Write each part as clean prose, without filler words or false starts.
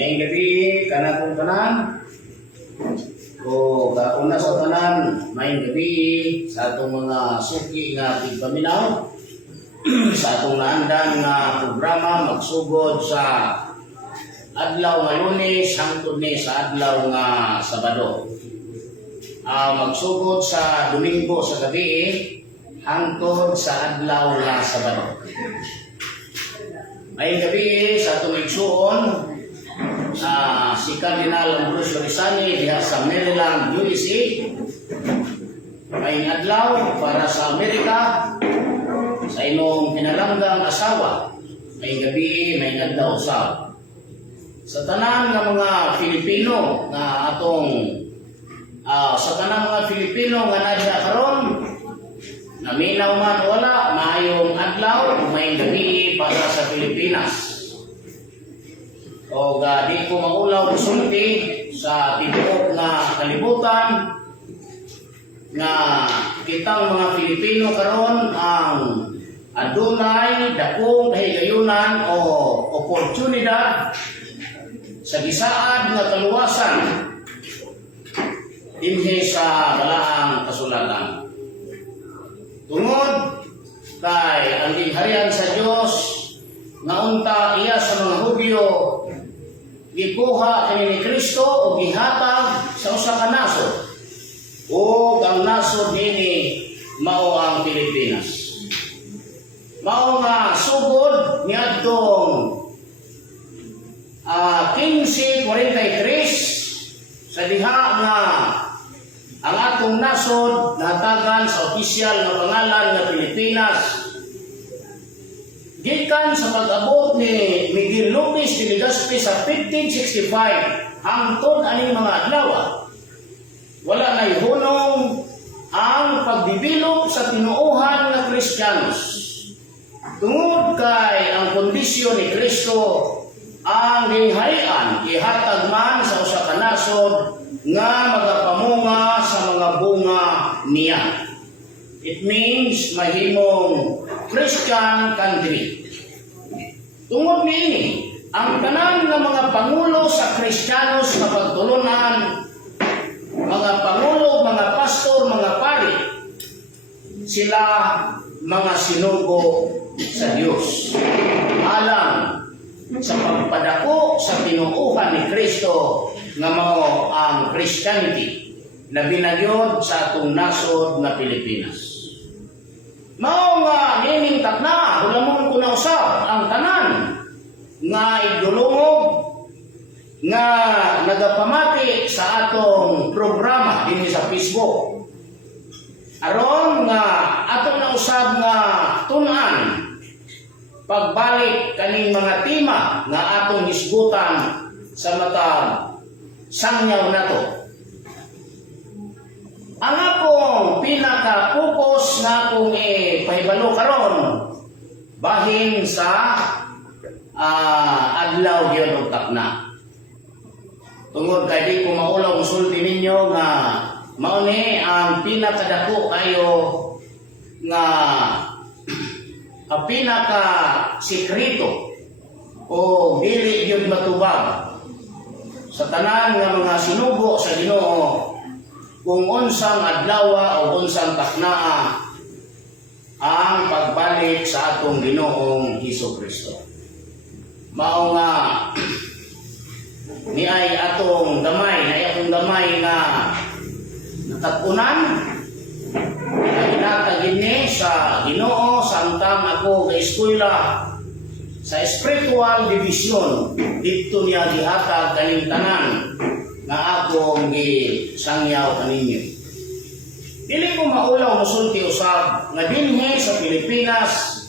Ngayong gabi, kanakong tanan. O kauna sa tanan, ngayong gabi sa atong mga suki nga tigpaminaw. Sa atong naandan nga programa magsugod sa adlaw nga Lunes hangtod ni sa adlaw nga Sabado. Magsugod sa Domingo sa gabi hangtod sa adlaw nga Sabado. Ngayong gabi sa atong igsuon, si Cardinal Ambrosio Rizani diha sa Maryland, USA. Ngayong adlaw para sa Amerika sa imong pinalanggang asawa. Ngayong gabi may adlaw usab sa tanan nga mga Filipino nga atong sa tanang mga Filipino nga nadya karon, naminaw man wala, maayong adlaw, may gabi para sa Pilipinas. O di ko maulaw sulti sa tibuok na kalibutan nga kitang mga Filipino karon ang adunay dakong kahigayunan o oportunidad sa gisaad nga kaluwasan dinhi sa balaang kasulatan. Tungod kay ang gingharian sa Dios nga unta iya sa mga Hudyo gikuha kini ni Kristo o gihatag sa usa ka nasod. O ang nasod nini mao ang Pilipinas. Mao nga sugod niadtong 1543 sa diha nga ang atong nasod nahatagan sa opisyal nga pangalan nga Pilipinas gikan sa pag-abot ni Miguel Lopez de Legazpi sa 1565 hangtod aning mga adlaw. Wala na ihunong ang pagdevelop sa tinuohan nga Kristiyanos. Tungod kay ang kondisyon ni Kristo ang gingharian ihatag man sa usa ka nasod nga magapamunga sa mga bunga niya. It means mahimong Christian country. Tungod niini, ang tanan nga mga pangulo sa Kristiyanos na pagtulunan, mga pangulo, mga pastor, mga pari, sila mga sinugo sa Diyos. Alang sa pagpadako sa tinuuhan ni Kristo nga mao ang Christianity na binagyod sa atong nasod nga Pilipinas. Mao nga nining takna, hulamon ko na usab ang tanan nga igdulungog nga nagapamati sa atong programa dinhi sa Facebook. Aron nga aton na usab nga tun-an pagbalik kaning mga tema nga atong hisgutan sa matag sangyaw nato. Ang akong pinaka-focus na akong pahibalo karon bahin sa adlaw gyud og takna. Tungod kay di ko maulaw musulti ninyo nga mao ni ang pinakadako kayo nga ang pinaka sikreto o dili gyud matubag sa tanan nga mga sinugo sa Ginoo kung unsang adlaw o unsang taknaa ang pagbalik sa atong Ginoong Hesukristo. Mao nga ni ay atong gamay nga natapunan na ginatagin ni sa Ginoo samtang ako ga eskwela sa spiritual division dito niya gihatag kaning tanan nga akong gisangyaw kaninyo. Dili ko maulaw musulti usab nga dinhi sa Pilipinas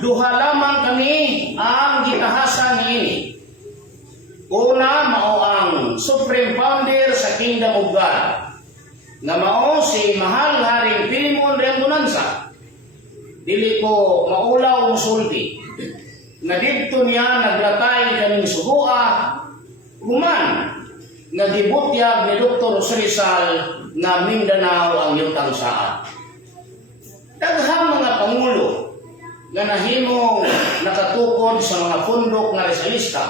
duha lamang kami ang gitahasan niini. Una mao ang Supreme Founder sa Kingdom of God nga mao si Mahal Haring Pilimon Rembonanza. Dili ko maulaw musulti nga didto niya naglatay kaning sugua human nga gibutyag ni Dr. Rizal nga Mindanao ang yutang saad. Daghang mga pangulo nga nahimong nakatukod sa mga pundok nga Rizalista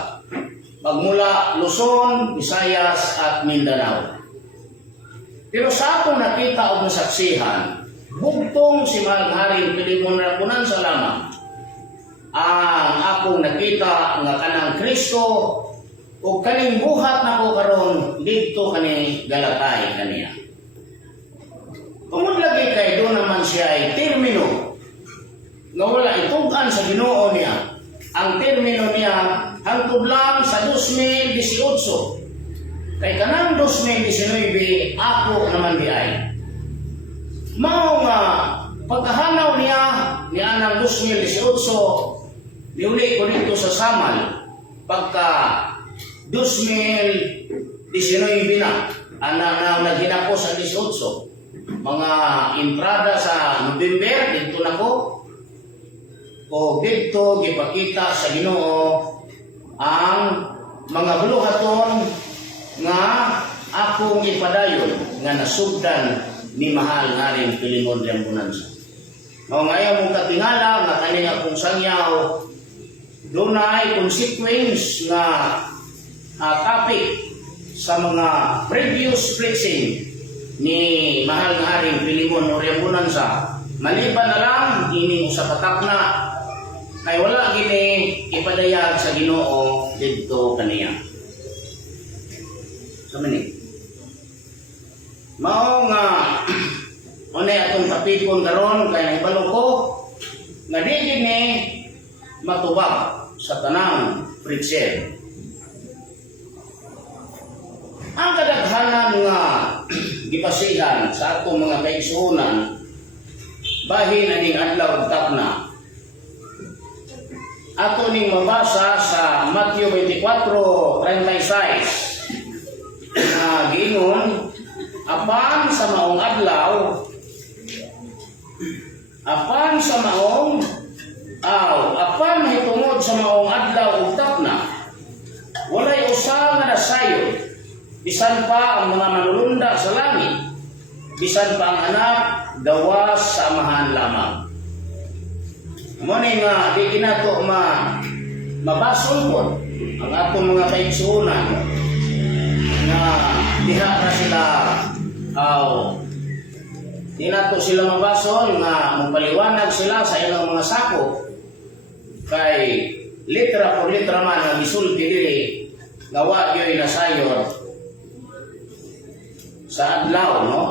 magmula Luzon, Visayas at Mindanao. Pero sa akong nakita o nasaksihan, bugtong si Haring Pilimon Rambunan sa lamang ang akong nakita nga kanang Kristo o kaning buhat na ko karon dito kani galatay kaniya. Tungod lagi kay doon naman siya ay termino nga wala itugan sa Ginoo niya. Ang termino niya hangtod lang sa 2018. Kay kanang 2019 ako naman di ay. Mao nga pagkahanaw niya ng 2018 niuli ko dito sa Samal pagka 2019 na naghinapos sa 18 mga entrada sa November dito na ko o dito gipakita sa Ginoo ang mga buluhaton nga akong ipadayon nga nasugdan ni mahal Haring Pilimon Rambunan. O ngayon mong katingala nga kaning akong sangyaw dunay consequence nga topic sa mga previous preaching ni mahal nga Haring Pilimon Rambunan maliban na lang ini usa ka takna kay wala gini ipadayag sa Ginoo didto kaniya. Samani. Mao nga unay atong tapipon karon kay nahibalo ko nga di gini matubag sa tanang preacher. Ang kadaghanan nga gipasihan sa atong mga kaigsuonan bahin aning adlaw takna ato ning mabasa sa Matthew 24:36 na giingon apan sa maong adlaw apan mahitungod sa maong adlaw ug takna walay usa nga nasayod bisan pa ang mga manulunda sa langit bisan pa ang anak gawas sa amahan lamang. Muna nga, di kinato mabason po ang atong mga kaigsuonan na diha na sila di nato sila mabason nga mapaliwanag sila sa ilang mga sakop kay litra por litra man ang isulti diri gawa yoy nasayod sa adlaw, no?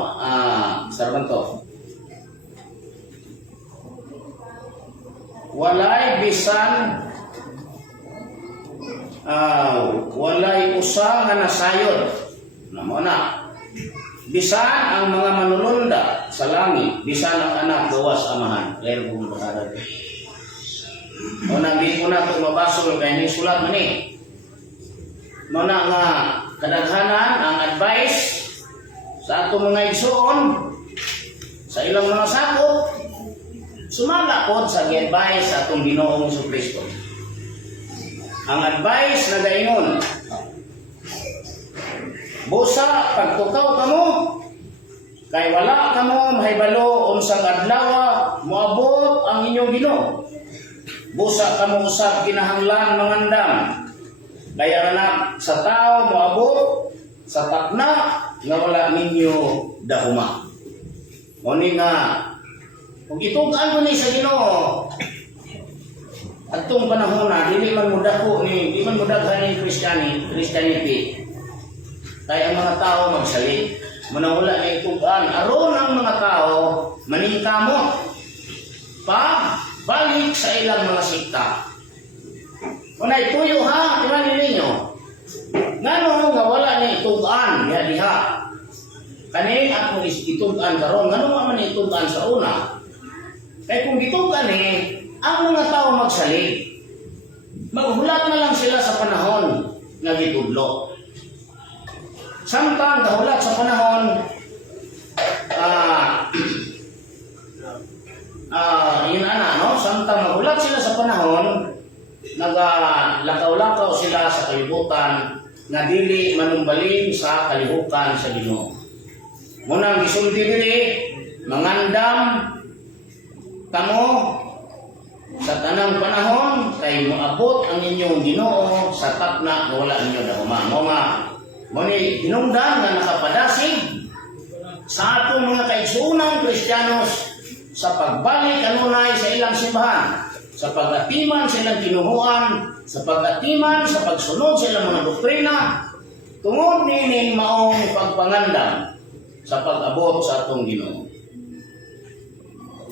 Sarbanto. Walay bisan walay usa nga nasayod namo na bisan ang mga manulunda sa langit bisan ang anak gawas amahan lain mo makarag o nang di ko na ito mabasol kaya ni sulat man mana nga kadaghanan ang advice sa atong mga igsoon sa ilang mga sakop sumalakot sa advice sa atong Ginoong Jesucristo. Ang advice na gaingon, busa pagtukaw kamo, kay wala kamo mahibalo unsang adlaw moabot ang inyong Ginoo. Busa kamo usab kinahanglan mangandam, kaya anak sa tao moabot sa takna nga wala ninyo dahuma. Muni nga kung itugan mo ni sa Ginoo atong panahon na dili man mudako ni di man mudaghan ni Christianity kay ang mga tao magsalit muna wala ni itugan aron ang mga tao maningkamot pa balik sa ilang mga sikta. Unay tuyo ha timan ninyo ngano nga wala ni itugan diha kani ako itugan karon ngano man itugan sa una. Kaya kung gitugan ang mga tao magsalig, maghulat na lang sila sa panahon na gitudlo. Samtang gahulat sa panahon, samtang maghulat sila sa panahon, naglakaw-lakaw sila sa kalibutan, na dili manumbalin sa kalibukan sa Ginoo. Munang gisulti diri, mangandam, kamo sa tanang panahon kay moabot ang inyong Ginoo sa takna nga wala ninyo dahuma. Mo ni hinungdan nga nakapadasig sa atong mga kaigsuunang Kristiyanos sa pagbalik kanunay sa ilang simbahan, sa pag-atiman sa ilang tinuhuan, sa pag-atiman sa pagsunod sa ilang mga doktrina, tungod ninin maong pagpangandam sa pag-abot sa atong Ginoo.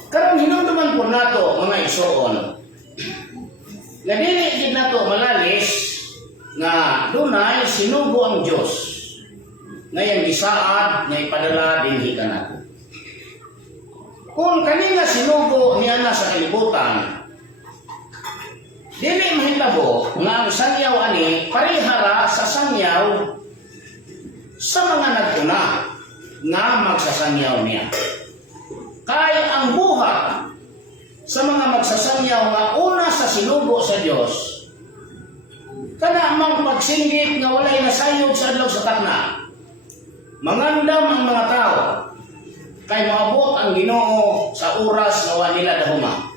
Karon hinungdaman po nato mga igsoon nga dili gid nato malalis nga dunay sinugo ang Dios nga yang gisaad nga ipadala dinhi kanato. Kung kani nga sinugo niya na sa kalibutan, dili mahitabo nga ang sangyaw ani parihara sa sangyaw sa mga naguna nga magsasangyaw niya. Kay ang buhat sa mga magsasangyaw nga una sa sinugo sa Dios, kana mang pagsinggit nga walay nasayod sa adlaw sa takna. Mangandam ang mga tao kay moabot ang Ginoo sa oras nga wa nila dahuma.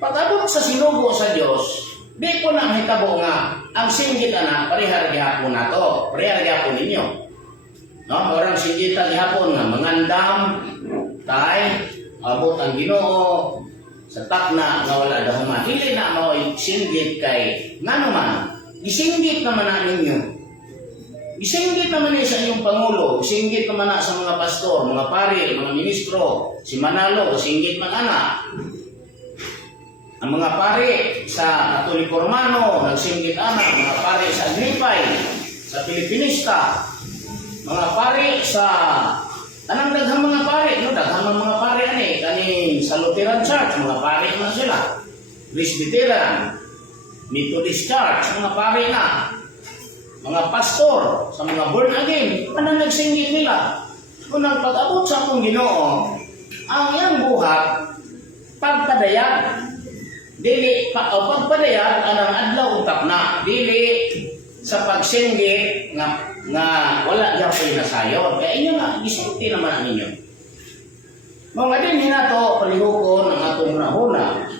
Pag-abot sa sinugo sa Dios, di ko na mahitabo nga ang singgit ana parehar gihapon nato, parehar gihapon ninyo. No, orang singgit gihapon nga mangandam kay abot ang Ginoo sa takna nga wala dahuma. Dili na mao singgit kay ngano man gisinggit naman na ninyo. Gisinggit naman ni sa inyong pangulo, gisinggit naman na sa mga pastor, mga pari, mga ministro, si Manalo, gisinggit man ana. Ang mga pari sa Katoliko Romano, nagsinggit ana, mga pari sa Agripay, sa Pilipinista, mga pari sa tanang daghang mga pari, no, daghang mga pari ani kaning sa Lutheran Church, mga pari na sila. Presbyterian, Methodist Church, mga pari na. Mga pastor sa mga born again, ano nagsinggit nila? Kung pag-abot sa akong Ginoo, ang iyang buhat pagpadayag. Dili pagpadayag anang adlaw utak na, dili sa pagsinggit nga wala gyapon nasayod. Kaya inyo nga gisulti naman ang inyo. Mga din hinato palihukon ang atong nahuna.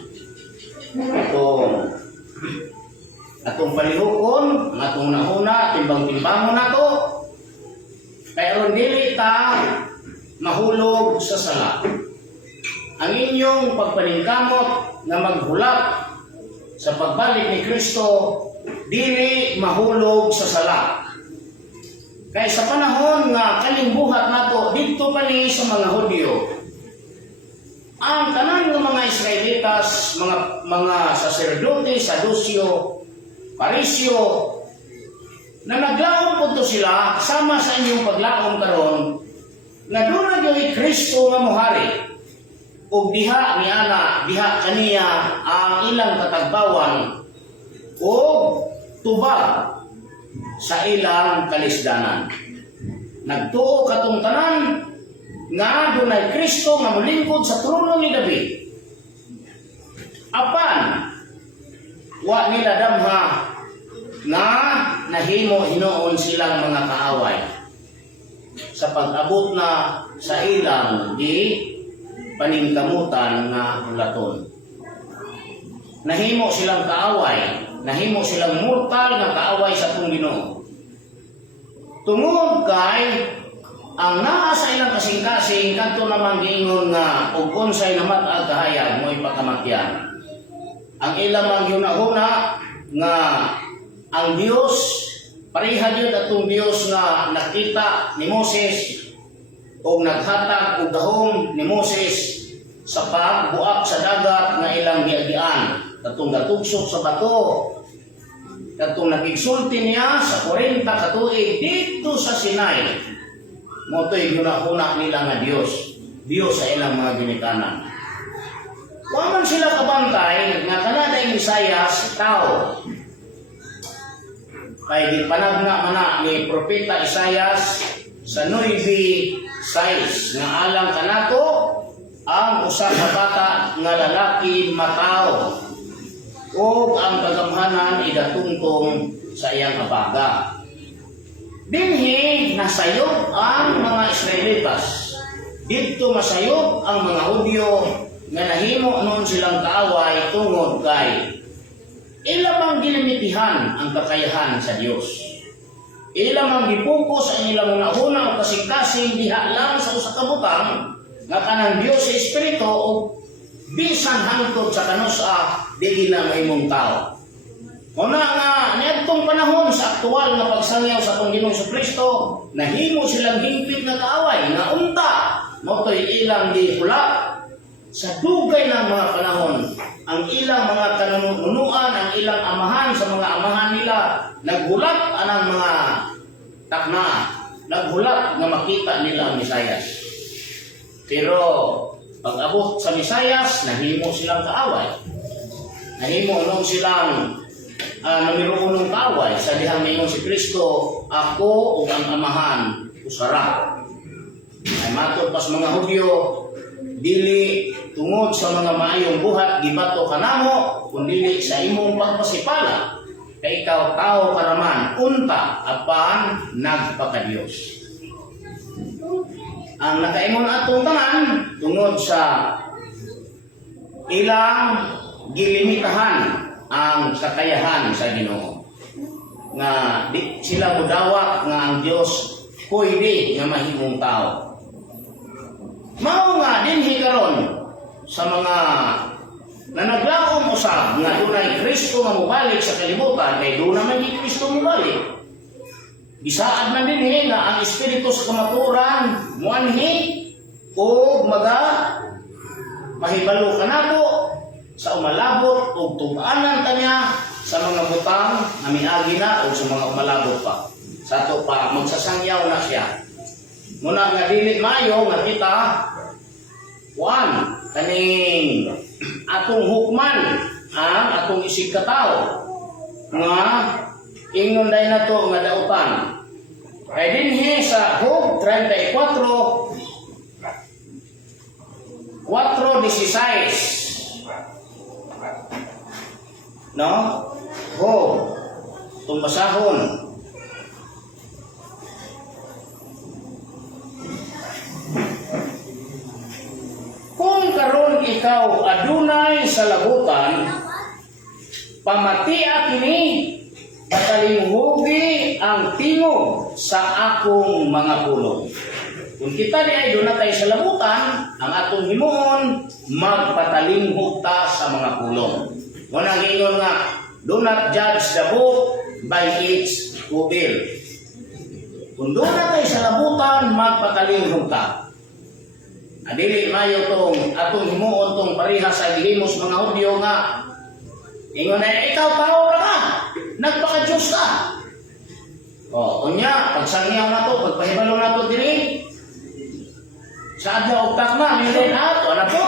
Atong palihukon, ang atong nahuna, timbang-timbangon nato. Kaya ron dili ta mahulog sa sala. Ang inyong pagpaningkamot na maghulap sa pagbalik ni Kristo, dili mahulog sa sala. Kaya sa panahon nga kalimbuhat nato dito pali sa mga Hudyo, ang tanan ng mga Israelitas, mga saserdote, Sadusyo, Parisyo, na naglaom po to sila sama sa inyong paglaom karon na doon na yung Kristo nga muhari o diha kaniya ang ilang katagbawan o tubag sa ilang kalisdanan. Nagtuo katong tanan nga doon ay Kristo nga mulingkod sa trono ni David. Apan wa nila damha nga nahimo hinoon silang mga kaaway sa pag-abot na sa ilang di paningkamutan nga hulaton. Nahimo silang kaaway, nahimo silang mortal nga kaaway sa atong Ginoo. Tungod kay ang naa sa ilang kasing-kasing kadto naman giingon nga ug unsay namatag kahayag mo ipakamatyan. Ang ilang mga yunahuna nga ang Dios, pareha gyud atong Dios nga nakita ni Moses o naghatag og gahom ni Moses sa pagbuak sa dagat nga ilang giagian, katong natugsok sa bato, katong nakigsulti niya sa 40 ka tuig dito sa Sinai. Motoy yunahuna nila nga Dios sa ilang mga ginikanan. Waman sila kabantay nga kanaday Isaias tao. Kay gipanagna man ni propeta Isaias sa 9:6 nga alang kanato ang usa ka bata nga lalaki matao ug ang kagamhanan idatungtong sa iyang abaga. Dinhi nasayop ang mga Israelitas. Dito masayop ang mga Hudyo nga nahimo noon silang kaaway tungod kay ilamang gilimitihan ang kakayahan sa Dios. Ilamang gipokus ang ilang una-una o kasing-kasing diha lang sa usa ka butang nga kanang Dios sa Espiritu o bisan hangtod sa kanusa dili na mahimong tao. Una nga niadtong panahon sa aktual nga pagsangyaw sa atong Ginoong Kristo, nahimo silang hingpit nga kaaway nga unta motoy ilang gihula sa dugay ng mga panahon. Ang ilang mga kanunuan, ang ilang amahan sa mga amahan nila naghulat anang mga takna, naghulat nga makita nila ang Misayas. Pero pag-abot sa Misayas, nahimo silang kaaway. Nahimo nung silang namiruunong kaaway sa dihang ngayon si Kristo, ako o ang amahan usara. Ay matod pas mga Hudyo, dili tungod sa mga maayong buhat gibato kanamo, kundi sa imong pagpasipala, kay ikaw tao karaman, unta apan nagpakadiyos. Ang nakaingon atong tanan tungod sa ilang gilimitahan ang kakayahan sa Ginoo. Nga di sila mudawat nga ang Dios pwede nga mahimong tao. Mao nga dinhi karon sa mga nanaglaom usab nga dunay Kristo nga mobalik sa kalibutan kay doon naman di Kristo mobalik. Bisaad man dinhi nga ang espiritu sa kamaturan muanhi o maga mahibalo kanako sa umalabot o tug-anan kanya sa mga butang na miagi na o sa mga umalabot pa. Sa ato pa magsasangyaw na siya. Muna nga dili mayo nga kita kaning atong hukman ang atong isig katao nga ingon day na to nga dautan. Kay dinhi sa Job 34 4:16 no? Job itong basahon. Kung karon ikaw adunay sa labutan, pamatia kini, patalinghugi ang tingog sa akong mga pulong. Kung kita di ay doon tayo sa labutan, ang atong himuon, magpatalinghog ta sa mga pulong. Munang ingon nga, do not judge the book by its cover. Kung doon tayo sa labutan, magpatalinghog ta. Adili mayo tong atong himuon tong parihas sa gihimos mga Hudyo nga ingon na ikaw tao ra ka, nagpaka-Diyos ka. O unya pagsangyaw nato, pagpahibalo nato diri sa adlaw og takma nilen ato ana po.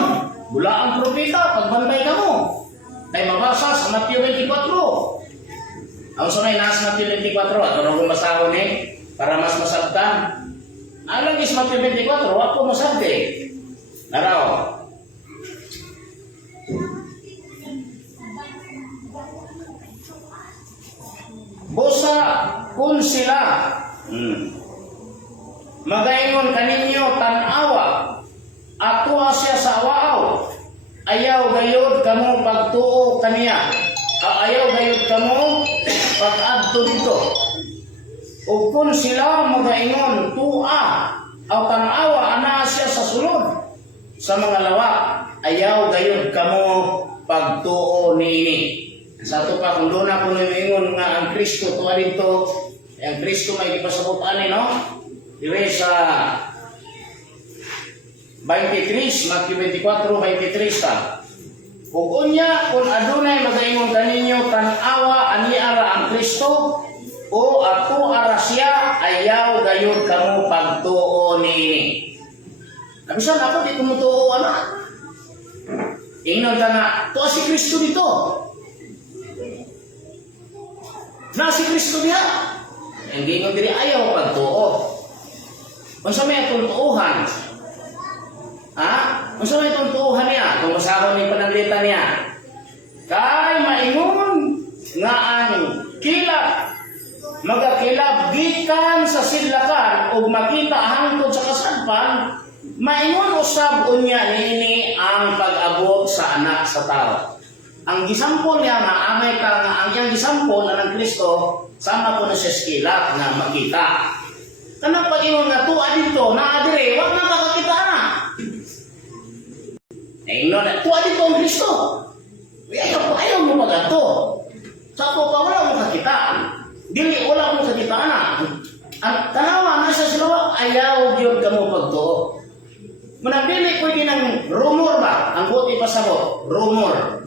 Bula ang propeta pagbantay kamo. Kay mabasa sa Mateo 24. Ang sunay nasa Mateo 24 ato ra basahon para mas masabtan. Alang is Mateo 24 ako masabte. Naraw. Busa kun sila magaingon kaninyo tan-awa ato siya sa awaaw ayaw gayud kamo pagtuo kaniya ayaw gayud kamo pag-adto dito ug kun sila magaingon tua aw tan-awa ana siya sa sulod sa mga lawa, ayaw gayud kamo pagtuo niini. Sa ato pa, kung doon ako namingon nga ang Kristo tuwa dito, ang Kristo may ipasabutan no? Dire sa 23, Matthew 24, 23 ta. Ug unya, kung adunay magaingon kaninyo, tan-awa aniara ang Kristo, o ato ara siya, ayaw gayud kamo pagtuo niini. Abisan ako di kumutuo ana. Ingnon ta nga, tuwa si Kristo dito. Na si Kristo diha. Ang gingon diri ayaw pagtuo. Unsa may atong tuuhan? Ha? Unsa may atong tuuhan niya? Kung masahon ni pananglitan niya. Kay maingon nga ang kilap magakilap gikan sa sidlakan ug makita hangtod sa kasadpan Maingon usab unya niini ang pag-abot sa anak sa tao. Ang gisampol niya nga amay ka nga ang iyang gisampol ng Kristo sama ko na sa skila nga makita. Kanang pag-ingon nga tuwa dito na adire wag na makakita na. Ayun na tuwa dito ang Kristo. Ayaw mo magato. Sa to pa wala mo kakita. Dili wala mo kakita na. Ang tanawa nasa sila ayaw gyud kamo pagtuo. Manabili pwede ng rumor ba? Ang buti pa sa mo, rumor.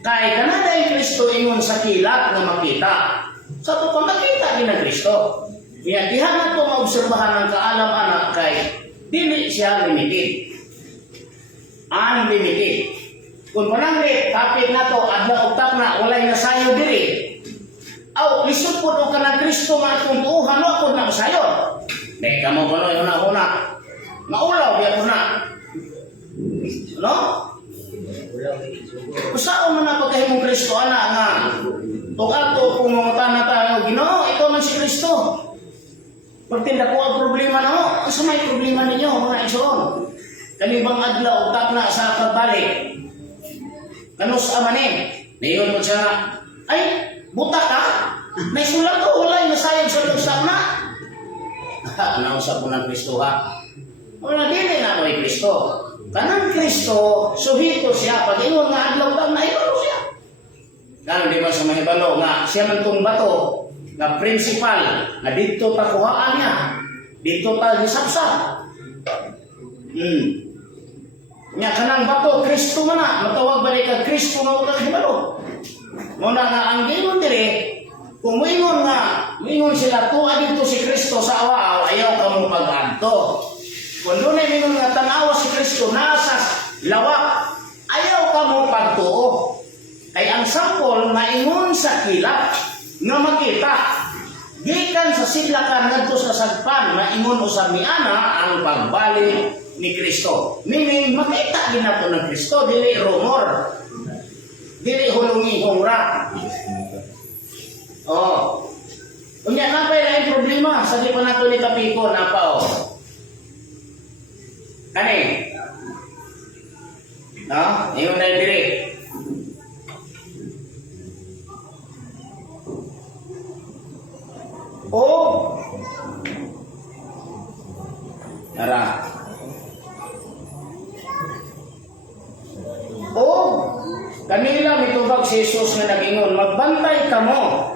Kaya kanada yung Kristo ingon sa kilat na makita. Sa ito pa makita din ng Kristo. Kaya diha na ito maobserbahan ng kaalam anak kay dili siya limited. Unlimited. Kung pananglit, topic na to, adla utak na, walay nasayo diri. Aw, lisod po ka ng Kristo nga itong tuuhan mo ako na masayo. Deka mo ba no, una. Maulaw, biya ko na. No? Kusao man na pagkahimong Kristo, anak nga. Tukato, kung mamutan na tayo, Ginoo, ikaw man si Kristo. Pagtinda ko ang problema na mo, asa may problema ninyo, mga igsoon. Kanibang adlaw, utak na sa pagbalik. Kanus amanin. Nayon mo siya, ay, buta ka? May sulat ko, wala, nasayang sa lusak na. Nausap po ng Kristo ha. Wala din na may Kristo. Kanang Kristo, suhito siya. Pag ingon nga adlaw daw na ibalo siya. Gano'n di ba sa mahibalo nga siya man itong bato na principal na dito takuhaan niya. Dito ta gisapsap. Nya kanang bato, Kristo man na. Matawag balik ka Kristo nga ulang hibalo. Muna nga ang gingon dire, kung mingon sila tuwa dito si Kristo sa awaaw, ayaw ka mong pag-adto. Kung doon ay mingon nga tanawa si Kristo nasa lawak, ayaw ka mong pagtuo. Ay ang sampol maingon sa kilat nga makita. Gikan sa sidlakan ngadto sa sagpan maingon usab ni ana ang pagbalik ni Kristo. Meaning makita din nato ng Kristo, dili rumor. Dili hulungi hongra. Oh. Unya na pa yung problema sa di pa nato ni kapiko na pa oh. Kani? No? Iyon na yung diri. Oh. Nara. Oh. Kanila mitubag si Jesus nga nagingon, magbantay kamo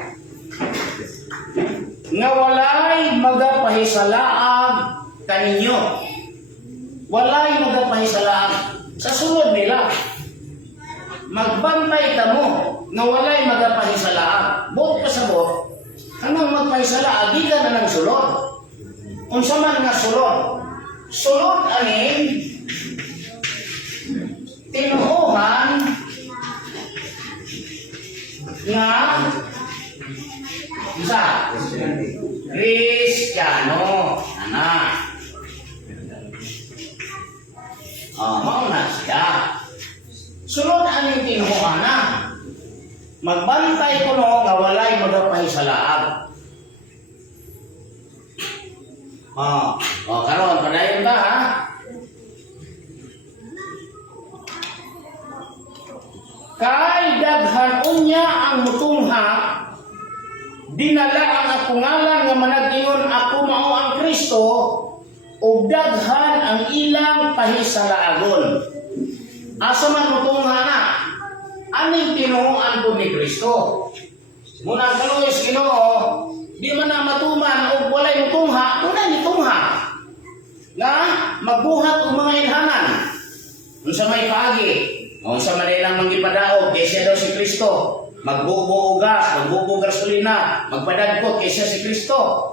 nga walay magapahisalaag kaninyo. Walay magapahisalaag sa sulod nila. Magbantay kamo nga walay magapahisalaag. Bot kasabot, kanang magpahisalaag, di ka na ng sulod. Unsa man nga sulod? Sulod anin tinuuhan nga isa Kristiyano anak. Mauna siya. Sunod ang tinuuhan na. Magbantay ko no nga walay magapahisalaag. Karon padayon ka ha. Kay daghan unya ang mutungha, dinala ang akong ngalan nga manag-ingon ako mao ang Kristo, ug daghan ang ilang pahisalaagon. Asa man mutungha na, aning tinuoan ko ni Kristo. Muna kaluoy Ginoo, di man na matuman og walay mutungha, tunay ni tungha. Nga magbuhat og mga ilhanan. Unsa may paagi? Sa manilang manggipadaog, kay siya daw si Kristo. Magbubo gas, magbubo gasolina, magpadagkot kay siya si Kristo.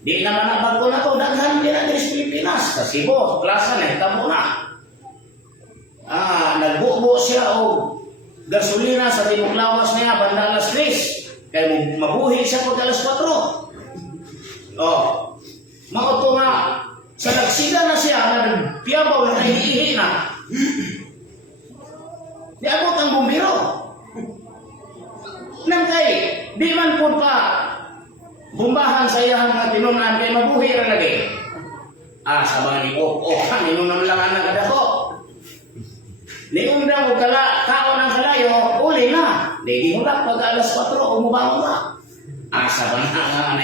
Di naman na bago na to, daghan din ang Pilipinas. Sa Cebu, sa plaza na, hitabo na. Nagbubo siya o gasolina sa timog lawas niya, banda alas 3. Kaya mabuhi siya pag alas 4. Mauto nga, sa nagsida na siya, nagpiyabaw na nahihihi na. Di abot ang bumbiro. Nang kay, di man po pa bumbahan sa iyang mga tinunan kay mabuhi ra lagi. Sa mga niok, ninong naman lang anak kada ko. Ninong na mo kaon ng kalayo, uli na. Di hulak pag alas 4, umubangon ka. Sa mga nga,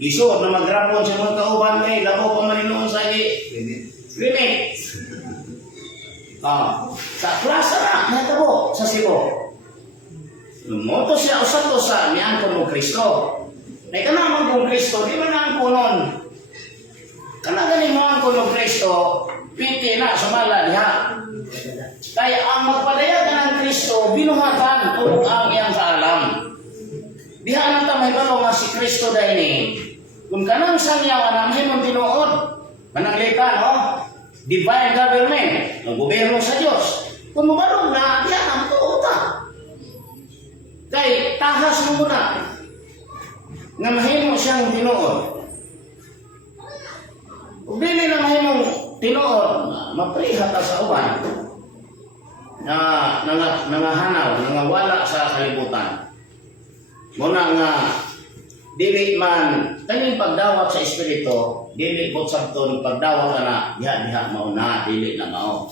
isuot na magrapon sa mga kauban kay labo pa maninoon sa limit. Sa klasa na, natabo sa Cebu. Lumoto siya usato sa miangkon mo Kristo. Ay ka naman kung Kristo, di man ang kunon. Kana galing mo ang kunon Kristo, piti na, sumala diha. Kaya ang magpadayagan ng Kristo, binuhatan tulog ang iyang kaalam. Diha nang tamay balo nga si Kristo dahil ni. Kung kanang sangyawan ang himong tinuod, mananglitan, divine government, ang gobyerno sa Diyos. Kung mabalong na, diha ang tuota. Kaya tahas mo muna nga mahimo siyang tinuod. Kung dili na mahimong tinuod, maprihat sa uban na nangahanaw, nangawala sa kalibutan. Muna nga, dili man, kaning pagdawat sa Espiritu, dili po sabton pagdawat ka na, diha mauna, dili na mao.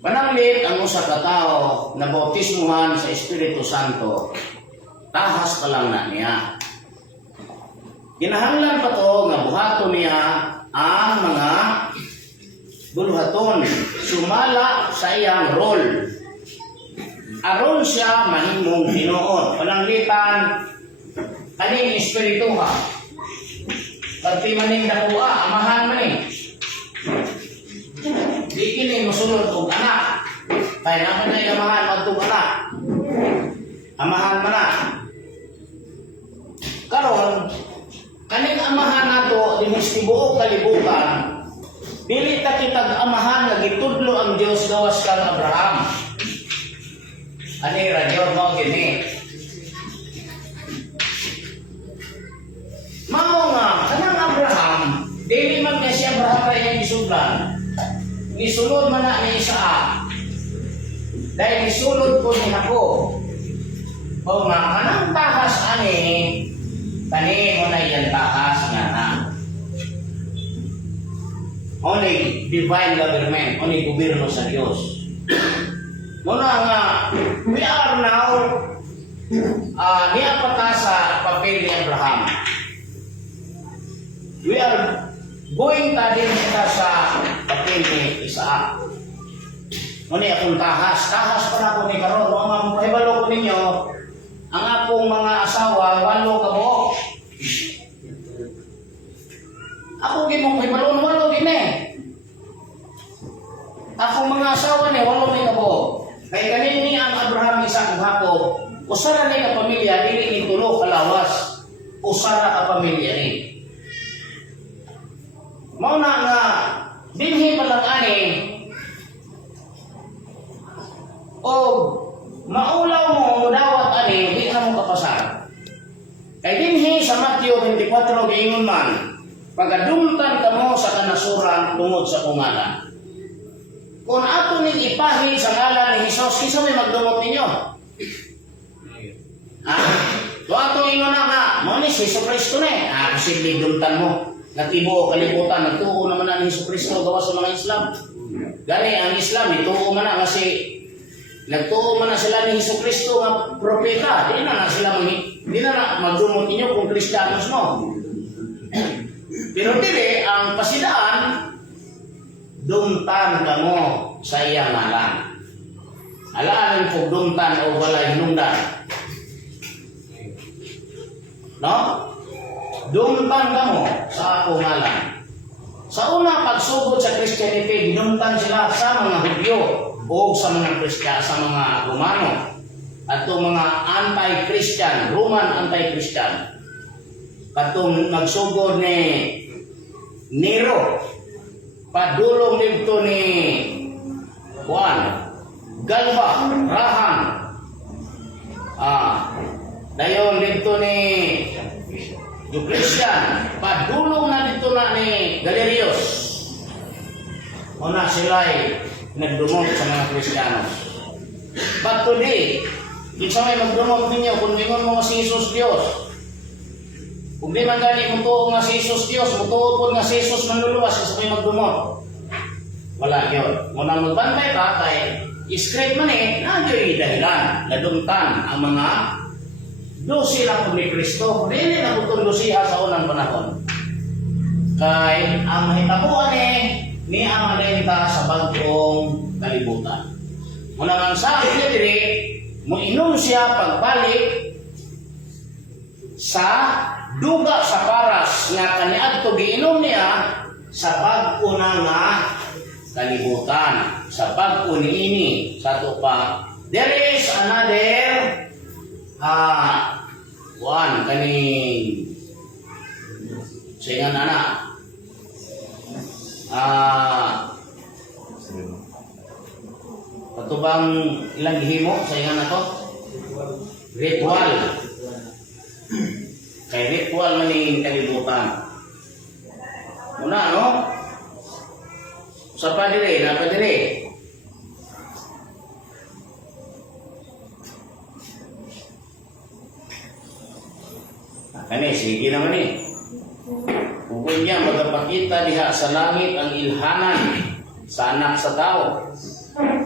Pananglit ang usa ka tao na bautismuhan sa Espiritu Santo, tahas pa lang na niya. Kinahanglan pa to nga buhaton niya ang mga buluhaton, sumala sa iyang role. Aron siya mahimong tinuod. Pananglitan, kaning Espiritu ha. Pagti maning dakuha, amahan man eh. Di kini musulod og anak. Kaya naman na amahan magtug anak. Amahan man na. Karon, kaning amahan nato dinhi sa tibuok kalibutan, dili ta kitag amahan nga gitudlo ang Dios gawas kang Abraham. Ani radyo mo gini. Mao nga kanang Abraham, dili man kay si Abraham kay iyang gisudlan. Gisulod man na ni Isaac. Dahil gisulod ko ni Jacob. O nga kanang tahas ani kani mo na iyang tahas nga na. Only divine government, only gobyerno sa Dios. Muna nga, we are now niya pata sa papel ni Abraham. We are going ta din kita sa papel ni Isaac. Muna akong tahas pa na ko ni karon. Mga mahibalo ko ninyo, ang akong mga asawa, 8 ka buok. Ako gimong mahibalo, 8 gini. Akong mga asawa ni 8 ni ka buok. Kaya kanini ang Abraham Isaac ug Jacob, usara ni ka pamilya, dili ni tulo kalawas. Usara ka pamilya ni. Mao na nga dinhi palang ani o maulaw mo mudawat ani di na mo kapasar. Kay dinhi sa Mateo 24 giingon man, pagadumtan kamo sa kanasuran tungod sa kungalan. Kung ato ning ipahid sa ngalan ni Hesus, kinsa may magdumot ninyo? So ato ingon na nga, mo ni si Jesucristo ni. Posible dumtan mo. Natibo kalibutan, nagtuo naman na ni Jesucristo gawas sa mga Islam. Gani ang Islam, ituo man na kasi nagtuo man na sila ni Jesucristo nga propeta. Di na na magdumot ninyo kung Kristiyanos mo. Pero dili, ang pasidaan, dumtan ka mo sa iyang ngalan. Alaan po dumtan o walay hinungdan. No? Dumtan ka mo sa ako ngalan. Sa una pagsugod sa Christianity, dinumtan sila sa mga Hudyo o sa mga Kristiyano, sa mga Romano at mga anti-Christian, Roman anti-Christian. Katong nagsugod ni Nero, padulong dito ni Juan, Galba, Rahan, dayon dito ni Diocletian, padulong na dito na ni Galerius. Una sila'y nagdumog sa mga Kristiyanos. But today, isa may magdumog ninyo kung ingon mo si Jesus Diyos. Kung di man gani kung tuo nga si Jesus Dios, mutuo po nga si Jesus manluluwas sa may magdumot. Wala yun. Muna magbantay ka kay script man nagyo'y dahilan, ladumtan ang mga dosi lang po ni Kristo. Dili na po itong dosiha sa unang panahon. Kay ang mahitabuan ni ang malenta sa bagong kalibutan. Muna nga sa akin diri, muinom siya pagbalik sa duga sa paras nga kaniadto giinom niya sa bag-o na nga kalibutan, sa bag-o niini sa tupa. There is another one kaning singan anak patubang ilang gihimo sa ingan na to ritual. Kay ritual man yung kalibutan. Una, no? Sa padire, na padire. Kani, sige naman Kung niya magpakita diha sa langit ang ilhanan sa anak sa tao.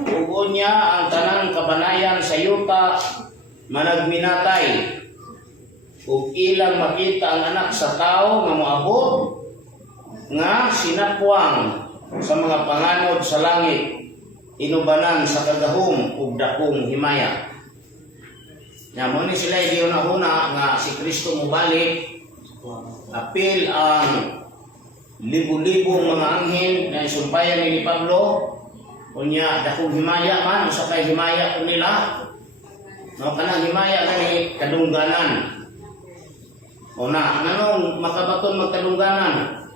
Kung niya ang tanang kabanayan sa yuta managminatay. Kung ilang makita ang anak sa tao nga moabot nga sinapuang sa mga panganod sa langit, inubanan sa kagahom ug dakong himaya. Nya mo ni sila una nga si Kristo mobalik, apil ang libo-libong mga anghel na isumpayan ni Pablo, unya dakong himaya man usa kay himaya ko nila. No kanang himaya kani kadungganan. Una, anong makabaton magkadungganan?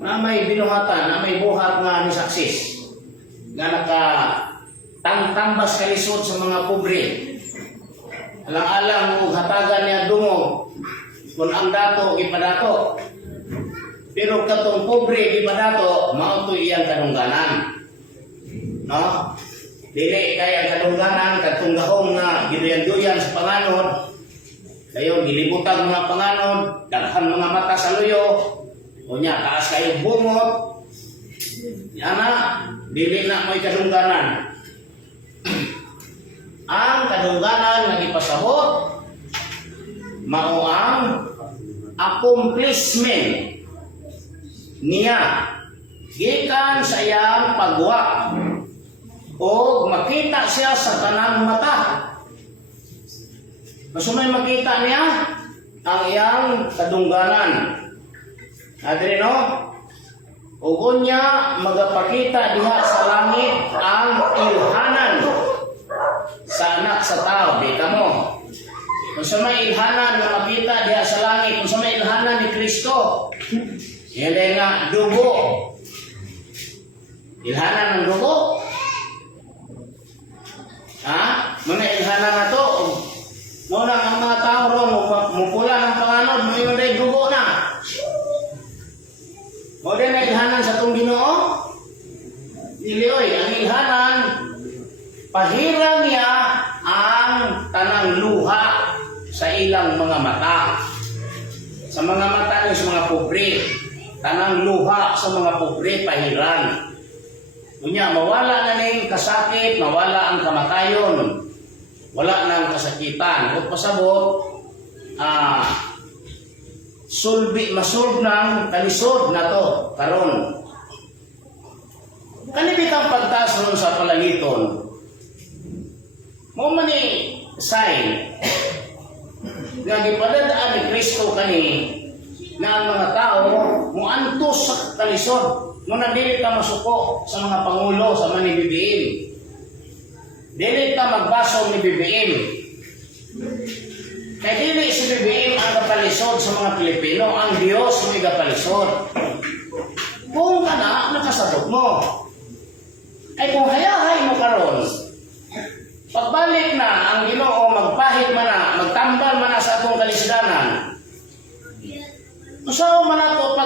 Na may binuhatan, na may buhat nga ni saksis. Nga nakatambas kalisod sa mga pobre. Alang-alang kung hatagan niya dungog, kung ang dato, ipadato. Pero katong pobre, ipadato, mauto iyang kadungganan. No? Dili kaya kadungganan, katong gahong nga, giduyan-duyan sa panganod, kayo gilibutan mga panganon, daghan mga mata sa luyo, unya taas kayo bungot, yana, dili na mo'y kadungganan. Ang kadungganan nga ipasabot, mao ang accomplishment niya gikan sa iyang pagwa o makita siya sa tanang mata. Gusto may makita niya ang iyang kadungganan. Adri no? Ugon niya magapakita diha sa langit ang ilhanan sa anak sa tao. Dita mo. Kung may ilhanan na makita diha sa langit, kung may ilhanan ni Kristo, hindi nga dugo. Ilhanan ng dugo? Ha? Mga ilhanan na to, muna ang mga tao ron, mupula ng panganod, may mga dugo na. O din na ilhanan sa itong Ginoo? Ilioy, ang ilhanan, pahira niya ang tanang luha sa ilang mga mata. Sa mga mata niya sa mga pobre, tanang luha sa mga pobre, pahiran. Kunya, mawala na ning kasakit, mawala ang kamatayon. Wala nang kasakitan. Huwag pasabot, masolve ng kalisod na to, karon. Kanibitang pagtaas ron sa palangiton, mo man ni sign, nga gipadadaan ni Kristo kani, na ang mga tao, muantos sa kalisod, mo na dili ka masuko sa mga pangulo, sa manibibiin. Dili ka magbasong ni BBM. Kaya dili si BBM ang kapalisod sa mga Pilipino, ang Diyos may kapalisod. Kung nakasabot mo, ay kung hayahay mo karon, pagbalik na ang Ginoo, magpahit man na, magtambal man na sa atong kalisdanan, usaw man nato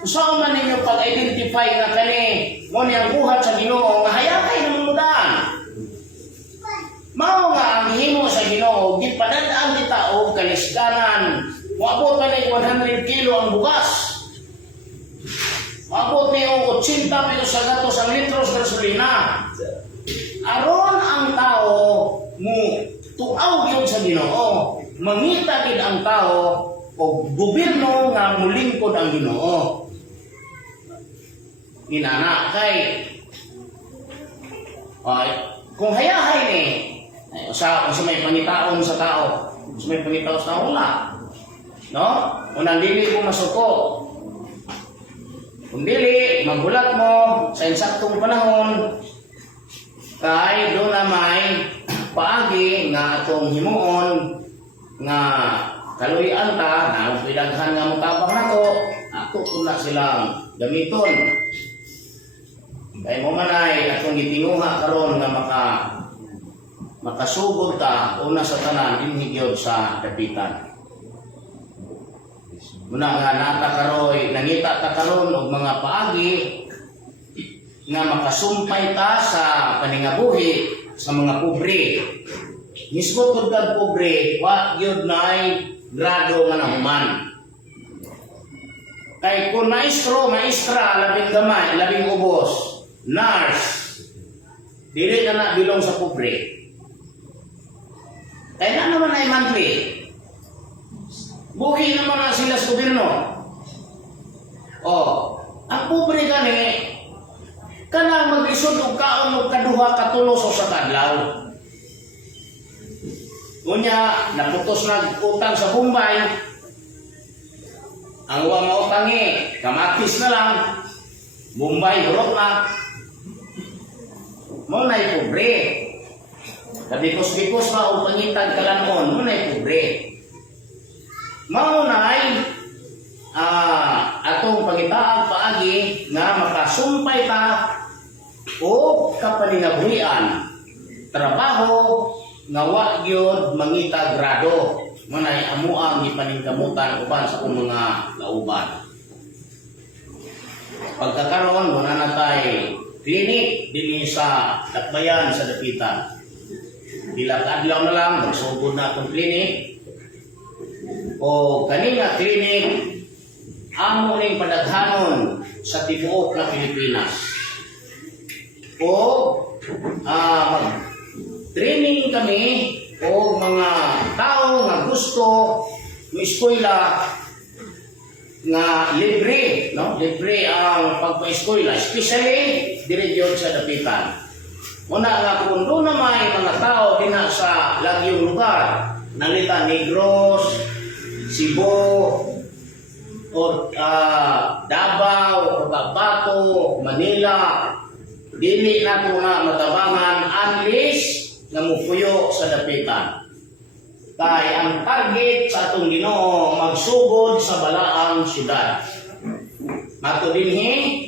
usaw man ninyo pag-identify na kani, mo niyang buhat sa Ginoo, nga hayahay na mamudaan. Mao nga ang himo sa Ginoo, gipadadaan kita og kalisdanan Maabot na ni 100 kilo ang bugas. Maabot ni 80 pesos sa gatos ang litros gasolina. Aron ang tao mo tuaw yun sa Ginoo. Mangita gid ang tao o gobyerno nga mulingkod ang Ginoo. Inana kay kung hayahay ni sa may pangitaon sa tao, sa may pangitaon sa tao wala. No? Unang dili ko masuko. Kung dili, magulat mo sa insaktong panahon kay doon na may paagi nga atong himuon nga kaluyan ta na pidaghan nga mutabang nato ato na silang gamiton. Kay mo manay atong gitinguha karon nga makasugod ta una sa tanan dinhi gyud sa dapitan. Muna nga nata karoy nangita ta karon og mga paagi nga makasumpay ta sa paningabuhi sa mga pobre. Mismo tud kag pobre wa gyud nay grado nga nahuman. Kay kung maestra labing gamay, labing ubos, nurse, dili na bilong sa pobre. Kaya na naman ay monthly. Buhi naman na sila sa gobyerno. Ang pobre gani, kanang maglisod og kaon og kaduha katulos sa kadlaw. Unya, naputos na utang sa Bombay. Ang uwang mautangi, kamatis na lang. Bombay, hurot na. Muna'y pobre. Kabikos-bikos pa o pangitag kalanon, muna'y pobre. Maunay, atong pangitaag paagi nga makasumpay ta o kapalingabuhian. Trabaho nga wa gyud mangita grado. Muna'y amuang ipaningkamutan uban sa akong mga kauban. Pagkakaroon, muna na tayo klinik din sa Dakbayan sa Dapitan. Adlaw na lang, magsugod na akong klinik. O kanina klinik, amo ning padaghanon sa tibuok na Pilipinas. O training kami o mga tao nga gusto ng eskwela nga libre, no? Libre ang pagpa-eskwela, especially dire gyud sa Dapitan. Una nga kung doon na may mga tao din sa lagyong lugar, nalita Negros, Cebu, o Davao, Cotabato, Manila, dili na ito na matabangan unless na mupuyo sa Dapitan. Kaya ang target sa atong Ginoo magsugod sa balaang syudad. Mato dinhi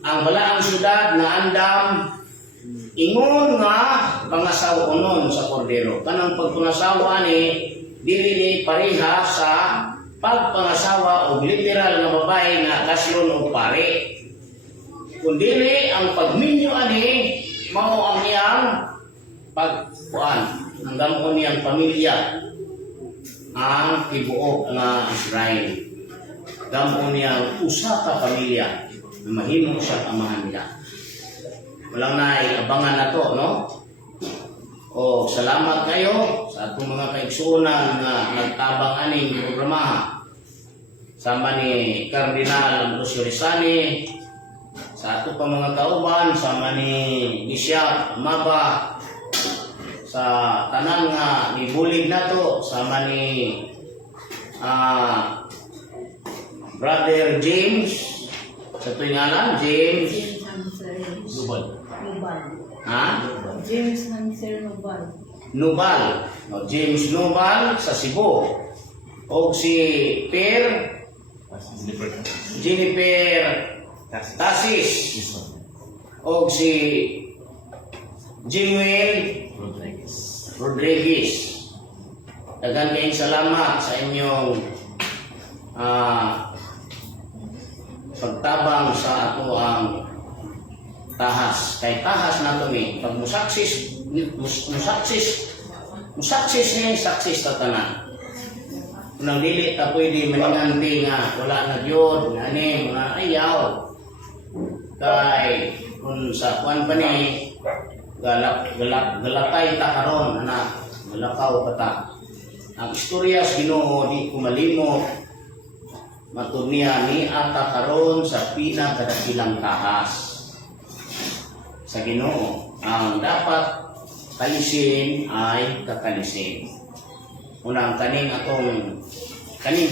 ang balaang syudad nga andam ingon nga pangasawa sa kordero. Kanang pagpangasawa ni dili ni pareha sa pagpangasawa og literal nga babae nga kasyon og pare. Kundili ang pagminyo ani mao ang iyang pagkuan ang gamon niyang pamilya ang tibuok nga Israel. Gamon niyang usa ka pamilya na mahimo siya amahan nila. Walang naiabangan na to, no? O salamat kayo sa atong mga kaigsuonan nga nagtabang aning programa. Sama ni Cardinal Ambrosio Rizani, sa ato pa mga kauban, sama ni Bishop Maba, sa tanan nga ni bulig nato, sama ni Brother James, sa tuwing ngalan, James Nubal. Ha? James Sir Nubal. Nubal. No, James Nubal sa Cebu. O si Jennifer Tasis. O si Jimuel Rodriguez. Daghang kayong salamat sa inyong pagtabang sa ato ang tahas. Kay tahas na kami. Pag musaksis ni saksis ta tanan. Unang dili ta pwede maninganti nga wala na gyud ani mga ayaw. Kay kung sa kuan pa ni galatay ta karon anak, galakaw pa ta. Ang istorya sa Ginoo di ko malimot. Matud niya ni ata karon sa pinakadakilang tahas sa Ginoo. Ang dapat kalisin ay kakalisin. Unang kaning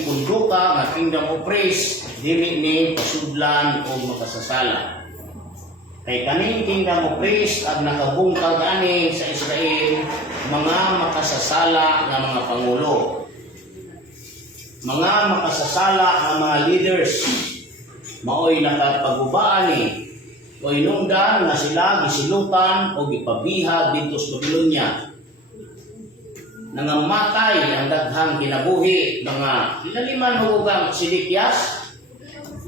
punduka nga kingdom of praise dili ni pasudlan o makasasala. Kay kaning kingdom of praise ang nakabungkag ani sa Israel mga makasasala nga mga pangulo. Mga makasasala nga mga leaders maoy nakapagubaan ni o inungdan nga sila gisilutan o gipabihag dito sa Babylonia. Nangamatay ang daghang kinabuhi mga ilaliman hugang Sidikias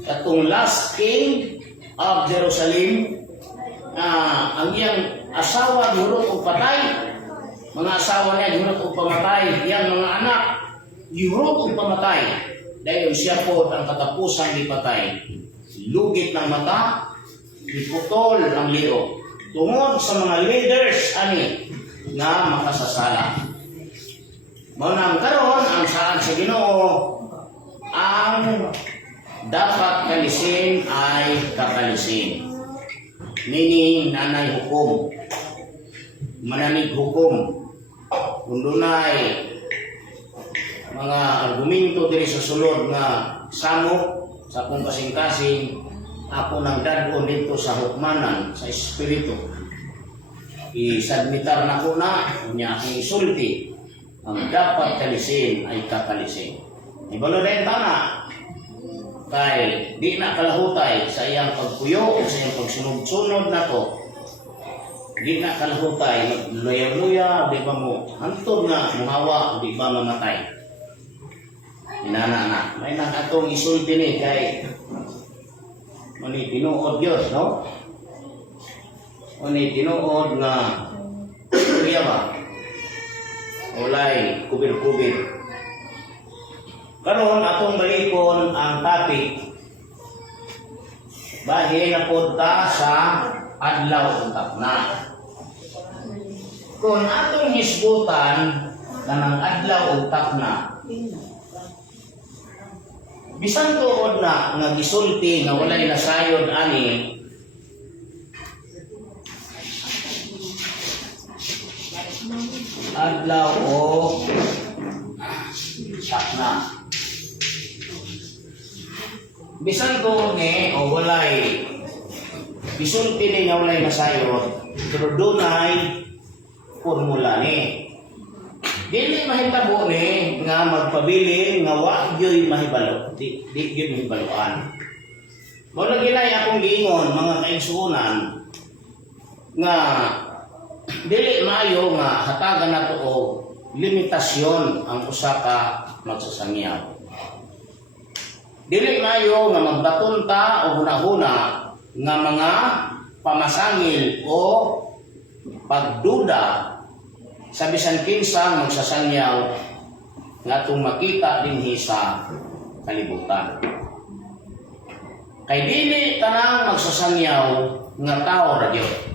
katong last king of Jerusalem. Ang iyang asawa gihurot og patay, mga asawa niya gihurot og pamatay, iyang mga anak gihurot og pamatay. Dayon siya po ang katapusan ni patay. Lugit ng mata, iputol ang liog. Tungod sa mga leaders ani nga makasasala. Mao nang karon ang saan sa Ginoo ang dapat kalisin ay kakalisin. Meaning nanay hukom. Mananig hukom. Kung dunay mga argumento diri sa sulod nga samok sa akong kasing-kasing ako nang dadon dito sa hukmanan sa espiritu. Isadmitar na ko na unya akong isulti. Ang dapat kalisin ay kakalisin. Ibalo rin tama. Kay di na kalahutay sa iyang pagpuyo o sa iyang pagsunod-sunod na to. Di na kalahutay, luya-luya, di ba mo hantod nga muhawa, di ba mamatay. Inana na. May nang atong isulti ni kay mani tinuod Diyos, no? Mani tinuod nga kuya ba? Ulay, kubir-kubir. Karon atong balikon ang topic. Bahin na po ta sa adlaw utak na. Kung atong hisbutan kanang adlaw utak na, bisan tuod na nga gisulti nga walay nasayod ani adlaw o sakna. Bisan ko ni o walay bisulti ni nga walay nasayod, pero dunay formula ni. Dili mahitabo ni nga magpabilin nga wa gyud mahibalo, di gyud mahibaloan. Mo lagi na akong giingon mga kaigsuonan nga dili maayo nga hatagan nato og limitasyon ang usa ka magsasangyaw. Dili maayo nga magbaton ta o hunahuna nga mga pamasangil o pagduda sa bisan kinsang magsasangyaw nga atong makita dinhi sa kalibutan. Kay dili tanang magsasangyaw nga tao ra gyud.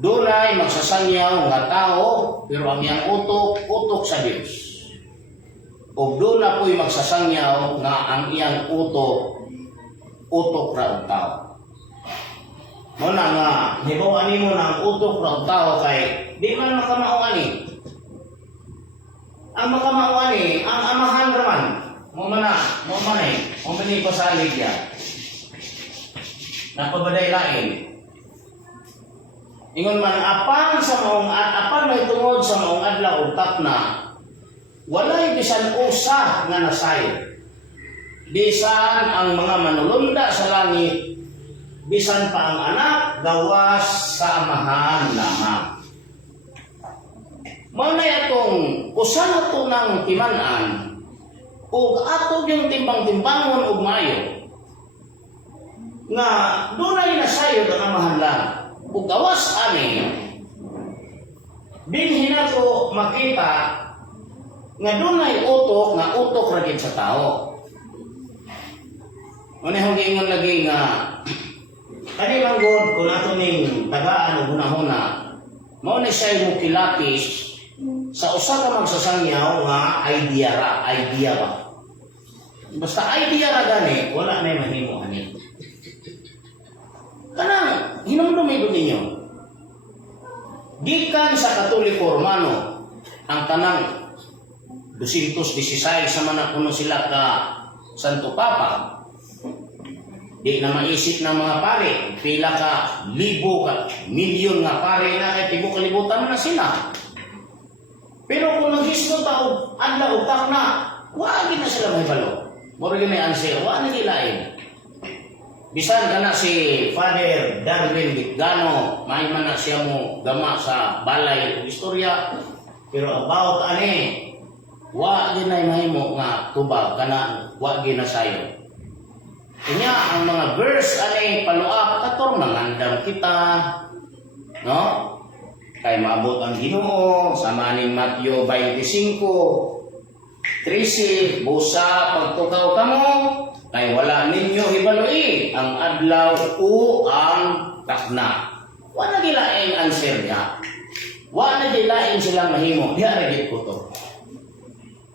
Dunay magsasangyaw nga tao pero ang iyang utok sa Dios. O doon na po'y magsasangyaw nga ang iyang utok ra og tao. Muna nga, hibaw ani mo na ang utok ra og tao kay di man makamao ani. Ang makamao ani, ang amahan raman. Mo man ni pasalig ya. Napabaday lain. Ingon man apan may tungod sa maong adlaw utak na walay bisan usa nga nasayod. Bisan ang mga manulunda sa langit, bisan pa ang anak gawas sa amahan lamang. Mao na atong usa na to nang timan-an ug ato yung timbang-timbangon og maayo nga dunay nasayod ang amahan lang. Ug gawas ani dinhi nato makita nga dunay utok nga maabot ra gid sa tao. Ano yung gingon lagi nga kani lang god kung ato ning tagaan o hunahuna mao ni siya mo kilapis sa usa ka magsasangyaw nga idea ba. Basta idea ra gani wala na mahimo ani. Kanang hinumdumi ninyo. Gikan sa Katoliko Romano ang tanang 216 sa man kuno sila ka Santo Papa. Di na maisip ng mga pare, pila ka libo ka milyon nga pare na kay tibo kalibutan na sila. Pero kung naghisto tao adlaw utak na, wa gid na sila mahibalo. Mura gid may answer, wa na gilain. Bisan kana si Father Darwin Gitgano, may man na siya mo gama sa balay o istorya. Pero about ani, wa gid na mahimo nga tubag kana wa gid na sayo. Kanya ang mga verse ani paluap kator mangandam kita, no? Kay maabot ang Ginoo sa maning Mateo 25:13, busa pagtukaw kamo kay wala ninyo hibaloi ang adlaw o ang takna. Wa na gilaing answer niya. Wa na gilaing silang mahimo. Diha ra gid ko to.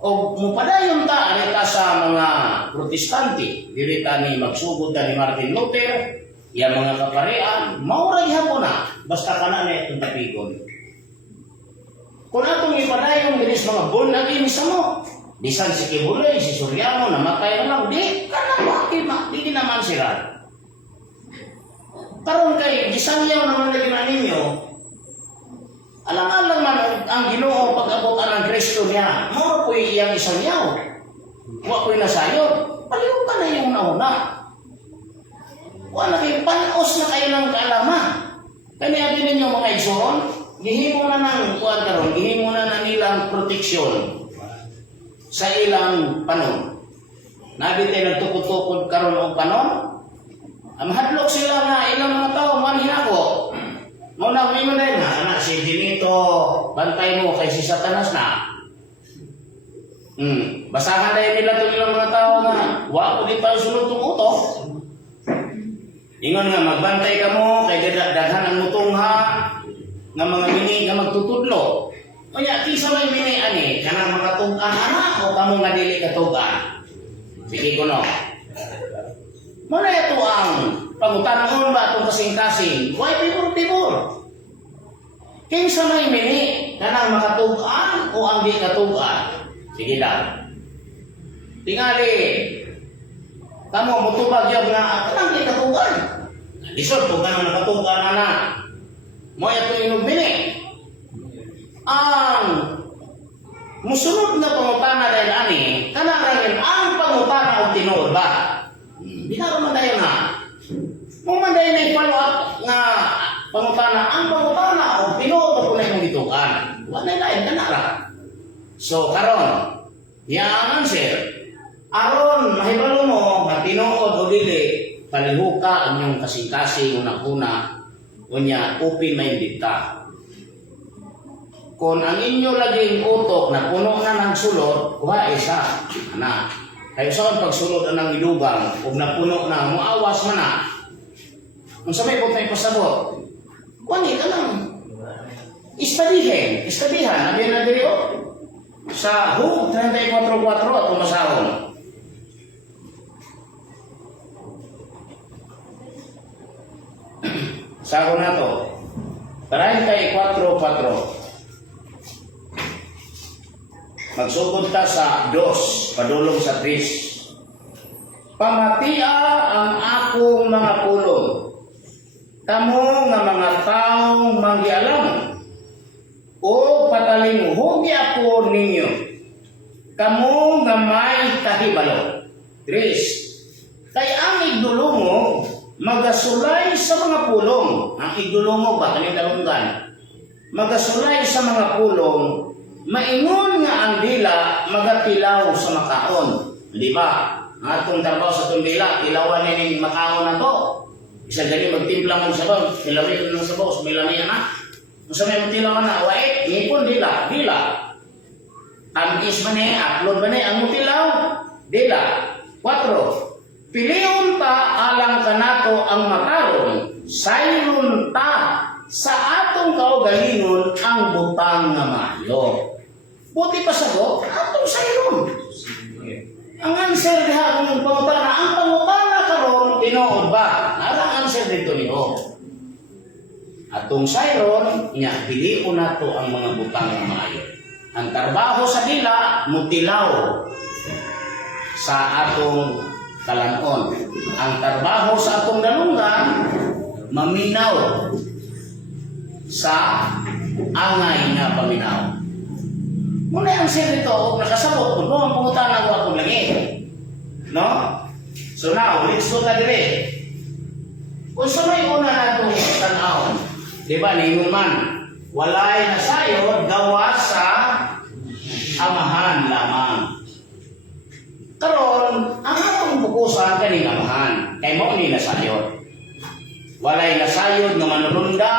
O mupadayon ta arita sa mga protestante, dili ta ni magsugod ta ni Martin Luther, iya mga kaparean, maura gihapon na basta kana na itong tapigon. Kung atong ipadayon dili sa mga born again mo, bisan si Kibuloy, si Suryamo namatay na lang, di kana di naman sila. Karon kay gisangyaw naman na ninyo, alang-alang man ang Ginoo pag-abot ang Kristo niya. Mao po'y iyang isangyaw. Wa po'y nasayod. Paliw ka na yung nauna. Wa na kayo, panos na kayo ng kaalaman. Kaya din ninyo mga igsoon, gihimo na ng kuwan karon, gihimo na nilang proteksyon sa ilang panon. Nabi tayo nagtukod-tukod karon og panon. Mahadlok sila nga ilang mga tao man hinako. Muna may mga nga, anak si Dinito, bantay mo kay si Satanas na. Basahan na nila itong ilang mga tao nga, wa ko di pa sunod itong utok. Ingon nga, magbantay ka mo, kay daghan ang mutungha, nga mga mini nga magtutudlo. Kaya, kisa may mini ani, kanang mga tugan anak, o kamo nga dili katugan. Sige ko no. Muna ito ang pangutanon ba itong kasing-kasing? Why tibur-tibur? Kinsa may mini, kanang makatugan o ang di katugan? Sige lang. Tingali, kamo mutubag yung nga, kanang di katugan. Lisod kung kanang nakatugan na. Mo ito yung mini. Ang musunod na pangutana dahil ani, kanang rin ang pangutana o tinod ba? Di na naman tayo na. Kung man tayo na i-follow up nga pangutana, ang pangutana o pinoto ko na yung itukan. Wala na lain ka nara. So, karon, yang answer, aron, mahibalo mo, matinood o dili, palihuka ang iyong kasing-kasing unang-una, unya, open-minded ka. Kung ang inyo laging utok na puno na ng sulod, kuha isa. Ana. Kayo saan pagsulod ang ilugang, kung napuno na, muawas man na. Kung sabay po tayo pasabot, kuwani ka lang. Istadihan, nabiyan na diri o. Sa Hug 34:4 at umasahon. Sahon na to. 34:4. Magsugod ta sa 2, padulong sa 3. Pamatia ang akong mga pulong. Kamo nga mga taong manggialam. O patalimuhugi ako ninyo. Kamo nga may kahibalo. 3. Kay ang igdulungo magasulay sa mga pulong. Ang igdulungo ba? Kanyang dalunggan. Magasulay sa mga pulong. Maingon nga ang dila magatilaw sa makaon. Di ba? Ang atong trabaho sa itong dila, ilawan ni makaon na to. Isa gani magtimpla mo sa bawang, ilawin mo sa bawang, may lamiyan na. Kung sa may magtilaw na, wait, ngipon dila. Tamis man upload man ang mutilaw. Dila. 4. Piliun ta alang kanato ang matarong, sayron ta sa atong kaugalingon ang butang nga maayo. Buti pa sagot, atong sayron. Ang answer diha kung pangutana, ang pangutana karon tinuod ba? Ang answer dito niyo. Atong sayron, nya piliun nato ang mga butang nga maayo. Ang trabaho sa dila mutilaw sa atong kalanon. Ang trabaho sa atong dalungan maminaw sa angay nga paminaw. Muna ang answer dito, nakasabot ko, ang pangutana ko akong lagi. No? So now, let's go na dire. Kung sa may una na itong tanawon, di ba, ningon man, walay nasayod gawa sa amahan lamang. Karon, ang atong bukusan kaning amahan, kay mo ni nasayod. Walay nasayod nga manununda,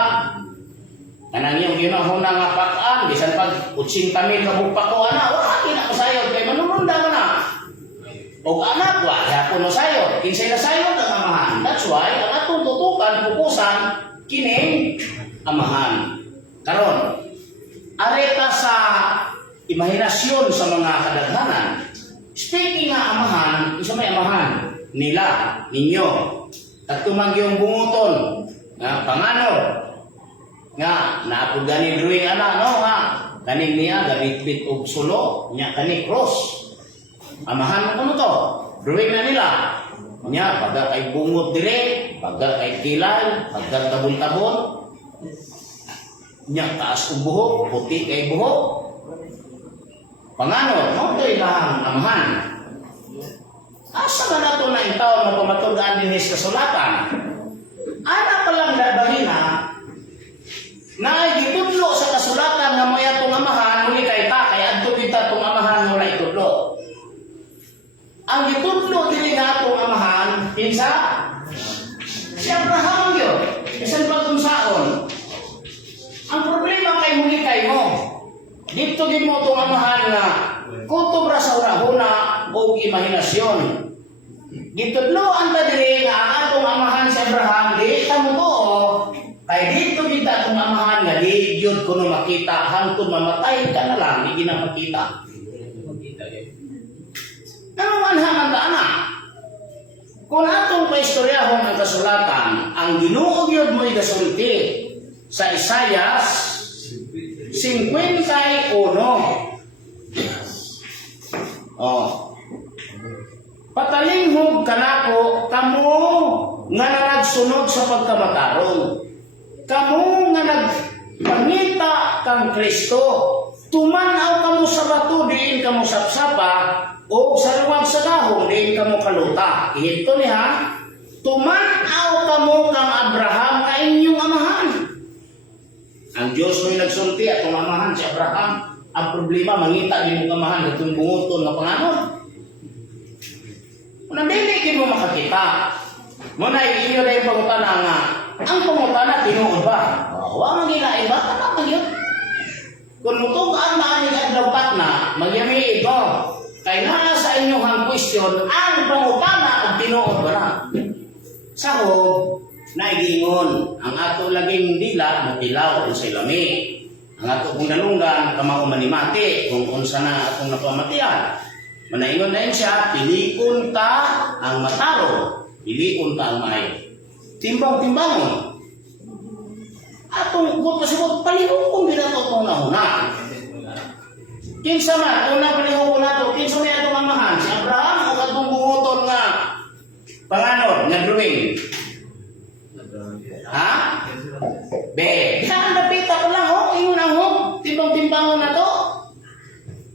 kanang yung ginahuna nga pakan, bisan pag 80,000 ka bugpako ana, wala na masayod kay manununda man na. Og anak wa gyapon masayod, kinsay nasayod ang amahan. That's why ang atong tutukan bukusan kining amahan. Karon, areta sa imahinasyon sa mga kadaghanan. Speaking nga amahan, isa may amahan nila, ninyo. At tumangyong bunguton, nga pangano, nga naapod gani drawing ana, no nga, kaning niya, gabit-bit og sulo, nya kani cross. Amahan mo to, drawing na nila. Nya, pagka kay bungot dire, pagka kay kilay, pagka tabon-tabon, nya taas og buhok, puti kay buhok. Pangano, mo to ilang amahan. Asa man nato na itaw na pamatugaan din sa kasulatan? Ana pa lang bahina na ay gitudlo sa kasulatan nga may atong amahan, muli kay ta, kay adto kita atong amahan wala itudlo. Ang gitudlo dili nga atong amahan, pinsa? Si Abraham yun. Bisan pagkunsaon. Ang problema kay muli kay mo. Dito din mo itong amahan na kutob ra sa urahuna o imahinasyon. Gitudlo ang tadiri nga ang atong amahan si Abraham, di ta mo to. Kay dito kita atong amahan nga di yun kuno makita, hangtod mamatay ka na lang, di na makita. Ano man hangan ana? Kung atong paistoryahon ang kasulatan, ang Ginoo gyud mo igasulti sa Isaias 51. Oh. Patalinghog kanako kamo nga nagsunod sa pagkamatarong. Kamo nga nagpangita kang Kristo. Tumanaw kamo sa bato, diin kamo sapsapa, o sa luwag sa dahon, diin kamo kaluta. Ito niya, tumanaw kamo kang Abraham ka inyong amahan. Ang Diyos mo'y nagsulti at ang amahan si Abraham. Ang problema, mangita din mo kamahan at yung bunguton na panganon. Nandili mo makakita. Muna iyo na yung pangutana nga. Ang pangutana, tinuod ba? Huwag magilain ba? Tanak na yun. Kung mutugaan na aning adlaw na, magyami ito. Kaya na sa inyong ang question, ang pangutana ang tinuod ba na? Sako, naigingon, ang ato laging dila, matilaw kung sa ilami. Ang ato kong dalunggan, kamao manimati, kung unsa na akong napamatian. Manaingon na yun siya, piliun ta ang mataro, piliun ta ang maayo. Timbang-timbangon. Atong gupasibot, palihong kong ginatotong na huna. Kinsa man, una palihong ko na ito, kinsa may atong amahan, si Abraham o katong bunguton nga panganod, nga drawing. Ha? Be, saan napita ko lang, ho? Ingon ang ho? Timbang-timbangon na to?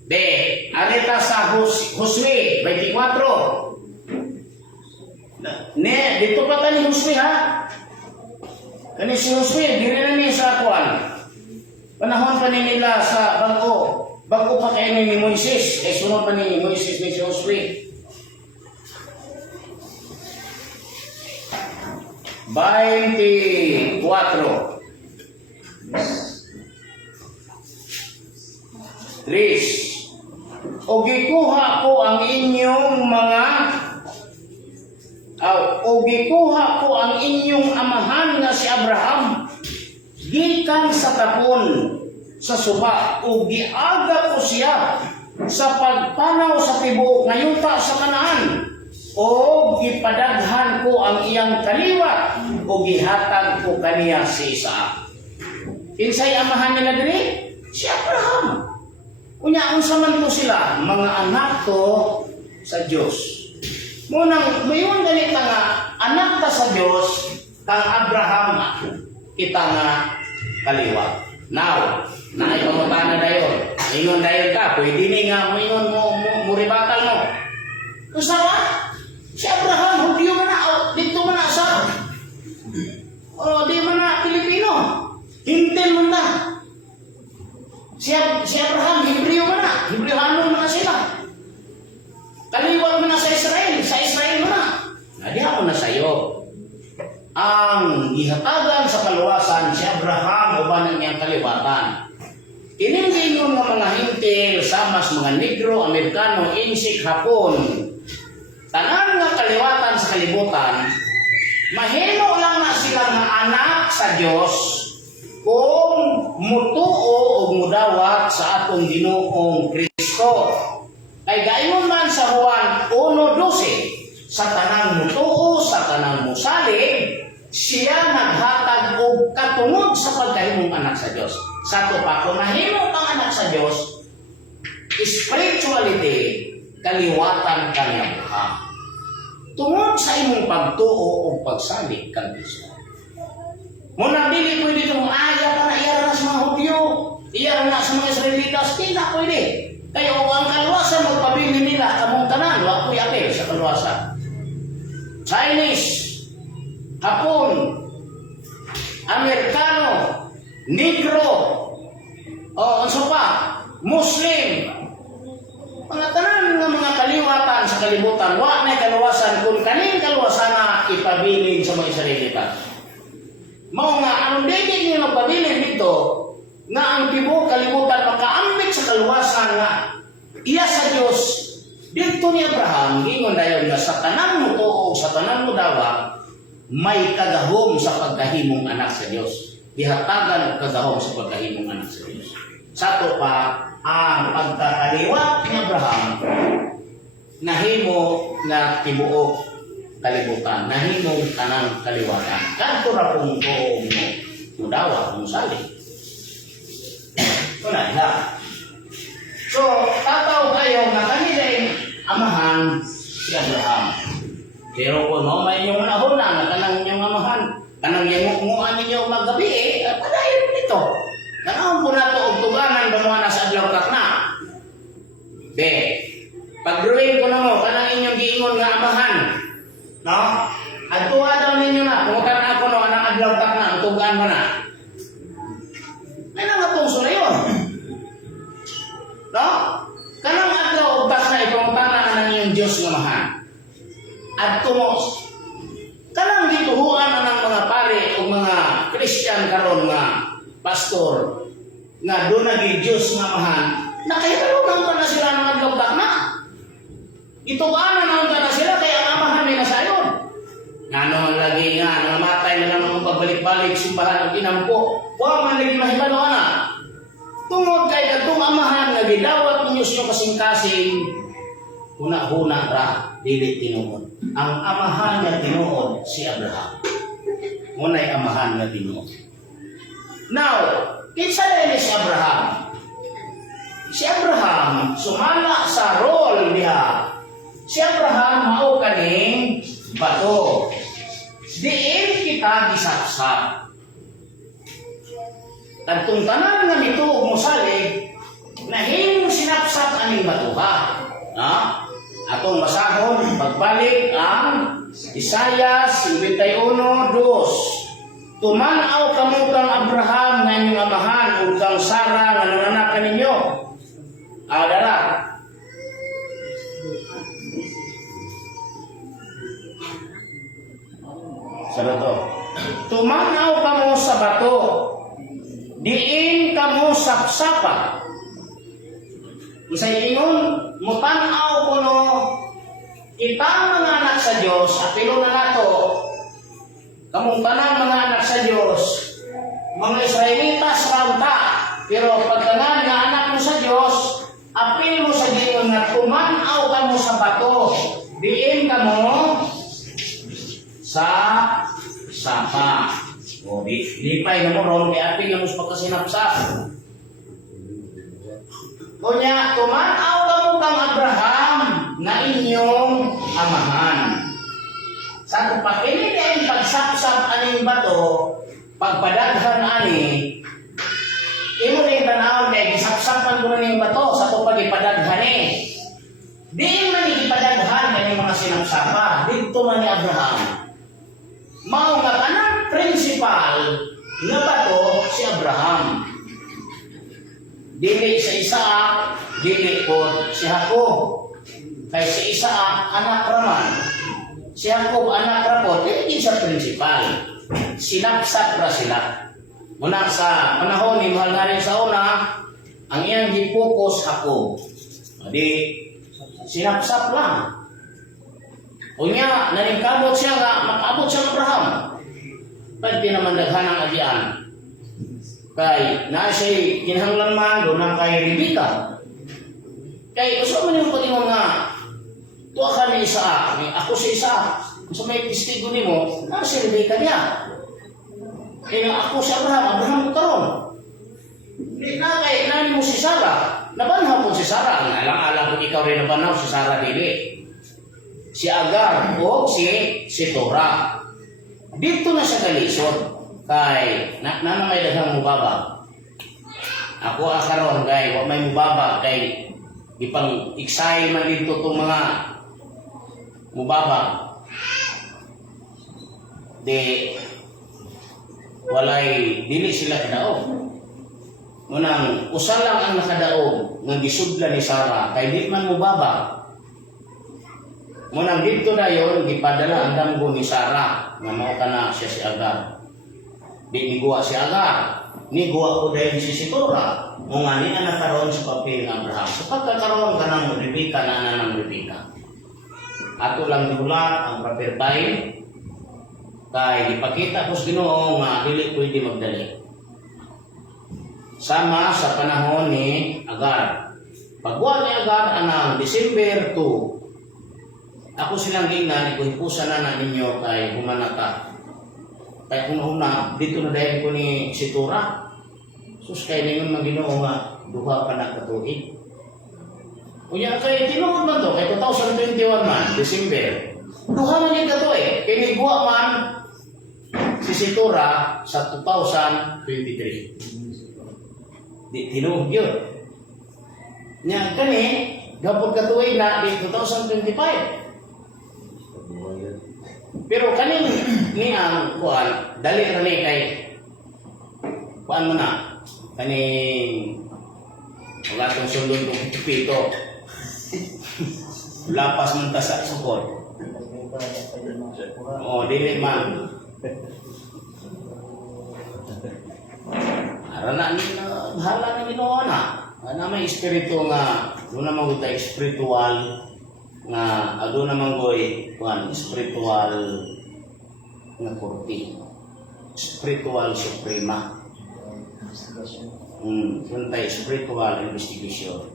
Be, areta sa Huswi, 24. Ne, dito pa ka ni Huswi, ha? Kani si Huswi, diri na niya sa kuwan. Panahon pa ni nila sa bangko. Bangko pa kayo ni Moises. Eh, sunod pa ni Moises ni si Huswi. 24. Tris. O gikuha ko ang inyong gikan sa tapon sa suba ug giaga ko siya sa pagpanaw sa tibuok nga yuta sa Kanaan o gipadaghan ko ang iyang kaliwat o gihatag ko kaniya si Isaac. Kinsay amahan nila diri? Si Abraham. Unya unsa man to sila? Mga anak to sa Dios. Munang mayon ganita nga anak ta sa Dios kang Abraham kita nga kaliwat. Now, naay pamutana dayon. Ingon dayon ka, pwede ni nga ingon mo ribatal mo. Usawa? Si Abraham, Hudyo man na, dito man na sa, di man na Pilipino. Hintil man na. Si Abraham, Hebreo man na. Hebreohano man na sila. Kaliwat man na sa Israel. Sa Israel man na. Nadi ako na sayo. Ang ihatagan sa kaluwasan, si Abraham, uban ng iyang kaliwatan. Iningingon ng mga hintil, samas mga negro, Amerikano, insik, Hapon, tanan nga kaliwatan sa kalibutan, mahimo lang na sila nga anak sa Dios kung mutuo o mudawat sa atong Ginoong Kristo. Kay gayon man sa Juan 1:12, sa tanang mutuo, sa tanang musalig, siya naghatag og katungod sa pagkahimong anak sa Dios. Sa to pa, kung mahimo kang anak sa Dios, spirituality, kaliwatan ka ni Abraham. Tungod sa imong pagtuo o pagsalig kang Kristo. Muna dili pwede itong aya ka na iyara sa mga Hudyo, iyara na sa mga Israelitas, di na pwede. Kaya ang kaluwasan magpabili nila kamong tanan, wa ko'y apel sa kaluwasan. Chinese, Hapon, Amerikano, Negro, ano pa, Muslim, mga tanan nga mga kaliwatan sa kalibutan, wa na kaluwasan kung kaning kaluwasan na ipabilin sa mga Israelitas. Mao nga, anong digig niyo magpabilin dito, nga ang tibuok kalibutan makaambit sa kaluwasan nga iya sa Dios dito ni Abraham, gingon dayon nga sa tanan mo tuo, sa tanan mo dawa, may kagahom sa pagkahimong anak sa Dios. Ihatagan og kagahom sa pagkahimong anak sa Dios. Sato pa ang pagkakaliwat ni Abraham nahimo nga tibuok kalibutan, nahimo tanang kaliwatan. Kadto ra kung tuo mo mudawa mo salig. Wala na. So, tataw kayo na kanilang amahan si Abraham. Pero kung no, may inyong nahuna na kanang inyong amahan, kanang yangunguan ninyo magabi, padayon dito. Kanang po na ito, og tuganan ba mga nasa adlaw kakna. Be, pag-drawing ko na mo, kanang inyong giingon nga amahan. No? Adtuwa daw ninyo na, kung kanang ako no, anang adlaw kakna, ang tugaan mo na. May nangatungso na yun. No? Kanang adlaw og kakna, ipangutana ng iyong Diyos nga mahan. At tumos, kanang gituhuan na ng mga pare o mga Christian karon nga pastor nga doon naging Diyos nga mahan, nakahiralungan ka na sila ng adlawdak na. Itugaan na ka na sila, kaya ang amahan may nasayon. Nga naman lagi nga, nangamatay na lang ang pagbalik-balik, simbahan at inampo. Huwag man lagi mahibalo na. Tungod kay katong amahan nga gidawat ninyo siyo kasing-kasing, huna-huna ra, dili tinuod. Ang amahan nga tinuod si Abraham. Muna'y amahan nga tinuod. Now, kinsa na si Abraham? Si Abraham, sumala sa role niya. Si Abraham mao kaning bato. Diin kita gisapsap. Kadtong tanan nga mituog mo salig, nahimong sinapsap aning batuha. Ha? Atong masahon, pagbalik ang Isaiah 51:2. Tumanaw kamo kang Abraham nga inyong amahan ug kang Sara nga nanganak kaninyo. Dara. Sa bato. Tumanaw kamo sa bato. Diin kamo sapsapa. Isay ingon, mutanaw kuno kitang mga anak sa Dios, apilo na nato. Kamong tanan mga anak sa Dios, mga Israelita Pero pagkanan nga anak mo sa Dios, apil mo sa Ginoo nga tumanaw ka mo sa bato. Diin ka mo sa sapa. O lipay na mo ron kay apil na mo sa pagkasinapsap. Kunya, tumanaw ka mo kang Abraham na inyong amahan. Sa kupakili ang pagsapsap aning bato, pagpadaghan ani, imo rin tanawon kay gisapsapan ko na ning bato sa to pagipadaghan eh. Di man ipadaghan kay mga sinapsapa didto man ni Abraham. Mao nga kanang principal nga bato si Abraham. Dili sa Isaac, dili po si Jacob. Kay si Isaac anak raman. Si Jacob anak ra po, dili sa principal. Sinapsap ra sila. Muna sa panahon ni mahal nga rin sa una, ang iyang gipokus Jacob. Di sinapsap lang. Unya, naningkamot siya nga, makabot siya Abraham. Pwede naman daghan ang agian. Kay, na siya'y kinahanglan man, doon na kay Rebecca. Kay, gusto mo yung patingon nga, tuwa ka ni Isaac, ako si Isaac, gusto may testigo ni mo, na si Rebecca niya. Kaya nga ako si Abraham, Abraham mo karon. Hindi na kay, nani mo si Sarah, nabanhaw po si Sarah, ang alang-alang kung ikaw rin nabanhaw si Sarah dili. Si Agar o si Tora. Dito na siya kalisod. Kay, na may daghang mubaba. Ako akaron kay, wag may mubaba. Kay, ipang exile man dito itong mga mubaba. Di, walay, dili sila kadaog. Munang, usa lang ang nakadaog ng gisudla ni Sarah. Kay, di man mubaba. Munang dito na yon gipadala ang damgo ni Sarah nga mao kana siya si Agar. Di niguwa si Agar, niguwa ko dahil si Tora. Nga ni anak karon sa papel ng Abraham. Sa pagkakaroon ka ng Rebecca na anak ng Rebecca. Ato lang nihulat ang papel tayo. Kay ipakita ko sa Ginoo nga dili pwede magdali. Sama sa panahon ni Agar. Pagwa ni Agar anang December 2. Ako silang gingnan, ikuhipusan na ninyo kay humanata. Kaya kung una, dito na dahil ko ni si Tora. Sus, kaya ninyo mag-Ginoo nga, duha pa na katuig. Kuya, kaya tinuod man to, kay 2021 man, December. Duha man yung katuig. Kaya niguwa man si Tora sa 2023. Di tinuod yun. Nya kani, gapon katuig na di 2025. Pero kaning ni ang kuan dali ra ni kay kuan mo na kaning wala tong sundon kong pito. Lapas man ta sa sukod. Oh, dili man. Ara na ni bahala na Ginoo na. Ana may espiritu nga, wala man gud espiritual nga ado naman goy kuan spiritual nga kurti, spiritual suprema, kuntay spiritual investigation.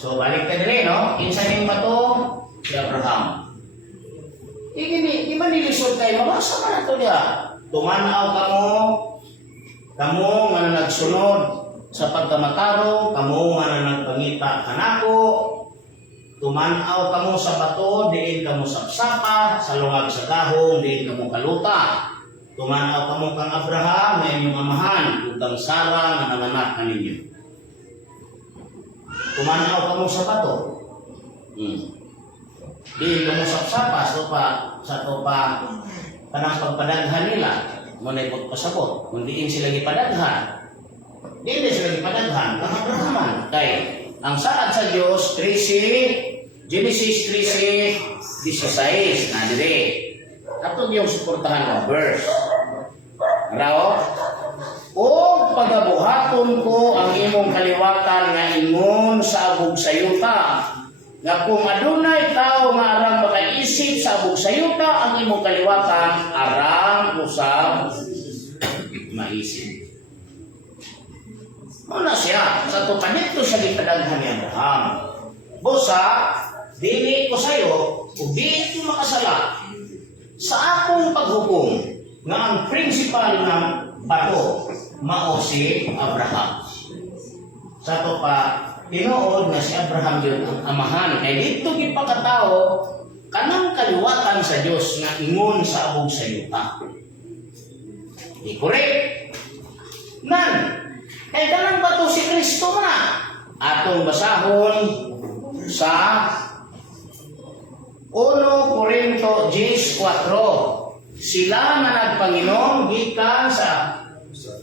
So balik ka dire no, kinsa ning bato si Abraham. Di man nilisod kay mabasa man ato diha. Tumanaw kamo nga nagsunod sa pagkamataro, kamo nga nagpangita kanako. Tumanaw kamo sa bato, diin kamo sapsapa, sa lungag sa dahong, diin kamo kaluta. Tumanaw kamo kang Abraham, na inyong amahan, utang Sarah, nga nanganak na ninyo. Tumanaw kamo sa bato. Diin kamo sapsapa, sa topa, kanang pagpadaghan nila, munay pasabot, kung diin sila gipadaghan. Diin sila gipadaghan, kang Abrahaman. Kay, ang saad sa Diyos, Genesis 13:16 na dire. Ato yung suportahan ng verse. Rao, o pagabuhaton ko ang imong kaliwatan nga ingon sa abog sayuta. Nga kung adunay tao nga aram makaisip sa abog sayuta ang imong kaliwatan, aram usab maisip. Muna siya, sa tupanit ko siya gipadaghan ni Abraham. Busa, dili ko sa'yo, kung di ko makasala, sa akong paghukom, nga ang principal ng bato, mao si Abraham. Sa to pa, tinuod na si Abraham yun ang amahan. Kaya dito gipakatao, kanang kaliwatan sa Diyos nga ingon sa abog sa yuta. Di correct? Nan, kaya kanang bato si Kristo na. Atong basahon sa 1 Corinto 10:4. Sila na nagpanginom gikan sa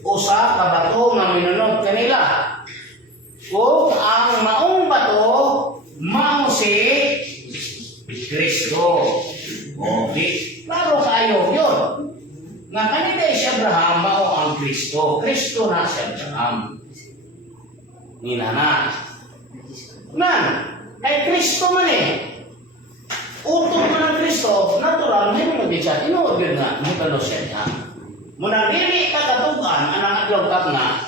usa ka bato nga minunod kanila. Kung ang maong bato mao si Kristo. Okay. Klaro kayo yun. Nga kanina si Abraham mao ang Kristo. Kristo na si Abraham. Ninana. Nan, ay Kristo man eh. Utol man ang Kristo, natural, may mga bisa, tinuod yun nga, may kalosyan niya. Muna dili ka katugan, anang adlaw kap na,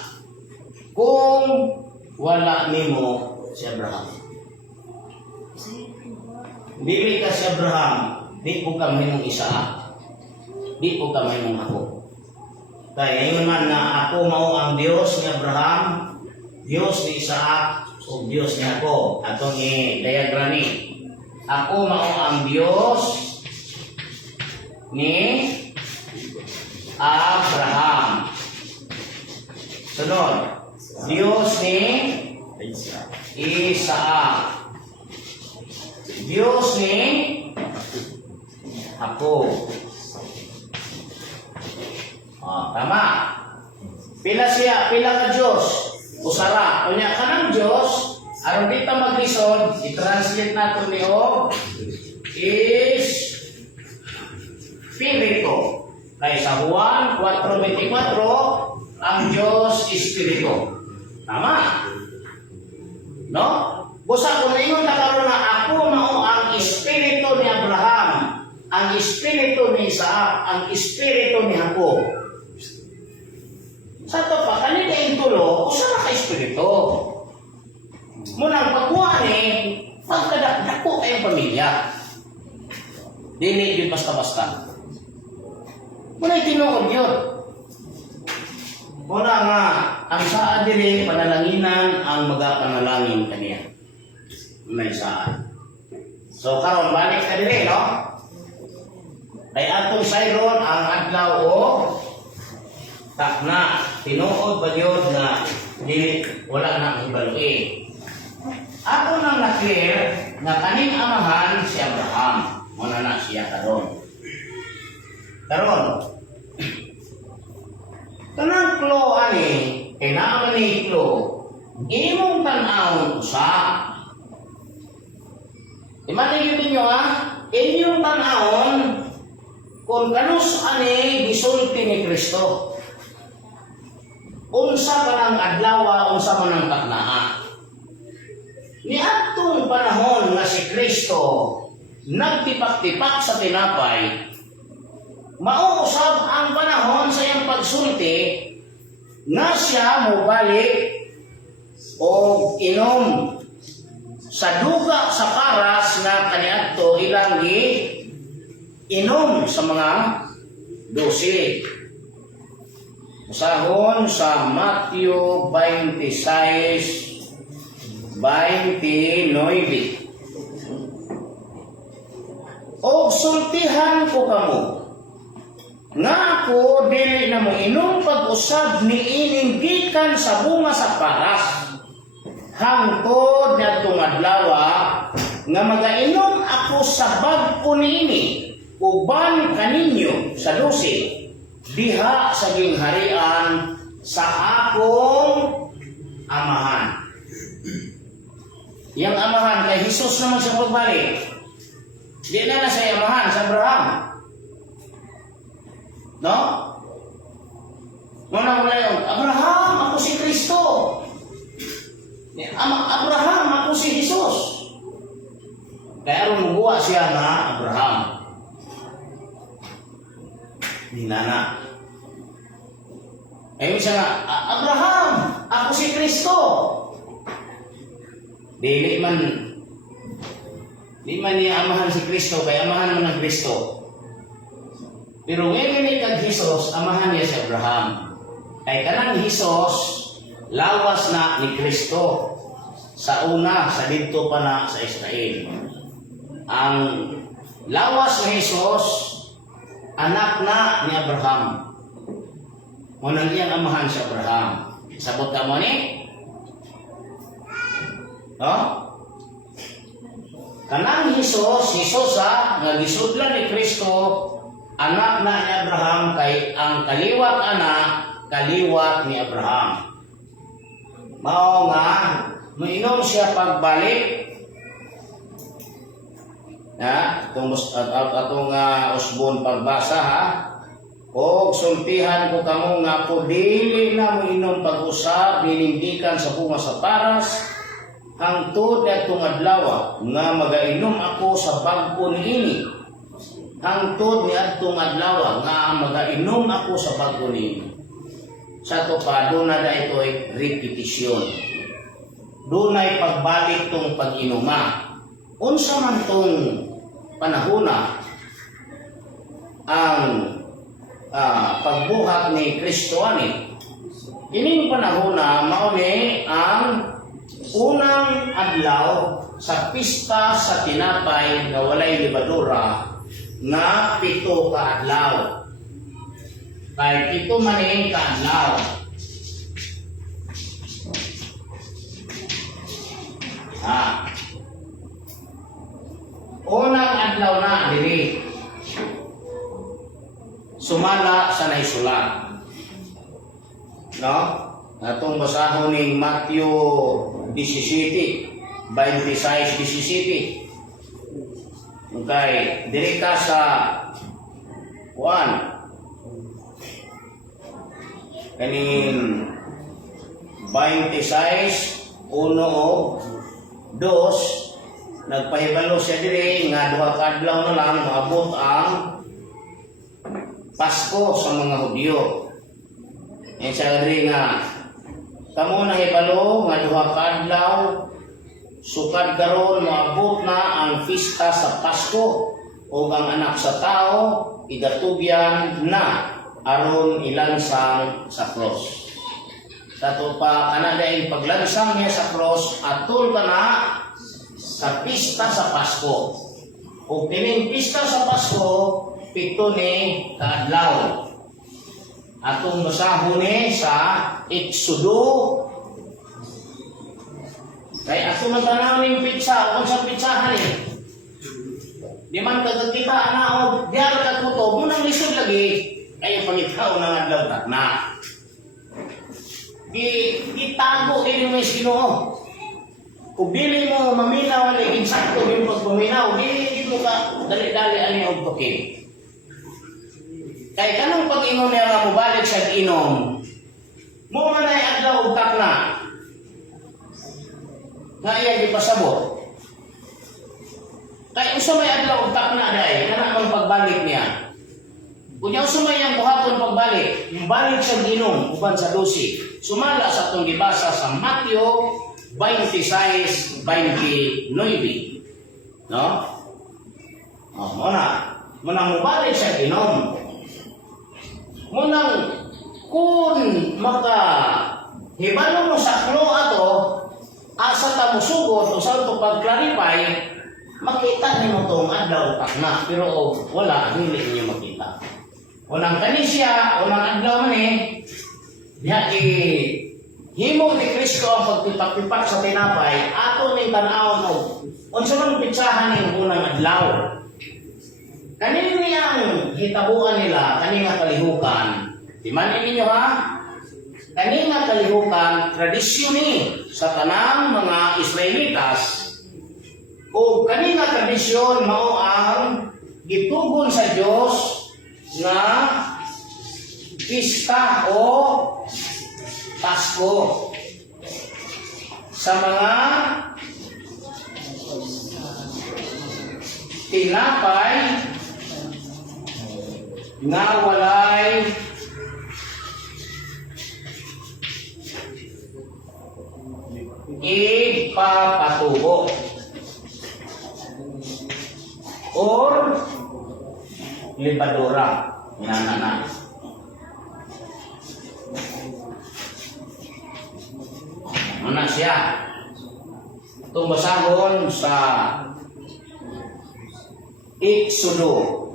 kung wala nimo si Abraham. Dili ka si Abraham, di po ka may mong isa, di po ka may mong ako. Kaya ngayon man na ako mao ang Diyos ni Abraham, Diyos ni Isaac, o Diyos ni ako. Atong i-diagrami. Ako mao ang Diyos ni Abraham. Sunod. Diyos ni Isaac. Diyos ni ako. Tama. Pila siya, pila ka Diyos. Usara. Kunya ka ng Diyos, aron kita maglisod, i-translate natin niyo is Espiritu. Kaya sa Juan 4:24, ang Diyos Espiritu. Tama? No? Busa kung ingon na karon na ako mao ang Espiritu ni Abraham, ang Espiritu ni Isaac, ang Espiritu ni Jacob. Sa to pa, kanina yung tulo, usara ka Espiritu. Munang pagkuha ni, pagkadako kayong pamilya. Dili yun basta-basta. Muna'y tinuod yun. Muna nga, ang saan dili, panalanginan ang magapanalangin kaniya. May saan. So, karon balik ka dili, no? Ay atong sayron ang adlaw o takna. Tinuod ba yun na dili, wala na ibalui. Ako nang na-clear na kaning amahan si Abraham. Muna na siya karon. Karon. Kanang klo ani, kailangan ni klo, imong tan-awon usa. Imatigin ninyo ha, inyong tan-awon kung kanus ani gisulti ni Kristo. Unsa ka ng adlaw, unsa man ang taknaa. Ni atong panahon na si Kristo nagtipak-tipak sa tinapay, mauusab ang panahon sa iyang pagsulti na siya mobalik o inom sa duga sa paras na kaniadto ilang inom sa mga 12. Usahon sa Matthew 26:29. O sultihan ko kamo nga ako dili na mo inom pag-usab ni ining gikan sa bunga sa paras hangtod ngadtong adlaw nga magainom ako sa bag-o niini uban kaninyo sa 12 diha sa gingharian sa akong amahan. Yang amahan kay Jesus naman sa pagbalik. Di na na sa amahan sa Abraham. No? Muna wala yun. Abraham, ako si Kristo. Abraham, ako si Jesus. Kaya rin magawa siya na Abraham. Di na na. Ayun siya nga, Abraham, ako si Kristo. Di man niya amahan si Kristo, kaya amahan mo ng Kristo. Pero ngayon kag Jesus, amahan niya si Abraham. Kay kanang Jesus, lawas na ni Kristo. Sa una, sa dito pa na sa Israel. Ang lawas ni Jesus, anak na ni Abraham. Munang iyang amahan si Abraham. Sabot ka mo ni? No? Kanang Jesus nga gisudlan ni Kristo, anak na ni Abraham, kay ang kaliwat anak, kaliwat ni Abraham. Mao nga, mainom siya pagbalik. Atong usbon pagbasa ha. O sultihan ko kamo nga po dili na mo inom pag-usab binindikan sa bunga sa paras hangtod atong adlaw nga magainom ako sa bag-o niini. Hangtod ni atong adlaw nga magainom ako sa bag-o niini. Sa to pa do na ito'y repetisyon. Dunay pagbalik tong pag-inuma. Unsa man tong panahona ang pagbuhat ni Kristo ani. Ining panahona mao ni ang unang adlaw sa pista sa tinapay nga walay libadura nga 7 ka adlaw. Kay 7 maning ka adlaw. Unang adlaw na dili sumala sa naisulat. No? Atong basahon ning Matthew 17, 26-17. Okay, diri ka sa kaning 26, 1 o 2, nagpahibalo siya diri nga 2 ka adlaw na lang maabot ang Pasko sa mga Hudyo. Yan siya rin nga, kamo na hibalo nga 2 ka adlaw, sukad karon maabot na ang pista sa Pasko o ang anak sa tao, igatubyan na aron ilansang sa cross. Sa to pa, dahil paglansang niya sa cross, atol ka na sa pista sa Pasko. O kining pista sa Pasko, 7 ni kaadlaw. Atong basahon ni sa Exodo. Kay ato nagtanaw ning pizza, kung sa pizzahan ni. Di man kagkita na o diyan ka kuto, munang lisod lagi. Kaya pangitaw ng adlaw na. Itago din may Ginoo. Kung bili mo maminaw ali insakto yung pagpaminaw, di mo ka dali-dali ani og tukin. Kaya kanang pag-inom niya nga mo balik sa inom, mo man ay adlaw og takna. Kaya di pasabot. Kaya usa may adlaw og takna dai, kana ang pagbalik niya. Kunya usa may ang buhaton pagbalik, yung balik sa inom uban sa 12. Sumala sa atong gibasa sa Matthew 26:29. No? Muna mo balik sa inom. Munang kung hibalo mo sa klo ato, asa ta mo sugod o sa ito pag-clarify, makita nimo itong adlaw takna. Pero wala, hindi niyo makita. Unang kanisya, unang adlaw man himo ni Kristo ang pagpipak-pipak sa tinapay, ato ning tan-aw mo. Unsa man pitsahan ning unang adlaw? Kanin niyang hitabuan nila, kaning nga kalihukan. Di man ninyo ha? Kaning nga kalihukan, tradisyon ni sa tanang mga Israelitas. O kaning nga tradisyon mao ang gitugon sa Dios nga pista o Pasko. Sa mga tinapay nga walay ipapatubo or lipadura. Inana. Ano siya? Itong basahon sa Exodo.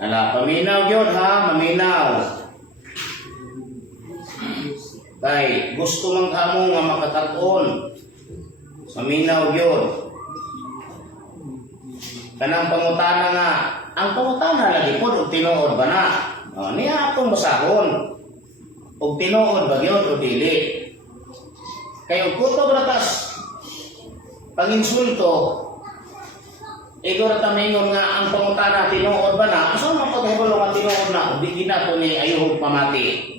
Paminaw yun ha, maminaw. Kay gusto man kamo nga makataton. Maminaw yun. Kanang pangutana nga, ang pangutana lagi po, o tinuod ba na? Niya akong basahon. O tinuod ba yun o dili? Kaya kuto bratas, panginsulto, ego rata mingon nga ang pangutana tinuod ba na? Asa man pagkagulo nga tinuod na? O di na ito ni ayuhog pamati.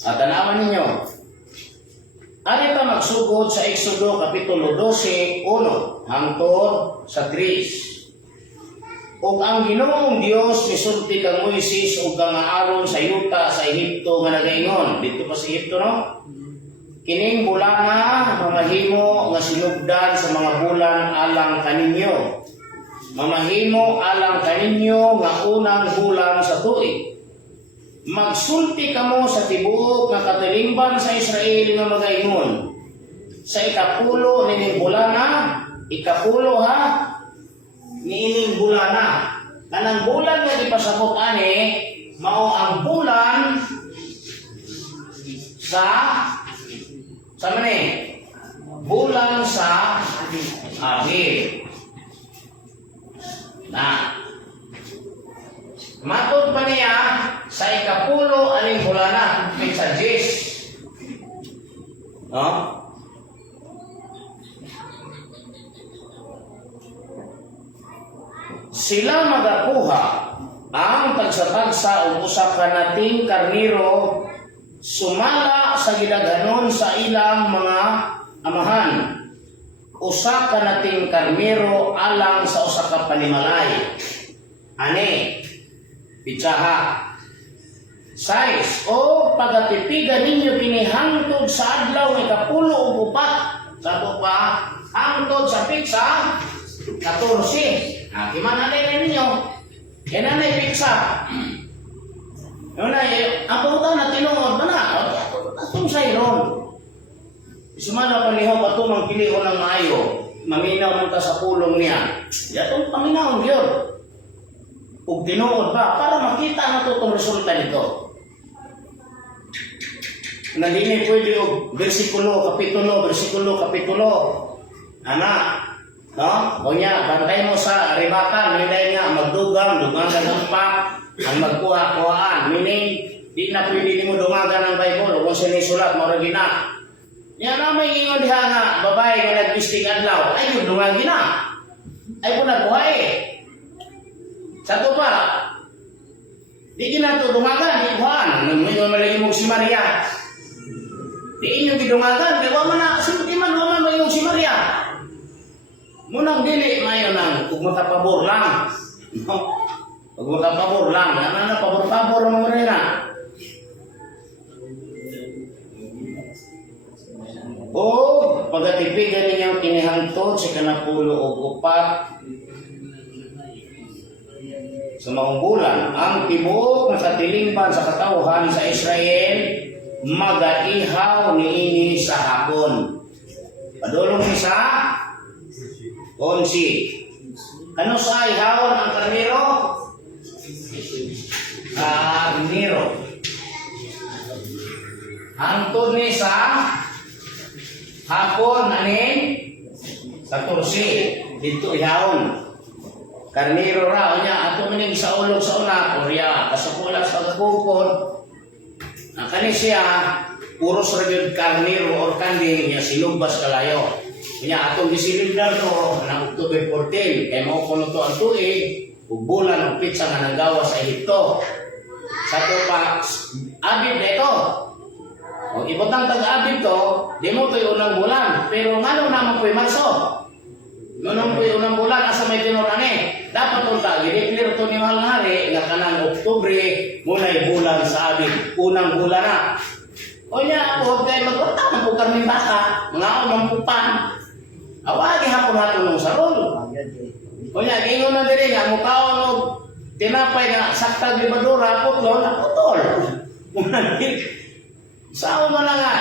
At tanawan ninyo, arita magsugod sa Exodo Kapitulo 12, 1 hangtod sa 3. Ug ang Ginoong Dios misulti kang Moises ug kang Aaron sa yuta sa Ehipto nga nagaingon. Dito pa sa Ehipto no? Kining bulana mamahimo nga sinugdan sa mga bulan alang kaninyo. Mamahimo alang kaninyo nga unang bulan sa tuig. Magsulti kamo sa tibuok nga katilingban sa Israel nga magaingon. Sa ikapulo nining bulana, ikapulo ha, niining bulana. Kanang bulan nga ipasabot ani, mao ang bulan sa mani? Bulan sa Abil. Na matod pa niya sa ikapulo aning bulana, sa 10. No? Sila magakuha ang tagsa-tagsa o usa ka nating karniro sumala sa gidaghanon sa ilang mga amahan. Usa ka nating karniro alang sa usa ka panimalay. Ani, pitsaha. 6. O pagatipigan ninyo pinihangtod sa adlaw ng ikapulo o upat. Sato pa, hangtod sa pitsa 14. Kimananay na ninyo. Yan na piksa. Yun na, ang pumunta na tinuod ba na? Atong sayron. Sumala palihog atong ang pilihon ng maayo. Maminaw man ta sa pulong niya. Yatong paminahon yun. Kung tinuod ba, para makita na ito itong resulta nito. Na hindi pwede yung versikulo, kapitulo. Anak. No? O niya, bantay mo sa ribatan, hindi nga magdugang ng pak, ang magkuha-kuhaan. Meaning, di na pwede mo dumagan ng Bible, kung sinisulat, maragi na. Yan na may ingon diha nga, babae nga nag-istig adlaw, ay yung dumagi na. Ay po nagbuhay eh. Sa ito pa, di ginato dumagan, di kuhaan. May malagi mo si Maria. Di inyo gidungagan, kaya waman na, simputi man, waman mo si Maria. Munang dili mayo nang ug makapabor lang. Ug makapabor lang, ana pabor-pabor mo rin na. O pagatipigan ninyo kinihangtod sa kanapulo og upat sa maong bulan ang tibuok nga katilingban sa katawhan sa Israel magaihaw niini sa hapon. Padulong ni sa 11. Ano sa ihawon ang karniro? Karniro. Hangtod ni sa hapon anin 14. Dito ihawon. Karniro ra nya ato maning sa ulog sa una Korea kasukula sa gagupon. Ang kani siya puros ra gyud karniro or kanding niya silubas kalayo. Kanya atong gisilindar no na October 14 kay mao kuno to ang tuig ug bulan og pitsa nga nagawa sa Ehipto. Sa to pa abid dito. O ibutang tag-abid to, di mo to'y unang bulan, pero ngano naman ko'y Marso. Nunong ko'y unang bulan asa may tinurani. Dapat unta gideclare to ni Mahal Hari nga kanang Oktubre munay bulan sa abid, unang bulan na. O niya, huwag kayo magpunta ng kaming bata. Kunya, gingon na diri nga, mukhaon o tinapay nga saktag libadura, putol, putol. Sao mo na nga,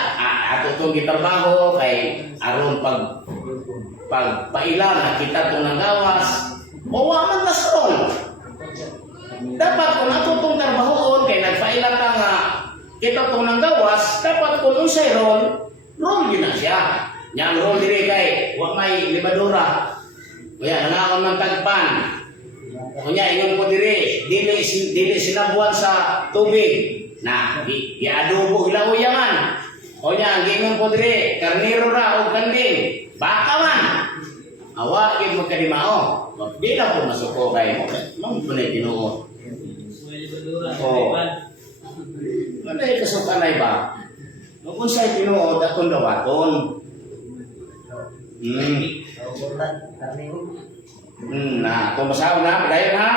ato itong gitrabaho kay aron pagpaila na kita itong nagawas, o waman tas rol. Dapat kung ato itong trabahoon, kay nagpaila ka nga kita itong nagawas, dapat kung unsay rol yun na siya. Nya ang rol diri kay, wag may libadura. Kaya nangaon man tagpan. Kunya ingon ko diri, dili sinabuan sa tubig. Na, i-adobo ilaw-yaman. Kunya ang gingon ko diri, karniro ra o kanding. Baka man. Awa yung magkalimao. Di lang po masuko kayo. Mang punay tinuot. Oo. Ano yung kasukanay ba? Kung sa'y tinuot, atong dawaton. Na, kumasaw na, dayon ha.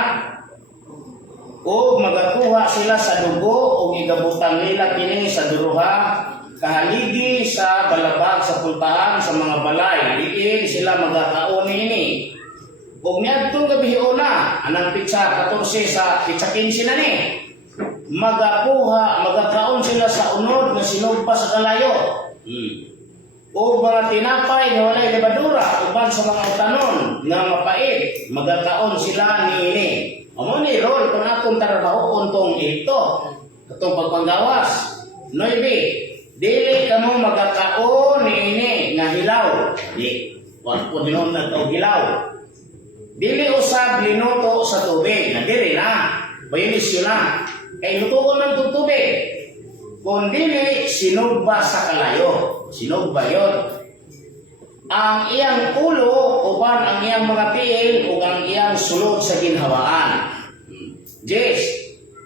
O magakuha sila sa dugo o igabutan nila kini sa duruha kahaligi sa balabag sa pultahan sa mga balay diin sila magakaon ini. Ug miadtong gabi una anang pitsa 14 sa pitsa 15 na ni. Magakaon sila sa unod nga sinugpa sa kalayo. O mga tinapay nga walay libadura uban sa mga utanon nga mapait magakaon sila niini. Amo ni rol kung atong trabaho untong ito atong pagpanggawas. Noibi, dili kamo magakaon niini nga hilaw. Di, wag po dinon na to hilaw. Dili usab linuto sa tubig, na diri na. Bayinis yun na. Kay lutuon ng tubig. Kung dili, sinugba sa kalayo. Sinugba yun. Ang iyang ulo, uban ang iyang mga tiil, o ang iyang sulod sa ginhawaan. Yes.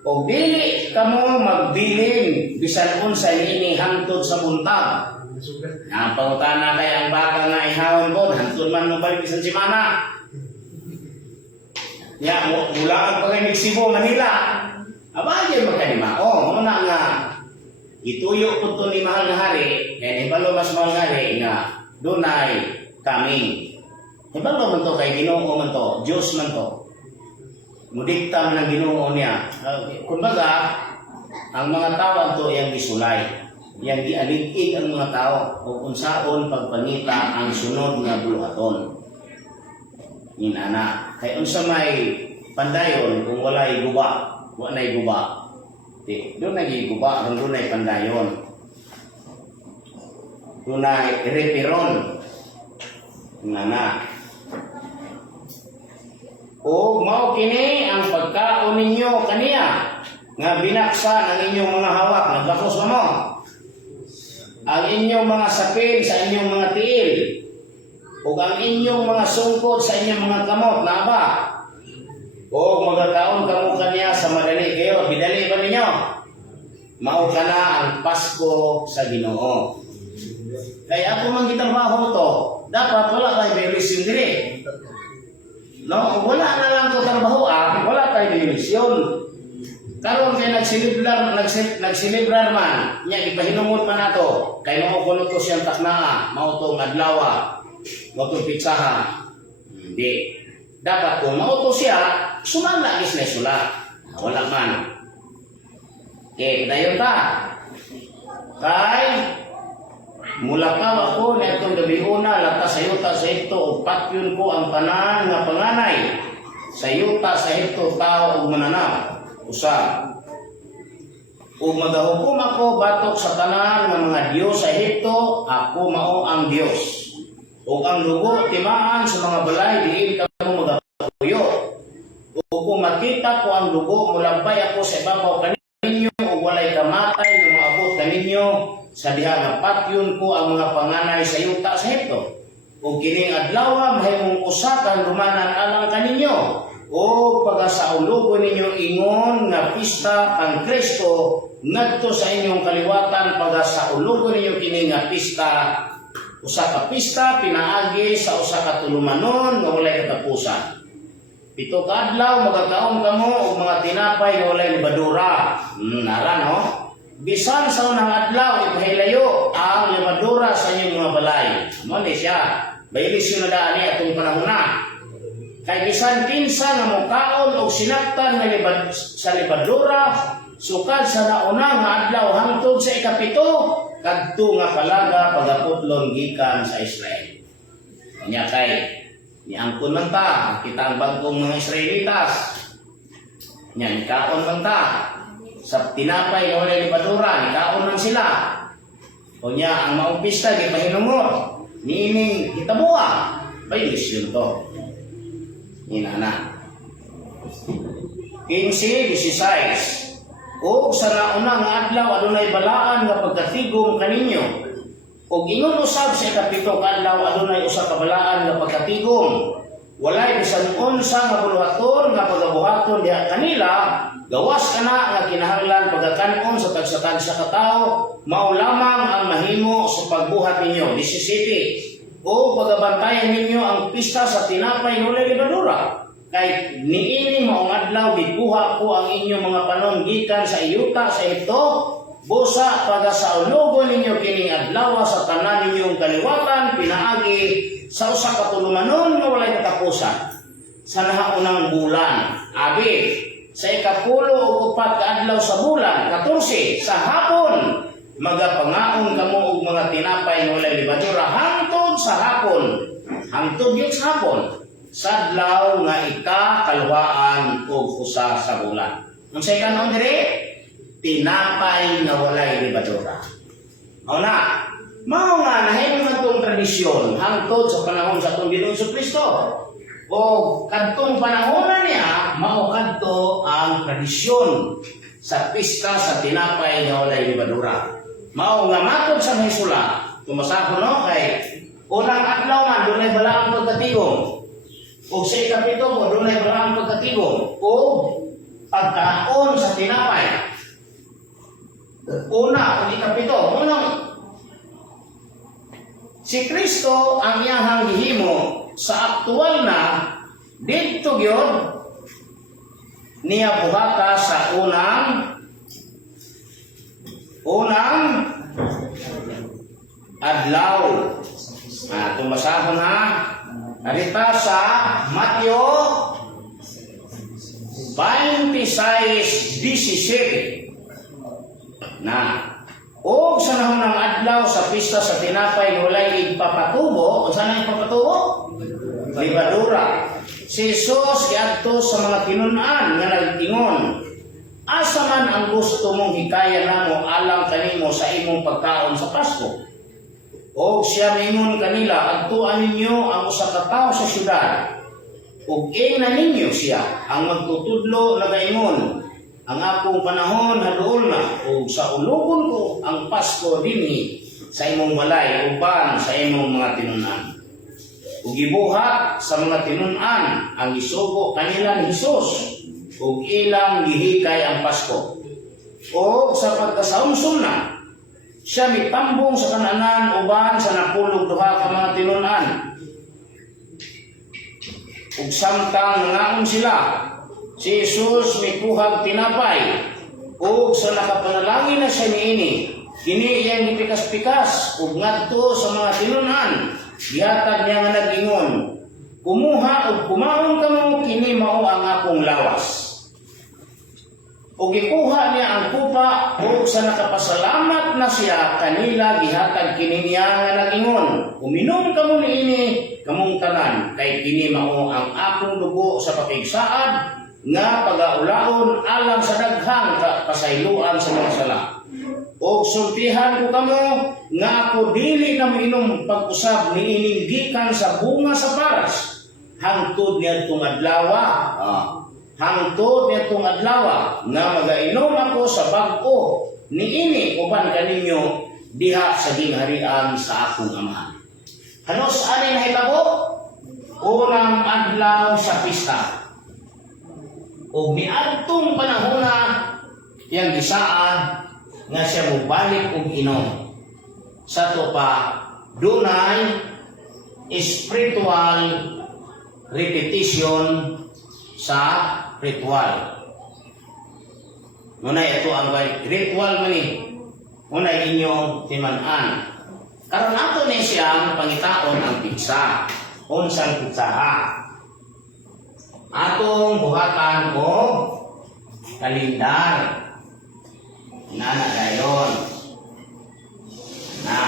O dili kamo magbilin, bisan unsa ini hangtod sa buntag. Ang pangutana kay ang baka nga ihawon ko, hangtod man mo balik bisan simana. Ya, mula ang pag-imig Cebu, Manila. Aba, yan magkanima. O, muna nga, ituyo po ito ni mahal na hari, kaya ibalo mas mahal na hari, nga, dunay kaming. Ibalo man to kay Ginoo man to, Diyos man to. Mudikta man ang Ginoo niya. Kumbaga, ang mga tao to yang gisulay. Yang gialig-ig ang mga tao, o unsaon pagpangita ang sunod nga buluhaton. Inana. Kay unsa may pandayon kung walay guba, walay guba. Di, doon nagiguba, doon ay pandayon. Doon ay repiron. Inana. O mao kini ang pagkaon ninyo kaniya nga binaksan ang inyong mga hawak, nagbakos mo. Ang inyong mga sapil sa inyong mga tiil. O ang inyong mga sungkot sa inyong mga kamot, na ba? O magkakaon kamo kaniya sa madali kayo, bidali ba ninyo? Mao ka na ang Pasko sa Ginoo. Kaya ako man gitrabaho to, dapat wala kay belisyon diri. No, wala na lang to trabaho wala kay belisyon. Karon kay nagsilibrar man, nya ipahinumot man nato, kay mao kuno to siyang takna, mao tong adlaw. Waktu pitsahan, hindi. Dapat kung mauto siya, sumalagis na sulat. Wala man. Dayon ta. Kay, mula ka ako na itong gabi una, lata sa yuta sa ito, o patyon ko ang tanan nga panganay. Sa yuta sa ito, tao o mananaw. Usa. O magahukom ako, batok sa tanan nga mga Diyos sa ito, ako mao ang Diyos. O ang dugo timaan sa mga balay diin kamo magapuyo. O kung makita ko ang dugo mulampay ako sa ibabaw kaninyo o walay kamatay nga maabot kaninyo sa diha nga patyon ko ang mga panganay sa yuta sa Ehipto. O kining adlaw mahimong usa ka lumanan alang kaninyo. O pagasaulugon ninyo ingon nga pista kang Kristo ngadto sa inyong kaliwatan pagasaulugon ninyo kini nga pista. Usa ka pista pinaagi sa usa ka tulumanon nga walay katapusan. 7 ka adlaw magakaon kamo og mga tinapay nga walay libadura. Nara no? Bisan sa unang adlaw ipahilayo ang libadura sa inyong mga balay. Mo ni siya. Baylisyon na daan ni atong panahon na. Kay bisan kinsa nga mukaon og sinaktan nga sa libadura sukad sa nauna nga adlaw hangtod sa ikapito kadto nga palaga pagaputlon gikan sa Israel. Nya kay niangkon man ta kita ang bagong mga Israelitas. Nya nikaon man ta sa tinapay nga walay libadura, nikaon man sila. Unya ang maong pista gipahinumot niining hitabuha. Bay misyon to. Inana 15:16 o sa naunang adlaw adunay balaan nga pagkatigom kaninyo ug ingon usab sa ikapito ka adlaw adunay usa ka balaan nga pagkatigom walay bisan unsa nga buluhaton nga pagabuhaton diha kanila gawas kana nga kinahanglan pagkakan-on sa tagsatan sa katawo mao lamang ang mahimo sa pagbuhat ninyo. 17 o pagabantayan ninyo ang pista sa tinapay nga walay libadura kay niini maong adlaw gikuha ko ang inyong mga panon gikan sa iyuta sa Egipto busa pagasaulugon ninyo kining adlaw sa tanan ninyong kaliwatan pinaagi sa usa ka tulumanon nga walay katapusan sa nahaunang bulan abi sa ikapulo ug upat ka adlaw sa bulan 14 sa hapon magapangaon kamo og mga tinapay nga walay libadura hangtod sa hapon hangtod gyud sa hapon sa adlaw nga ikakalwaan og usa sa bulan. Unsay kanon diri? Tinapay nga walay libadura. Mao na. Mao nga nahimo nga tong tradisyon hangtod sa panahon sa atong Ginoong Jesucristo. O kadtong panahon niya mao kadto ang tradisyon sa pista sa tinapay nga walay libadura. Mao nga matod sa hisula, tumasako no kay unang adlaw man dunay balaang pagkatigom. O sa ikapito mo dunay balaang pagkatigom o pagkaon sa tinapay. Una, o ikapito, unang si Kristo ang iyahang gihimo sa aktual na dito gyud niya buhata sa unang adlaw. Tumasahon ha. Arita sa Mateo 26:17 na o sa nahunang adlaw sa pista sa tinapay nga walay igpapatubo o saan ang ipapatubo? Libadura. Si Jesus giadto sa mga tinun-an nga nagtingon, asa man ang gusto mong hikaya namo alang kanimo sa imong pagkaon sa Pasko? O siya mingon kanila, adtuan ninyo ang usa ka tawo sa syudad. Ug ingnan ninyo siya ang magtutudlo nagaingon, ang akong panahon haduol na, ug sa ulugon ko ang Pasko dinhi sa imong balay uban sa imong mga tinun-an. Ug gibuhat sa mga tinun-an ang isugo kanila ni Hesus, ug ilang gihikay ang Pasko. O sa pagkasaumsum na, siya mitambong sa kananan uban sa napulog duha ka mga tinun-an. Ug samtang nangaon sila, si Jesus mikuhag tinapay. Ug sa nakapanalangin na siya niini, kini iyang gipikas-pikas ug ngadto sa mga tinun-an. Gihatag niya nga nag-ingon, kumuha ug kumaon kamo kini mao ang akong lawas. O gikuha niya ang kupa o sa nakapasalamat na siya kanila gihatag kini niya nga nag-ingon, uminom kamo niini kamong tanan kay kini mao ang akong dugo sa pakigsaad nga pagaulaon alang sa daghang kasayloan sa mga sala. O sultihan ko kamo nga ako dili na mainom pag-usab niining gikan sa bunga sa paras hangtod niadtong adlaw. Hangtod nitong adlaw nga magainom ako sa bag-o niini uban kaninyo diha sa gingharian sa akong Ama. Hanos ani nahitabo? Unang adlaw sa pista. O miadtong panahona yang gisaan nga siya mubalik og inom. Sa to pa dunay spiritual repetition sa ritual. Munay ito ang ritual man ni. Munay inyong timan-an. Karon ato ni siyang pangitaon ang pizza. Unsang pizza ha? atong buhatan o kalendar. Nana dayon. Na.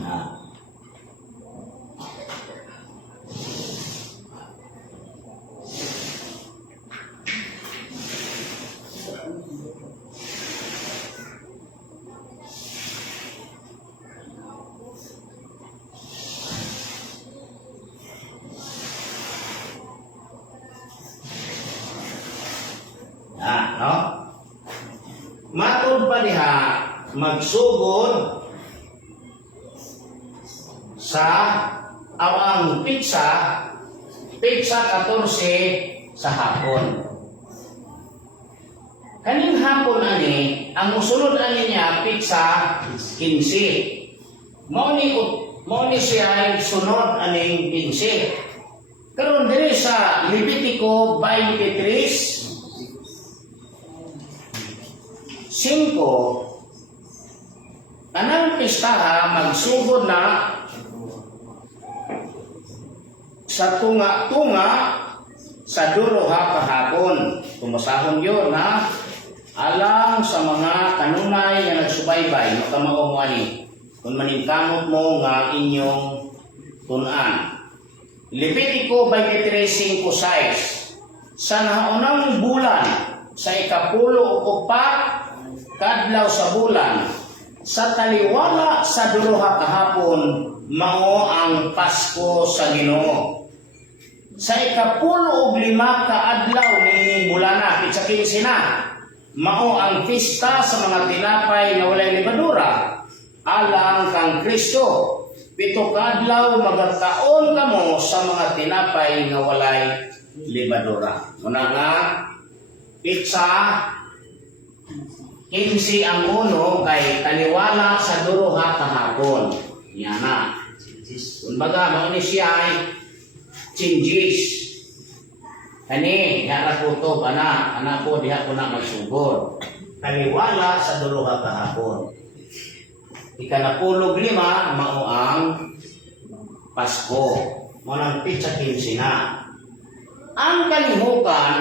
Na. No? Matod pa diha magsugod sa awang pizza 14 sa hapon. Kaning hapon ani ang musulod ani niya pizza 15. Mao ni siya sunod aning 15. Karon diri sa Levitico 23 5, anang pistaha magsugod na sa tunga-tunga sa duruha kahapon. Tumasahon yun na alang sa mga kanunay nga nagsubaybay makamao mo ani kung maningkamot mo nga inyong tunan. Levitico 23:5 sa naunang bulan sa ika-14 kadlaw sa bulan sa taliwala sa duruha kahapon mao ang Pasko sa Ginoo. Sa ika-15 kaadlaw ni bulana pitsa 15 na mao ang pista sa mga tinapay na walay libadura alang kang Kristo. 7 kadlaw magataon kamo sa mga tinapay nga walay libadura. Una nga pitsa 15 ang uno kay taliwala sa duruha kahapon. Yan na. Kumbaga, mao ni siya ay chinjis. Kani, yara po to, anak po, diha ko na magsugod. Taliwala sa duruha kahapon. Ika-15 mao ang Pasko. Mao nang pitsa 15 na. Ang kalihukan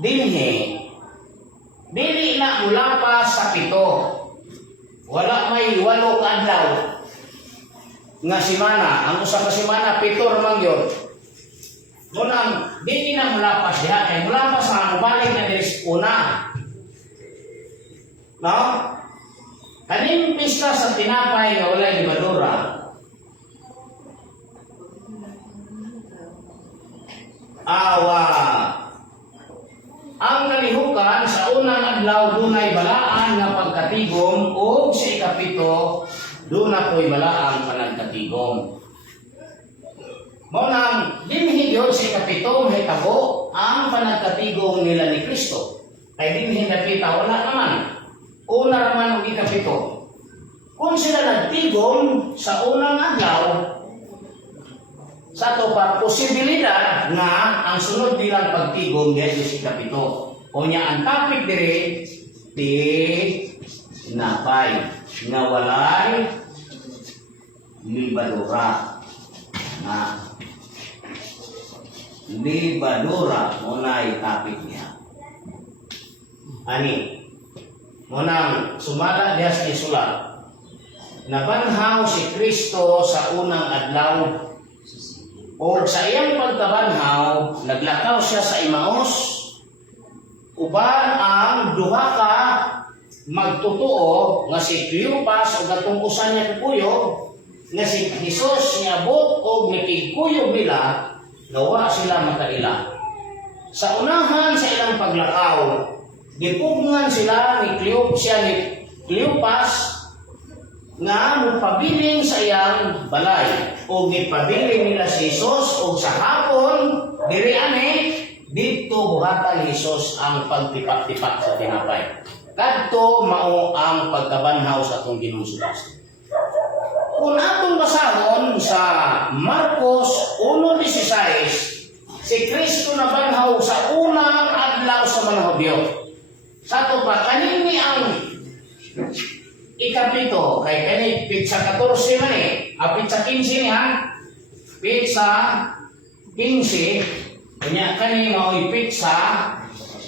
dinhi dili na mula pa sa 7. Wala may 8 adlaw nga semana. Ang usa ka semana 7 man gyud. Munang dili na mula pa siya kay mula pa sa mobalik na diri una. No? Kaning pista sa tinapay nga walay libadura. Ang kalihukan sa unang adlaw dunay balaan nga pagkatigom o sa ikapito duna ko'y balaan panagkatigom. Mao nang dinhi gyud sa ikapito mahitabo ang panagkatigom nila ni Kristo. Kay dinhi nakita wala naman. Una naman ang ikapito. Kung sila nagtigom sa unang adlaw, sa to pa posibilidad nga ang sunod nilang pagtigom dahil sa kapito. O niya ang topic dire di napay nga walay libadura. Na libadura munay topic niya. Ani munang sumala diha sa isula. Nabanhaw si Kristo sa unang adlaw o sa iyang pagkabanhaw, naglakaw siya sa Emmaus, uban ang duha ka magtutuo nga si Cleopas o gatong usan niya kukuyog, nga si Jesus niabot o nakikuyog nila, gawa sila makaila. Sa unahan sa ilang paglakaw, gipugngan sila ni Cleopas nga magpabiling sa iyang balay o gipabiling nila si Jesus o sa hapon diri ani dito buhatan ni Jesus ang pagtipak-tipak sa tinapay. Kadto mao ang pagkabanhaw sa atong Ginoong Jesu. Kung atong basahon sa Marcos 1:16, si Kristo nabanhaw sa unang adlaw sa mga Hudyo. Sa to pa kanini ang ikapito, kay kani pizza 14 man eh. Pizza 15 ha. Pizza 15. Kanya kani mao'y pizza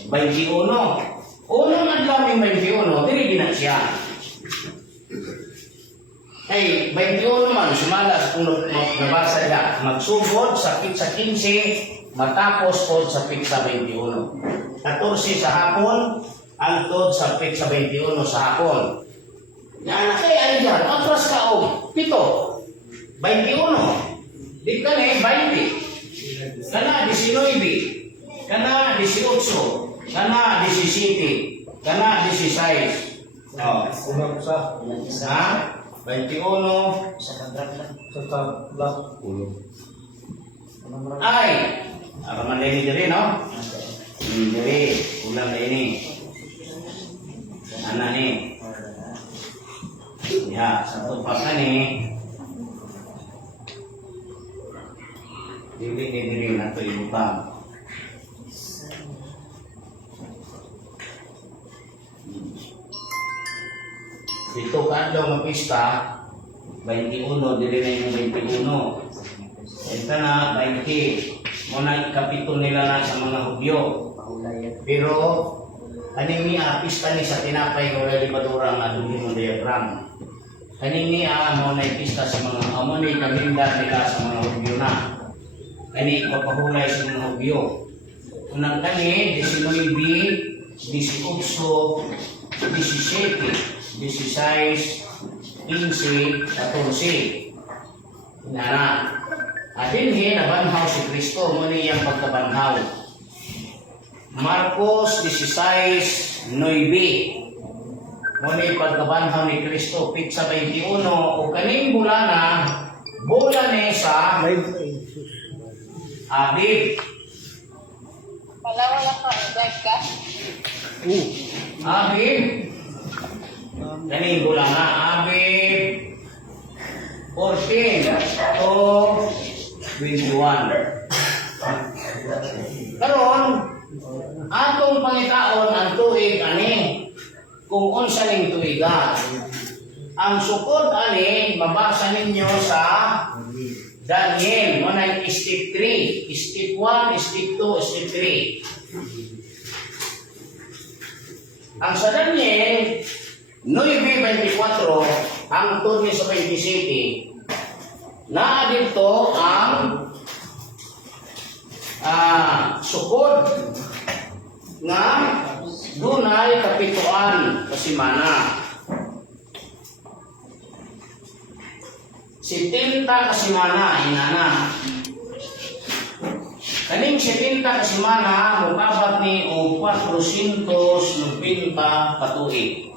21. Unang adlaw ng 21, dili gina siya. Ay, 21 man, sumalas kung nabasa niya, magsugod sa pizza 15, matapos po sa pizza 21. 14 sa hapon, antod sa pizza 21 sa hapon. Na kay ano dyan, atras ka o, 7, 21, di ka na 20, kana 19, kana 18, kana 17, kana 16. Oh. Ha? 21 sa tabla ulo. Ay, apa man diri no? Diri, ulang na ini. Ana ni. Ya, satu pakan ni. Diri na to ibutang. Dito kadlaw nga pista 21 dili na yung 21. Enta na 20. Muna kapito nila na sa mga Hudyo. Pero kanimi pista ni sa tinapay ko wala libadura nga duhin mo diagram. Kanimi mo na pista sa mga amoni kaminda nila sa mga Hudyo na. Kani papahulay sa mga Hudyo. Unang kani 19, 18, 17. 16, 15, 14. Inana. At dinhi nabanhaw si Kristo mo niyang pagkabanhaw. Marcos 16:9. Mo ni pagkabanhaw ni Kristo pizza 21 o kaning bulana bulan ni sa Abib. Palawa lang ko, guys ka? Abib. Kaning bulana Abib 14 to 21. Karon atong pangitaon ang tuig ani kung unsa ning tuiga. Ang sukod ani mabasa ninyo sa Daniel, manay step 3, step 1, step 2, step 3. Ang sa Daniel 9:24 ang turni sa 27 na dito ang sukod nga dunay kapituan kasimana. 70 kasimana inana. Kaning 70 kasimana mukabat ni o 490 katuig.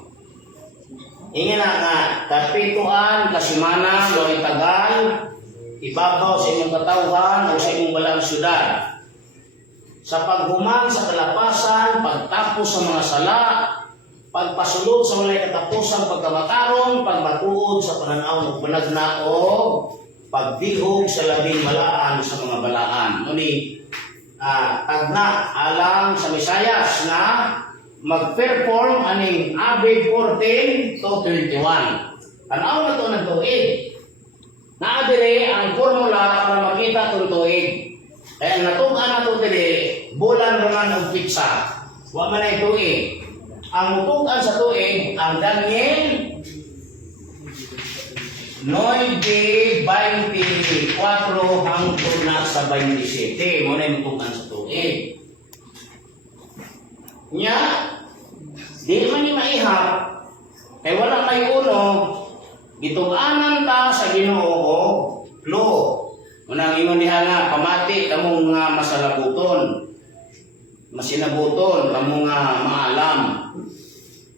Ingin nga kapituan kasimana loy tagal ibabaw sa inyong katawhan o sa inyong balang syudad. Sa paghuman sa kalapasan, pagtapos sa mga sala, pagpasulod sa walay katapusang pagkamakaron, pagbatuod sa pananaw ng panagna o pagdihog sa labing balaan sa mga balaan. Ngunit tagna alang sa Misayas na mag-perform aning Abib 14 to 21. Tanaw na ito ng tuig. Naadiri ang formula para makita itong tuig. Kaya natugan na ito dili, bulan naman ng pizza. Huwag man na tuig. Ang mutugan sa tuig, ang Daniel 9:24 hangtod na sa 27. Muna yung mutugan sa tuig. Nya, di man ni maihap, kay wala may uno, gituganan ta sa Ginoo, lo. Unang ingon diha nga pamati kamo nga masalabuton. Masinabuton kamo nga maalam.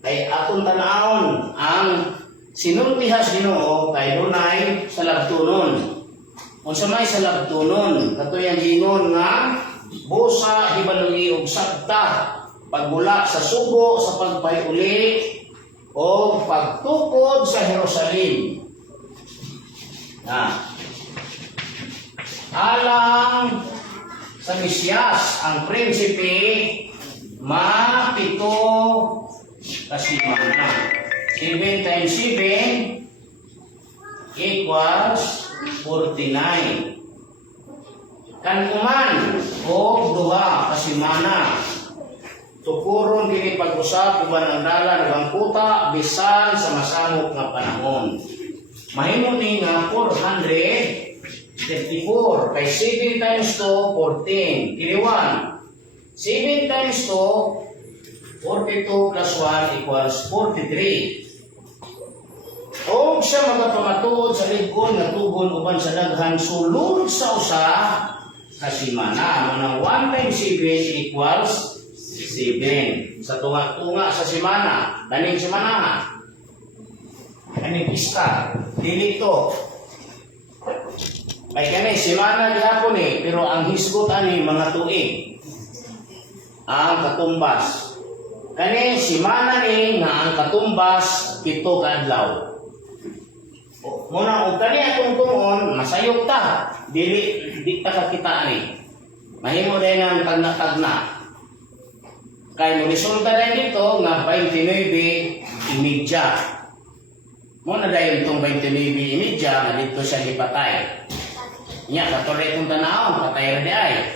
Kay atong tan-awon ang sinultihas Ginoo kay dunay salabtunon. Unsa may salabtunon? Katuyan gingon nga busa hibalungi og sabta. Pagbula sa subo sa pagpayuli o pagtukod sa Jerusalem. Alang sa Mesiyas, ang prinsipe, mapito kasimana. 7 times 7 equals 49. Kanuman o duha kasimana. Tukuron kini pag-usap uban ang dalan ng kuta bisan sa masamok nga panahon. Mahimo ni nga 434 kay 7 times 2 14. Kiliwan. 7 times 2 42 plus 1 equals 43. O siya magapamatuod sa ligkon nga tugon uban sa daghan sulod sa usa kasimana. Manang 1 times 7 equals 7. Sa tunga-tunga sa simana, kaning simana, kaning pista, dilito. Ay kani simana gihapon pero ang hisgot ani mga tuig. Ang katumbas. Kani simana ni nga ang katumbas 7 ka adlaw. Muna og kani atong tuon masayop ta, di ta kakita ni. Mahimo din ang tagna-tagna. Kaya resulta rin dito nga 29:30. Muna dahil itong 29:30 na dito siya ipatay. Nya, katuloy itong tanawon, patay rin ay.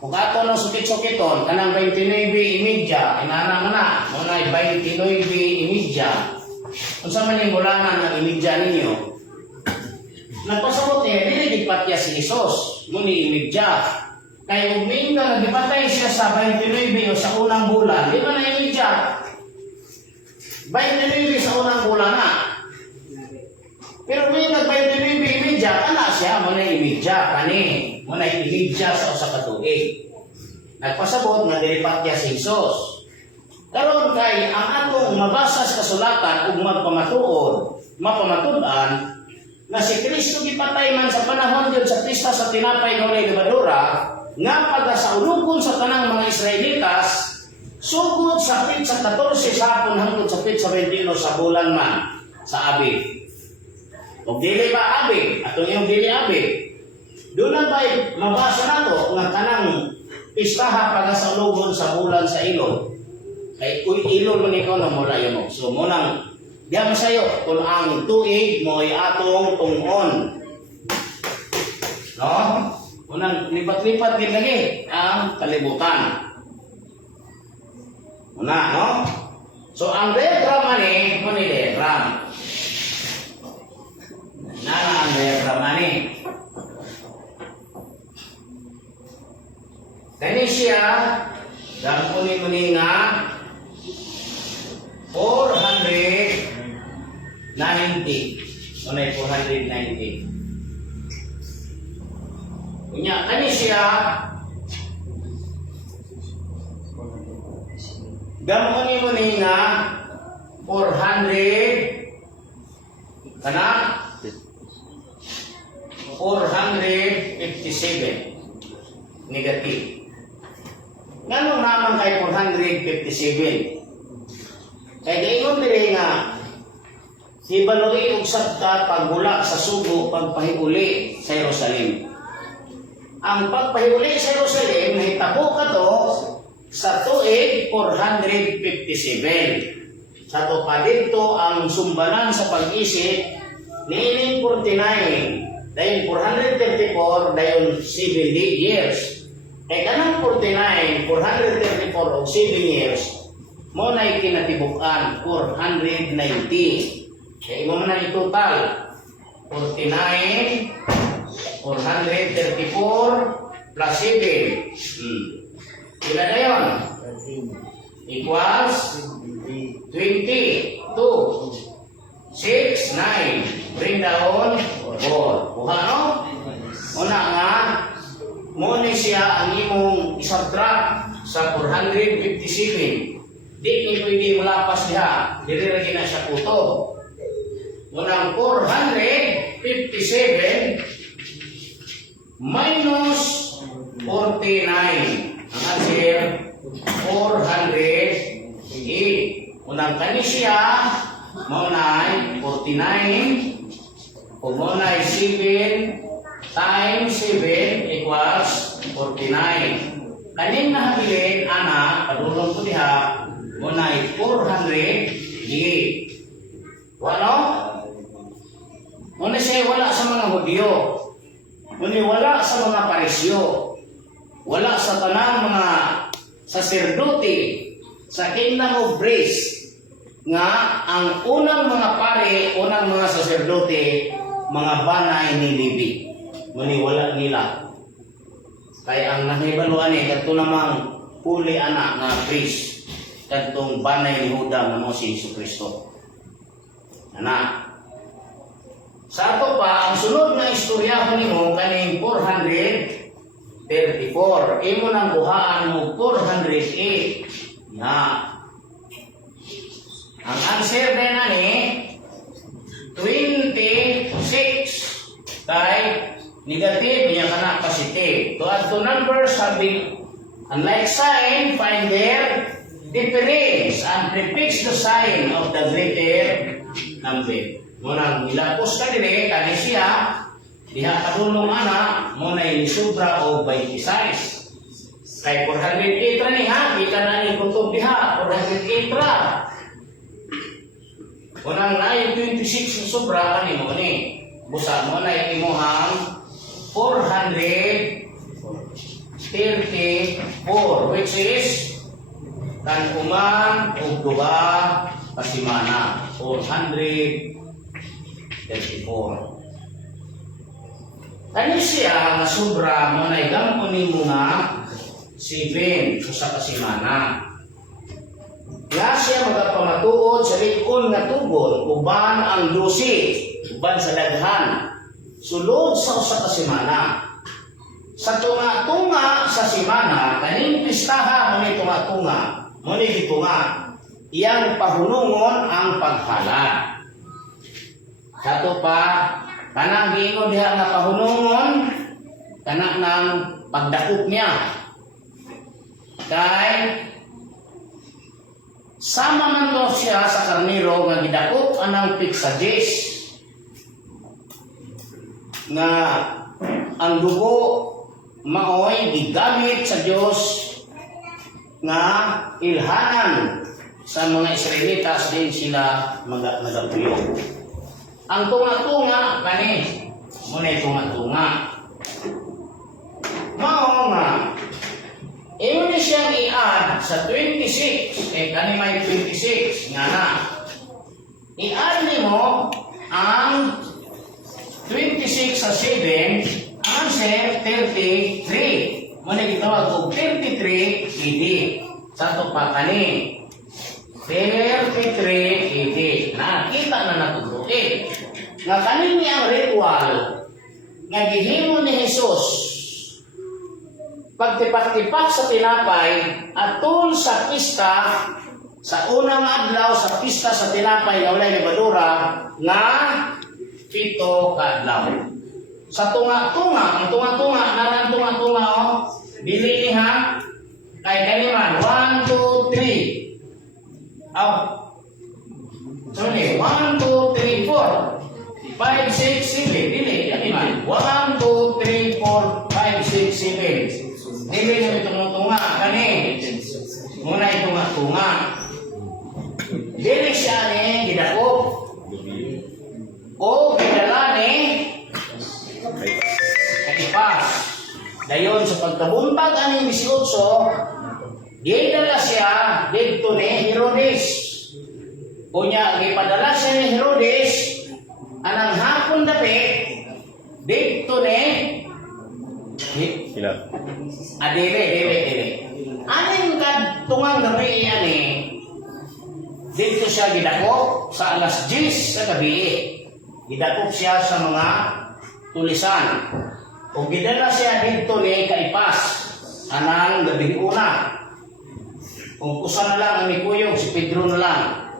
Kung ato nung sukit-sukiton, kanang 29:30, inana mo na, muna 29:30. Kung sa man yung bulangan ng imidya ninyo, nagpasabot niya, dinigipatya si Isos, muni imidya. Kaya kung may nga nagipatay siya sa 29 o sa unang bulan, di ba na imidya? 29 sa unang bulan na. Pero may nag-29 imidya, kana siya, muna imidya, kani. Muna imidya sa usa ka tuig. Nagpasabot nga dinipatya si Isos. Karon kay ang atong mabasa sa kasulatan ug mapamatuod-an na si Kristo gipatay man sa panahon gyud sa pista sa tinapay nga walay lebadura nga pagasaulugon sa tanang mga Israelitas sugod sa pit sa 14 sa hapon hangtod sa pit sa 21 sa bulan man sa Abib. Ug dili ba Abib? Atong yung dili Abib. Doon na ba mabasa nato nga tanang pistaha pagasaulugon sa bulan sa Ilon. Kay kung ilon mo nikaw na mula yun mo. So munang diyan sa'yo kung ang tuig mo ay atong tungkon. No? Munang lipat-lipat din lagi ang kalibutan. Muna, no? So ang diagram ni, mo ni diagram. Nana ang diagram ni. Kani siya, dampuni mo ni nga 490. Unay 490. Kunya kani siya gamon mo ni nga 400 kana 457 negative. Ngano naman kay 457? Kaya gayon dire nga si Baloy ug sabta pagbula sa sugo pagpahiuli sa Jerusalem. Ang pagpahiuli sa Jerusalem nahitabo kato sa tuig 457. Sa to pa dito ang sumbanan sa pag-isip niining 49 dayon 434 dayon 70 years. Kaya kanang 49 434 o 7 years mo na ikinatibukan 490. Kaya mo na i-total 49 434 plus 7. Kila na yun? Equals 22 6 9 bring down 4. Kuha no? Una nga muna siya ang imong isubtract sa 457. Di ni pwede malapas niya. Diriragin na siya puto. Unang 457 minus 49. Ang answer 408. Unang kani siya maunay 49 o maunay 7 times 7 equals 49. Kanin na habilin ana padulong ko diha maunay 400 Sige. Ano? Una siya wala sa mga Hudyo. Una wala sa mga Parisyo. Wala sa tanang mga saserdote sa Kingdom of Grace nga ang unang mga pare, unang mga saserdote, mga banay ni Levi. Muni wala nila. Kaya ang nahibaluan ni kadto namang huli anak nga priest kadtong banay ni Juda nga mo si Jesucristo. Ana. Sa ato pa ang sunod nga istorya nimo kaning 434. Imo nang buhaan mo 408. Ya. Ang answer din ani 26 kay negative niya kana positive. To add to numbers having unlike sign, find their difference and prefix the sign of the greater number. Muna ilapos ka dire kani siya diha kadulong ana muna ilisubra o 26. Kay 408 ra ni ha, di ka na ni kutob diha 408 ra. Unang na 26 sobra kani mo ni. Busa mo na imuhang 434 which is kan-uman o duha kasimana 434. Kani siya nga sobra mo na igampo nimo nga 7 sa kasimana. Nga siya magapamatuod sa likon nga tugon uban ang 12 uban sa daghan sulod sa usa ka semana. Sa tunga-tunga sa semana kaning pistaha mo ni tunga-tunga mo ni gitunga iyang pahunungon ang paghalad. Kato pa kanang giingon diha nga pahunungon kana nang pagdakop niya. Kay sama man to siya sa karniro nga gidakop anang piksadis nga ang dugo maoy gigamit sa Dios nga ilhanan sa mga Israelitas din sila nagapuyo. Ang tunga-tunga kani muna tunga-tunga mao nga imo ni siyang i-add sa 26 kani may 26 nga na i-add nimo ang 26 sa 7 ang answer 33 muna gitawag og 33 AD sa to pa kani 33 AD nakita na natutuin nga kanin niya ang ritual nga gihimo ni Jesus pagtipak-tipak sa tinapay atol sa pista sa unang adlaw sa pista sa tinapay nga walay lebadura nga 7 ka adlaw. Sa tunga-tunga, ang tunga-tunga, narang tunga-tunga o, dili ha, kay kaniman, 1, 2, 3. Aw, sorry, 1, 2, 3, 4. 5, 6, 7, dili, kaniman. 1, 2, 3, 4, 5, 6, 7. Dili na tunga-tunga, kani. Muna yung tunga-tunga. Dili siya ni gidakop. O gidala ni katipas. Dayon sa pagkabuntag aning 18, gidala siya dito ni Herodes. Unya gipadala siya ni Herodes anang hapon dapit dito ni dili. Aning kadtungang gabi ani dito siya gidakop sa alas 10 sa gabi. Gidakop siya sa mga tulisan. O gidala siya dito ni Kaipas anang gabi una. Kung kusa na lang ang mikuyog, si Pedro na lang.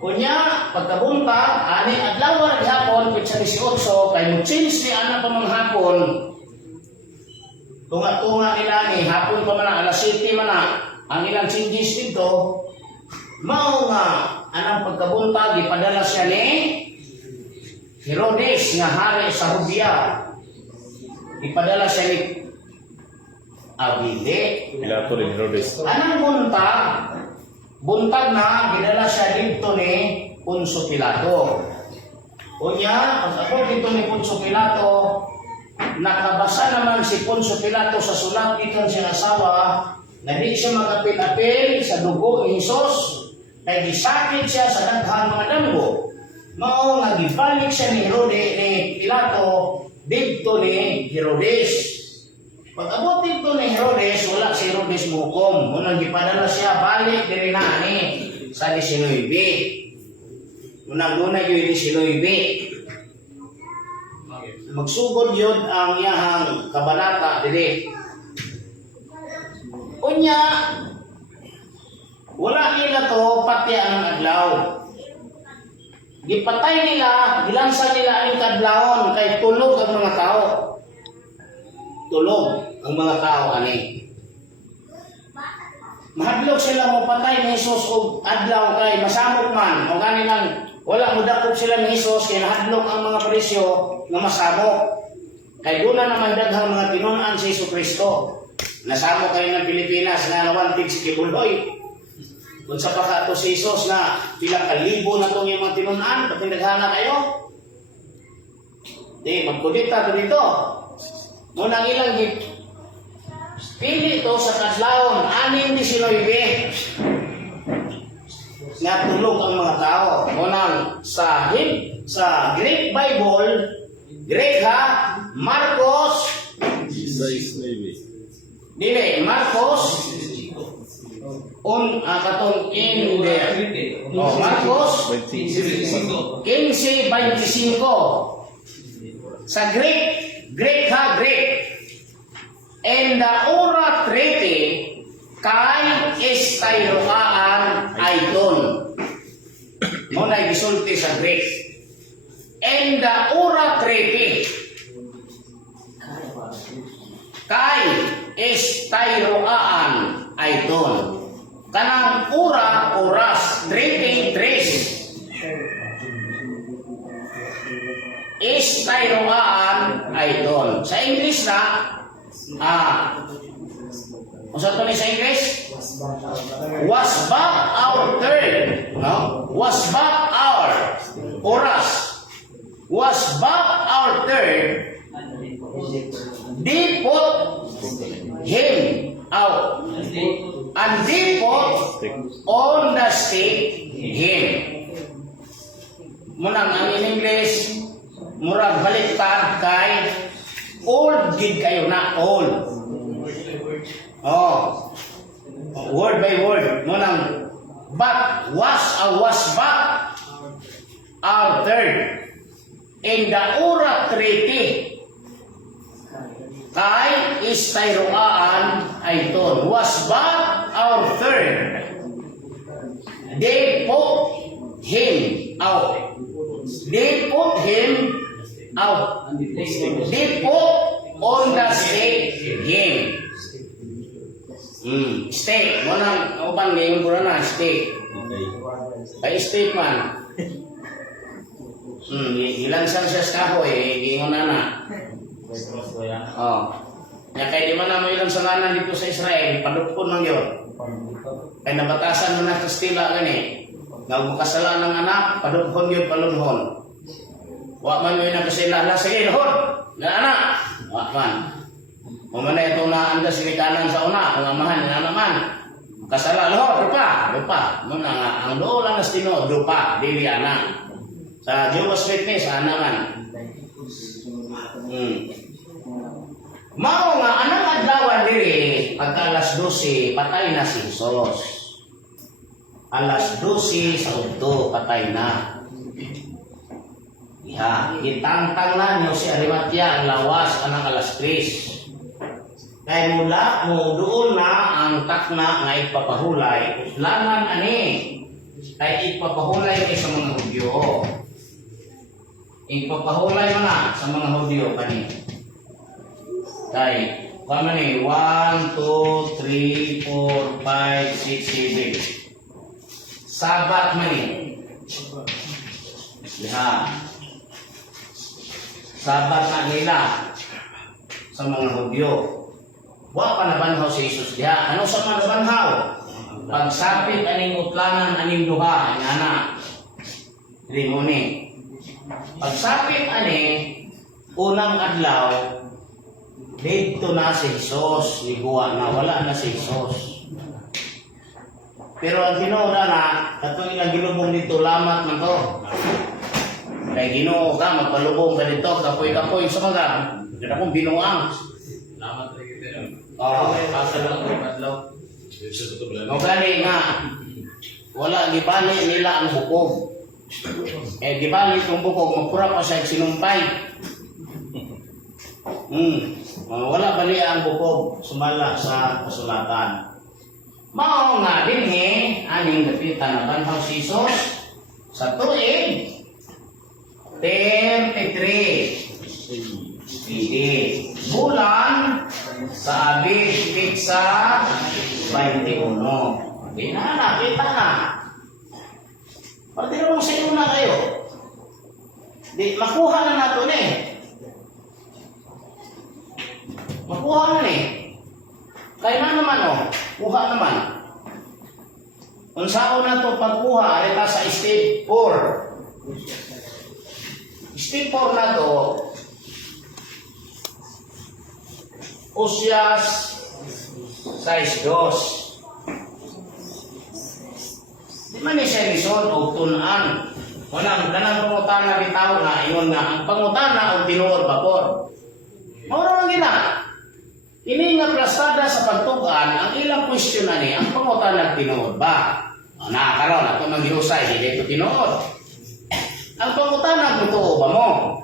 Kunya, pagkabuntag, ani adlaw na hapon, pitsa 18, kay mo-change ni anak pa mga hapon. Tunga-tunga nila ni, hapon pa man alas 7 man na, ang ilang changes dito, mao nga, anang pagkabuntag, ipadala siya ni Herodes nga hari sa Judea. Ipadala siya ni Abide. Pilato rin Herodes. Anang bunta, buntag na gidala siya dito ni Poncio Pilato. Unya, pag dito ni Poncio Pilato, nakabasa naman si Poncio Pilato sa sulat ikan sinasawa na di siya magapil-apil sa dugo ni Hesus kay gisakit siya sa daghang mga damgo. Mao nga gibalik siya ni Pilato dito ni Herodes. Pag abot dito ni Herodes, wala si Herodes mukom. Munang gipadala siya balik diri na ni sa 19. Unang-una yun 19. Magsugod yun ang iyahang kabanata dili. Unya, wala nila to pati ang adlaw. Gipatay nila, gilansa nila ang kadlawon kay tulog ang mga tao. Tulog ang mga tao ani. Mahadlok sila mo patay ni Hesus og adlaw kay masamok man o kanilang wala mo dakop sila ni Hesus kay nahadlok ang mga presyo nga masamok. Kay doon na naman daghang mga tinunan si Jesucristo. Nasamo kayo ng Pilipinas na nawantig si Kibuloy. Kung sa pakato si Hesus na pila kalibo na itong yung mga tinunan, pag pinaghana kayo, di, magkudita ito dito. Munang ilang pili ito sa kadlawon, 6-19 nga tulog ang mga tao. Munang sa Greek Bible, Greek ha, Marcos, dili, Marcos, katong in there. Oh, Marcos, 15:25. Sa Greek ha, Greek. And the ora trete kay estairoaan aiton. Muna gisulti sa Greek. And the ora trete kay estairoaan aiton. Kanang ura, oras, trete, tres. Estairoaan aiton. Sa English na, Unsa to ni sa English? Was back our turn. No? Was back our oras. Was back our turn. They put him out. And they put on the stake him. Munang ang in English, murag baliktad kay old gid kayo na old. Oh. Word by word. Munang but was back our third. In the ura treaty kay istairoaan aiton. Was back our third. They put him out. They put him out. They put on the stake him. Stake. Munang ubang ngayon ko na stake. Ay stake man. Ilansan siya sa kahoy. Gingon na. Oh. Kaya di man na mo ilang sanganan dito sa Israel. Padupon man yun. Kaya nabatasan mo na Kastila gani. Nagbukasalan ng anak. Padupon yun palunhon. Wa man yun na kasila. Sige, lahod. Na anak. Wa man. Umana ito na anda sinikanan sa una. Ang amahan na naman. Kasala, lahod. Lupa. Muna nga. Ang doon lang nas tino. Lupa. Dili anak. Sa Jehovah's Witness, naman. Mao nga, anong adlawan diri, pagka alas 12, patay na si Jesus. Alas 12 sa udto, patay na. Itangtang na niyo si Arimatea ang lawas anang alas 3. Kaya mula mo doon na ang takna nga ipapahulay. Langan ani, kay ipapahulay kay sa mga Hudyo. Ipapahulay mo na sa mga Hudyo kani. Kay, kama ni 1, 2, 3, 4, 5, 6, 7. Sabat man ni. Sabat na nila sa mga Hudyo. Wa pa nabanhaw si Jesus diha. Ano sa mga nabanhaw? pagsapit aning utlanan aning duha ana limuni. Pagsapit ani unang adlaw dito na si Jesus, liguwa na wala na si Jesus. Pero ang Ginoo na katong ilang gilubong dito lamat man to. Kay Ginoo ka magpalubong ka dito kapoy-kapoy sa mga kada kong binuang. Lamat rin kita. Asa lang ko adlaw. Gali nga wala gibali nila ang bukog. Gibali itong bukog magpura pa siya sinumpay. Wala bali ang bukog sumala sa kasulatan. Mao nga dinhi aning dapitan na banhaw si Jesus sa tuig 33 Hindi. Bulan sa abis sa 21. Di na, nakita na. Pati naman sa iyo na kayo. Di, makuha na nato na eh. Makuha na eh. Kaya na naman oh, kuha naman. Kung saan na ito pagkuha, alita sa stage 4. Stage 4 na ito, Usyas 6:2. Di man siya lison o tunan. Walang ganang pangutana bitaw na ingon nga ang pangutana o tinuod vapor. Mao man gina. Ini nga plastada sa pagtugan ang ilang question ani ang pangutana tinuod ba? Na karon ato nang gihusay dito tinuod. Ang pangutana totoo ba mo?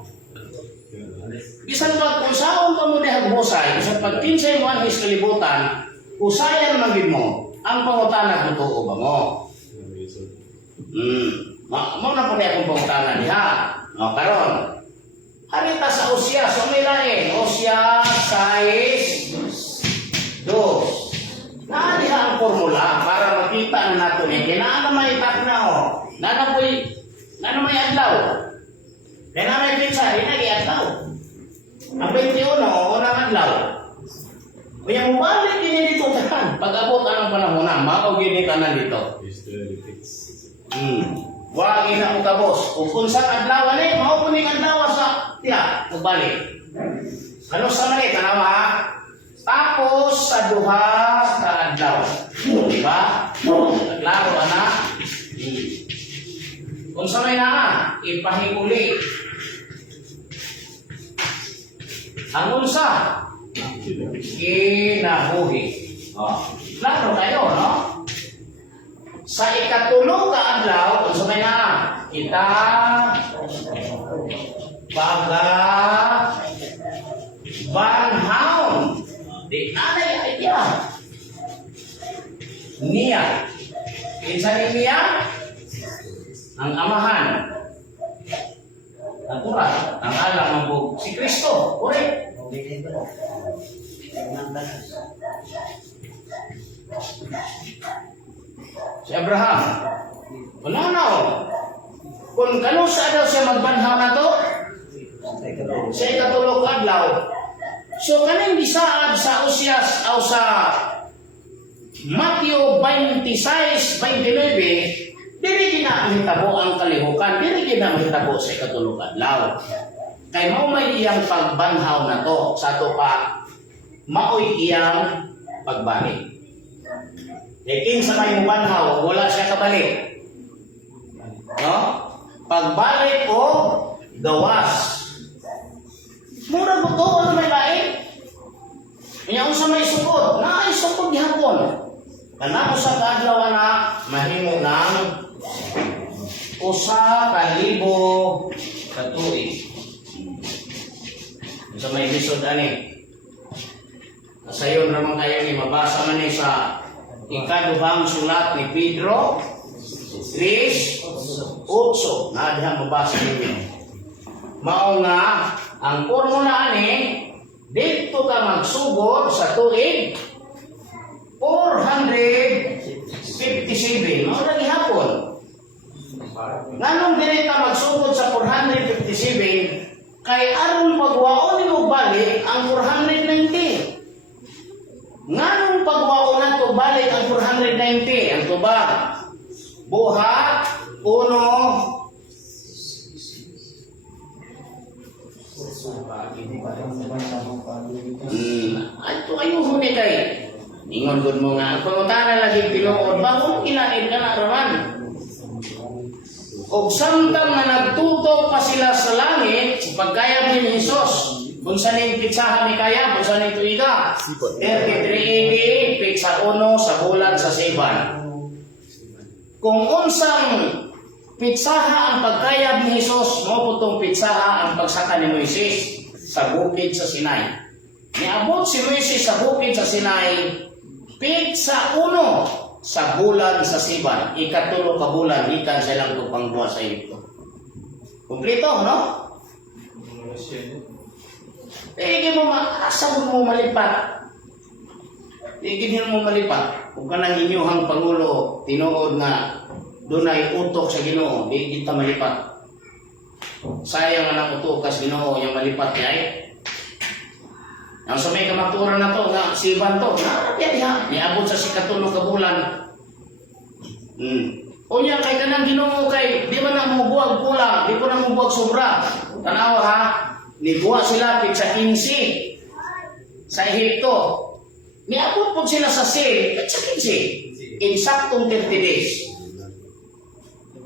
Bisan pag kung saan pa mo dihaghusay, bisan pag kinsay mo ang kalibutan, usayan man gid mo ang pangutana totoo ba mo? Mo na po niya kung pangutana diha. O karon. Harita sa Usyas, o may lain, Usyas 6:2. Diha ang formula para makita na nato ni kina may takna o. Nana may adlaw. Kaya may pinsa, hinagi adlaw. Ang 21, unang adlaw. Kaya mabalik din dito tanan. Pag-abot ang panahon na, maugin tanan dito. Wag ina mo kabos. Kung saan adlaw ani, mao kuning adlaw sa tiya, magbalik. Ano sa mali tanawa? Tapos sa duha ka adlaw. Di ba? Klaro ana. Kung sa may na, ipahinguli. Ang unsa? Kinabuhi. Klaro kayo, no? Sa ikatulong ka adlaw, kung sa may na, kita banhaw. Di nanay idea. Niya. Kinsa ni niya? Ang amahan. Natural. Ang alam ng buong si Kristo. Correct. Si Abraham. Wala na o. Kung kanusa daw siya magbanhaw na to, sa ikatulog adlaw. So kaning bisaad sa Usyas o sa Matthew 26:29, dili ginahitabo ang kalihukan, dili ginahitabo sa ikatulog adlaw. Kay mao may iyang pagbanhaw na to sa to pa maoy iyang pagbalik. Lekin sa may banhaw, wala siya kabalik. No? Pagbalik o gawas. Mura mo to, ano may lain? Kanya kung sa may sukod, na ay sukod gihapon. Kana usa ka adlaw na mahimo ng 1,000 ka tuig. Sa may lisod ani. Sayon ramang kayo ni mabasa man ni sa ikaduhang sulat ni Pedro 3:8. Na diha mabasa ninyo. Mao nga ang formula ani dito ka magsugod sa tuig 457. Mao lagi hapon. Nganong dili ka magsugod sa 457 kay aron pagwaon mo balik ang 490. Nganong pagwaon nato balik ang 490? Ang ubang. Buhat 1. Ato ayuhon ni kay. Ningon gud mo nga ang pangutana lagi tinuod ba kung ilain ka na raman. Og samtang nga nagtutok pa sila sa langit, pagkayab ni Hesus, unsa ning pitsahan ni kaya, unsa ning tuiga? 33 pitsa 1 sa bulan sa Siban. Kung unsang pitsaha ang pagkayab ni Hesus, mo putong pitsaha ang pagsaka ni Moises sa bukid sa Sinai. Niabot si Moises sa bukid sa Sinai, pitsa 1 sa bulan sa Siban, 3 ka bulan ikan silang tupangduwa sa Egypto. Kumpleto, no? Tigil mo asa mo malipat. Tigil mo malipat. Kung ka nang inyuhang Pangulo, tinuod nga dunay utok sa Ginoo, di kita malipat. Sayang ang utokas Ginoo yung malipat kay. Ang sa may kamaturan na to, nga Siban to, na niabot sa 13 ka bulan. O niya, kay kanang Ginoo kay, di man na mubuwag kulang, di ko na mubuwag sobra. Tanawa ha, nibuwa sila pitsa 15 sa Ehipto. Niabot po sila sa sil, pitsa 15, insaktong 30 days.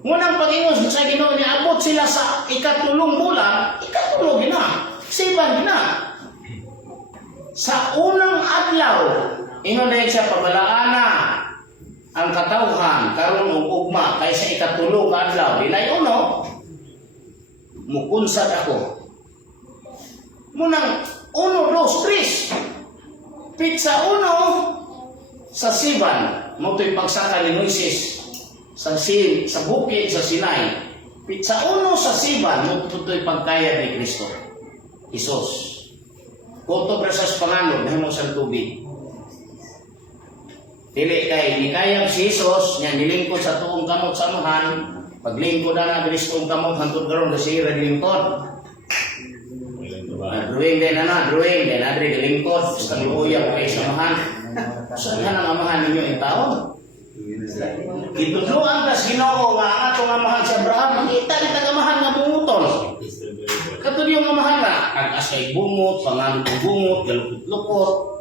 Ngunang pag-ingos sa Ginoo, niabot sila sa 3 bulan, 3 gina, 7 gina. Sa unang adlaw, ingon dahil siya pabalaana ang katawhan karon og ugma kaysa 3 ka adlaw. Dilay uno, mukunsad ako. Munang 1, 2, 3. Pitsa 1 sa Siban, mo to'y pagsaka ni Moises sa bukid sa Sinai. Pitsa 1 sa Siban, mo to'y pagkayad ni Kristo, Hesus. Koto presas panganog, nahimo sa tubig. Dili kay nikayab si Hesus, niya nilingkod sa tuong kamot sa amahan, paglingkod na bilis tuong kamot, hantod karon gasira nilingkod. Drawing din adri nilingkod, sa luya ko kay sa amahan. Saan ka ng amahan ninyo yung taon? Itudluan kas Ginoo nga ang atong amahan si Abraham, makita ni tagamahan nga bungutol. Katulad yung amahan nga, kag-asay bungot, panganong bungot, galukot-lukot.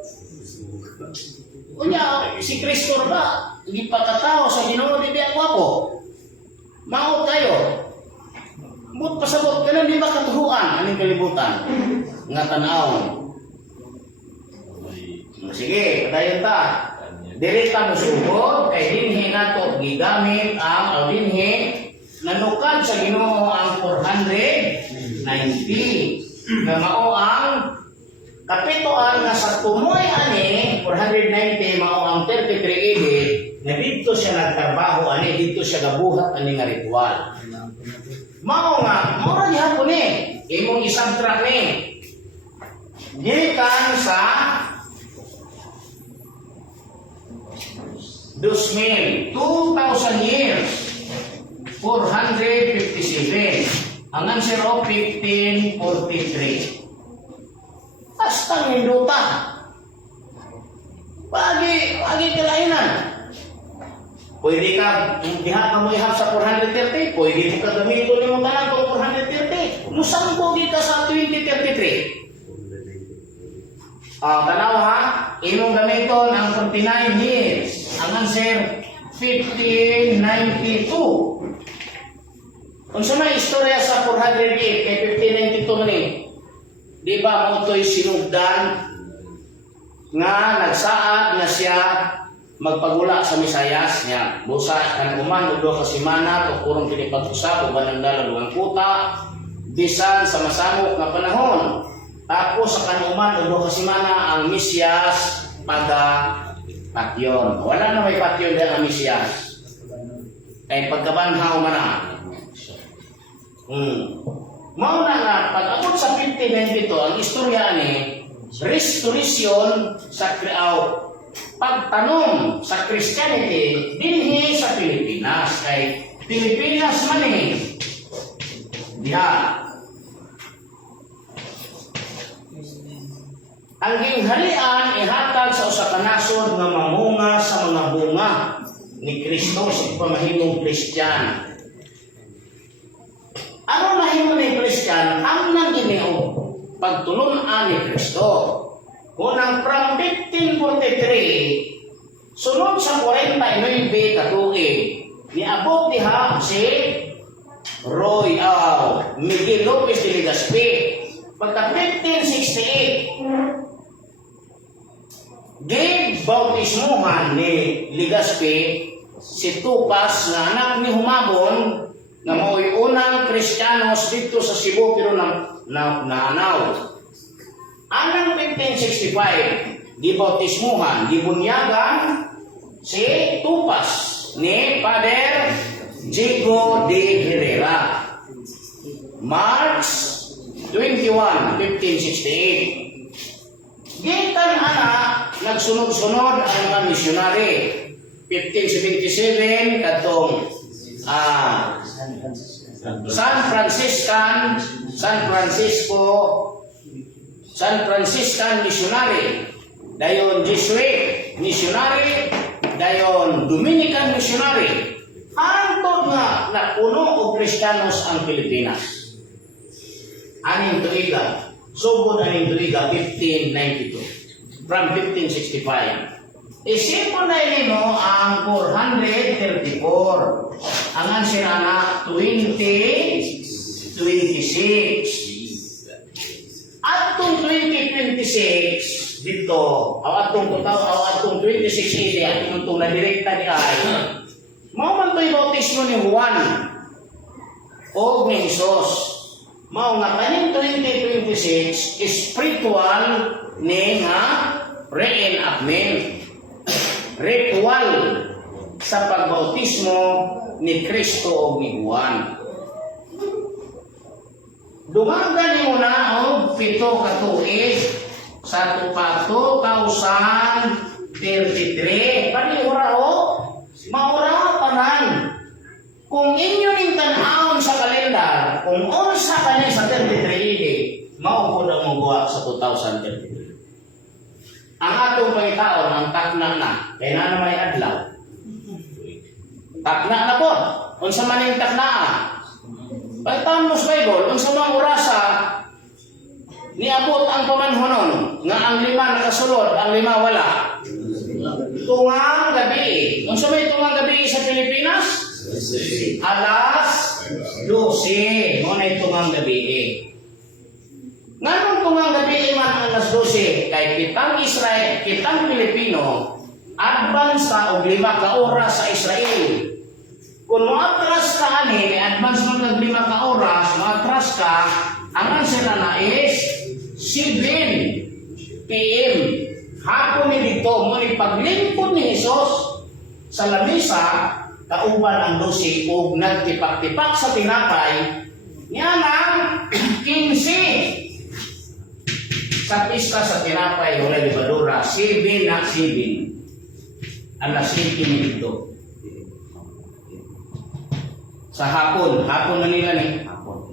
Unya, si Kristo ba, hindi pa katao sa Ginoo, di ba gwapo? Maot kayo. But pasabot ka lang, di ba katuhuan? Anong kalibutan? Nga tanawon. Sige, patayon ta. Direta mo sugod, kay dinhi nato gigamit ang dinhi nanukad sa Ginoo ang 490 nga mao ang kapituan nga sa tumoy ani 490 mao ang 33 na dito siya nagtrabaho ani dito siya gabuhat ani nga ritual. Mao nga mura gihapon ni imong isabtra ni gikan sa 2,000 years 457 ang answer of 1543 hastang hinduta pagi kalainan pwede ka diha ka mo ihap sa 430 pwede mo ka gamito ni mo tanan kung 430 musang pogi ka sa 2033 tanaw ha, imong gamiton ang 49 years. Ang answer, 1592. Kung sa may istorya sa 408, kay 1592 na ni, di ba mo ito'y sinugdan nga nagsaad na siya magpagula sa Misayas niya. Busa, kan uman, udo ka simana, tukurong pinipag-usap, uban ng dalang kuta, bisan sa masamok na panahon. Tapos sa kanuman, ulo kasi mana ang Misyas pada patyon. Wala na may patyon din ang Misyas. Kaya pagkabanhaw man na. Mauna nga, pag abot sa 1592, ang istorya ni restoration sa pagtanong sa Christianity dinhi sa Pilipinas. Kay Pilipinas man diha. Ang gingharian ihatag sa usa ka nasod nga mamunga sa mga bunga. ni Kristo sa pamahimong Kristyan. Ano mahimo ni Kristyan? Ang naginiog pagtulungan ni Kristo. Unang from 1543, sunod sa 49 katuig, niabot diha si Roy Miguel Lopez de Legazpi. Pagka 1568, bautismuhan ni Legazpi si Tupas nga anak ni Humabon nga mao'y unang Kristiyanos dito sa Cebu pero naanaw. Anang 1565, gibautismuhan, gibunyagan si Tupas ni Father Diego de Herrera. March 21, 1568. Gitan ana nagsunod-sunod ang mga misyonary. 1577 katong San Franciscan missionary, dayon Jesuit missionary, dayon Dominican missionary. Hangtod nga napuno og Kristiyanos ang Pilipinas. Aning tuiga, sugod aning tuiga 1592 from 1565. Isipon na nimo ang 434. Ang answer na 2026. Atong 2026 dito, atong 2026 atong na direkta ni ay. Mao man to'y bautismo ni Juan o ni Jesus. Mao nga kaning 2026 spiritual ni nga reenactment. Ritual sa pagbautismo ni Kristo o ni Juan. Dumagan mo na o 7 katuig sa 2033. Panihura o maura tanan. Kung inyo ning tan-awon sa kalendar, kung unsa kani sa 33 mao po na mo buhat sa 2033. Ang atong pangitaon ang takna na, kaya na may adlaw. Takna na po. Unsa man yung takna? Pagtaan mo sa Bible, unsa mang orasa, niabot ang pamanhonon, nga ang 5 nakasulod, ang 5 wala. Tungang gabi. Unsa may tungang gabi sa Pilipinas? Alas 12. Muna tungang gabi. Ngayon tungang gabi man alas 12, kay kitang Israel, kitang Pilipino, advance ka og 5 ka oras sa Israel. Kung maatras ka ani, advance mo ng 5 ka oras, maatras ka, ang answer na is 7 p.m. Hapon ni dito, muli paglingkod ni Jesus sa lamisa, kauban ang 12 ug nagtipak-tipak sa tinapay, niya ng 15. Sa pista sa tinapay, wala libadura, 7 na 7. Alas 7 nito. Sa hapon Manila ni hapon.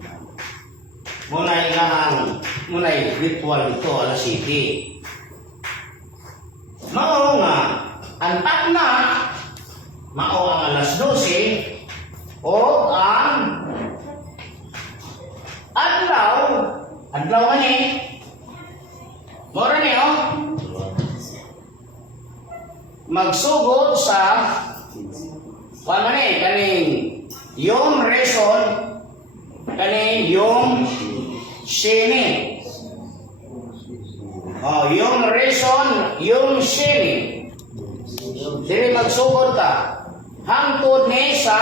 Muna'y ritual ito, alas 7. Mao nga, ang takna, mao ang alas 12, o ang adlaw ni, mora ni, magsugod sa, kaning Yom Reson, kaning Yom Sheni. Yom Reson, Yom Sheni. Dili magsugod ka. Hangtod ni sa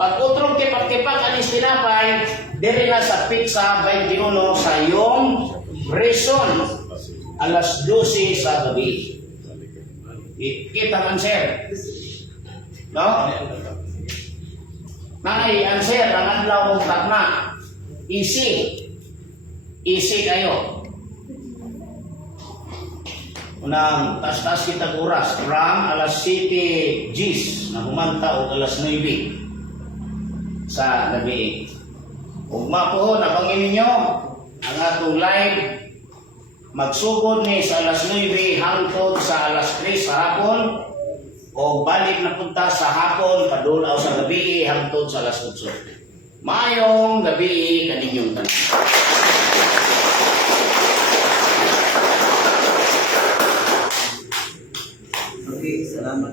pag-utrong tipak-tipak anis tinapay, dili na sa pizza 21 sa Yom Reson, alas 12 sa gabi. Kita man sir. No? Nangay answer ang adlaw og takna. Easy kayo. Unang tas kita oras from alas 7 Gs na humanta og alas 9 sa gabi. Ugma po nabangin ninyo ang atong live magsugod ni sa alas 9 hangtod sa alas 3 sa hapon o balik na punta sa hapon, padulaw sa gabi, hangtod sa alas 8. Mayong gabi kaninyong tanan. Okay, salamat.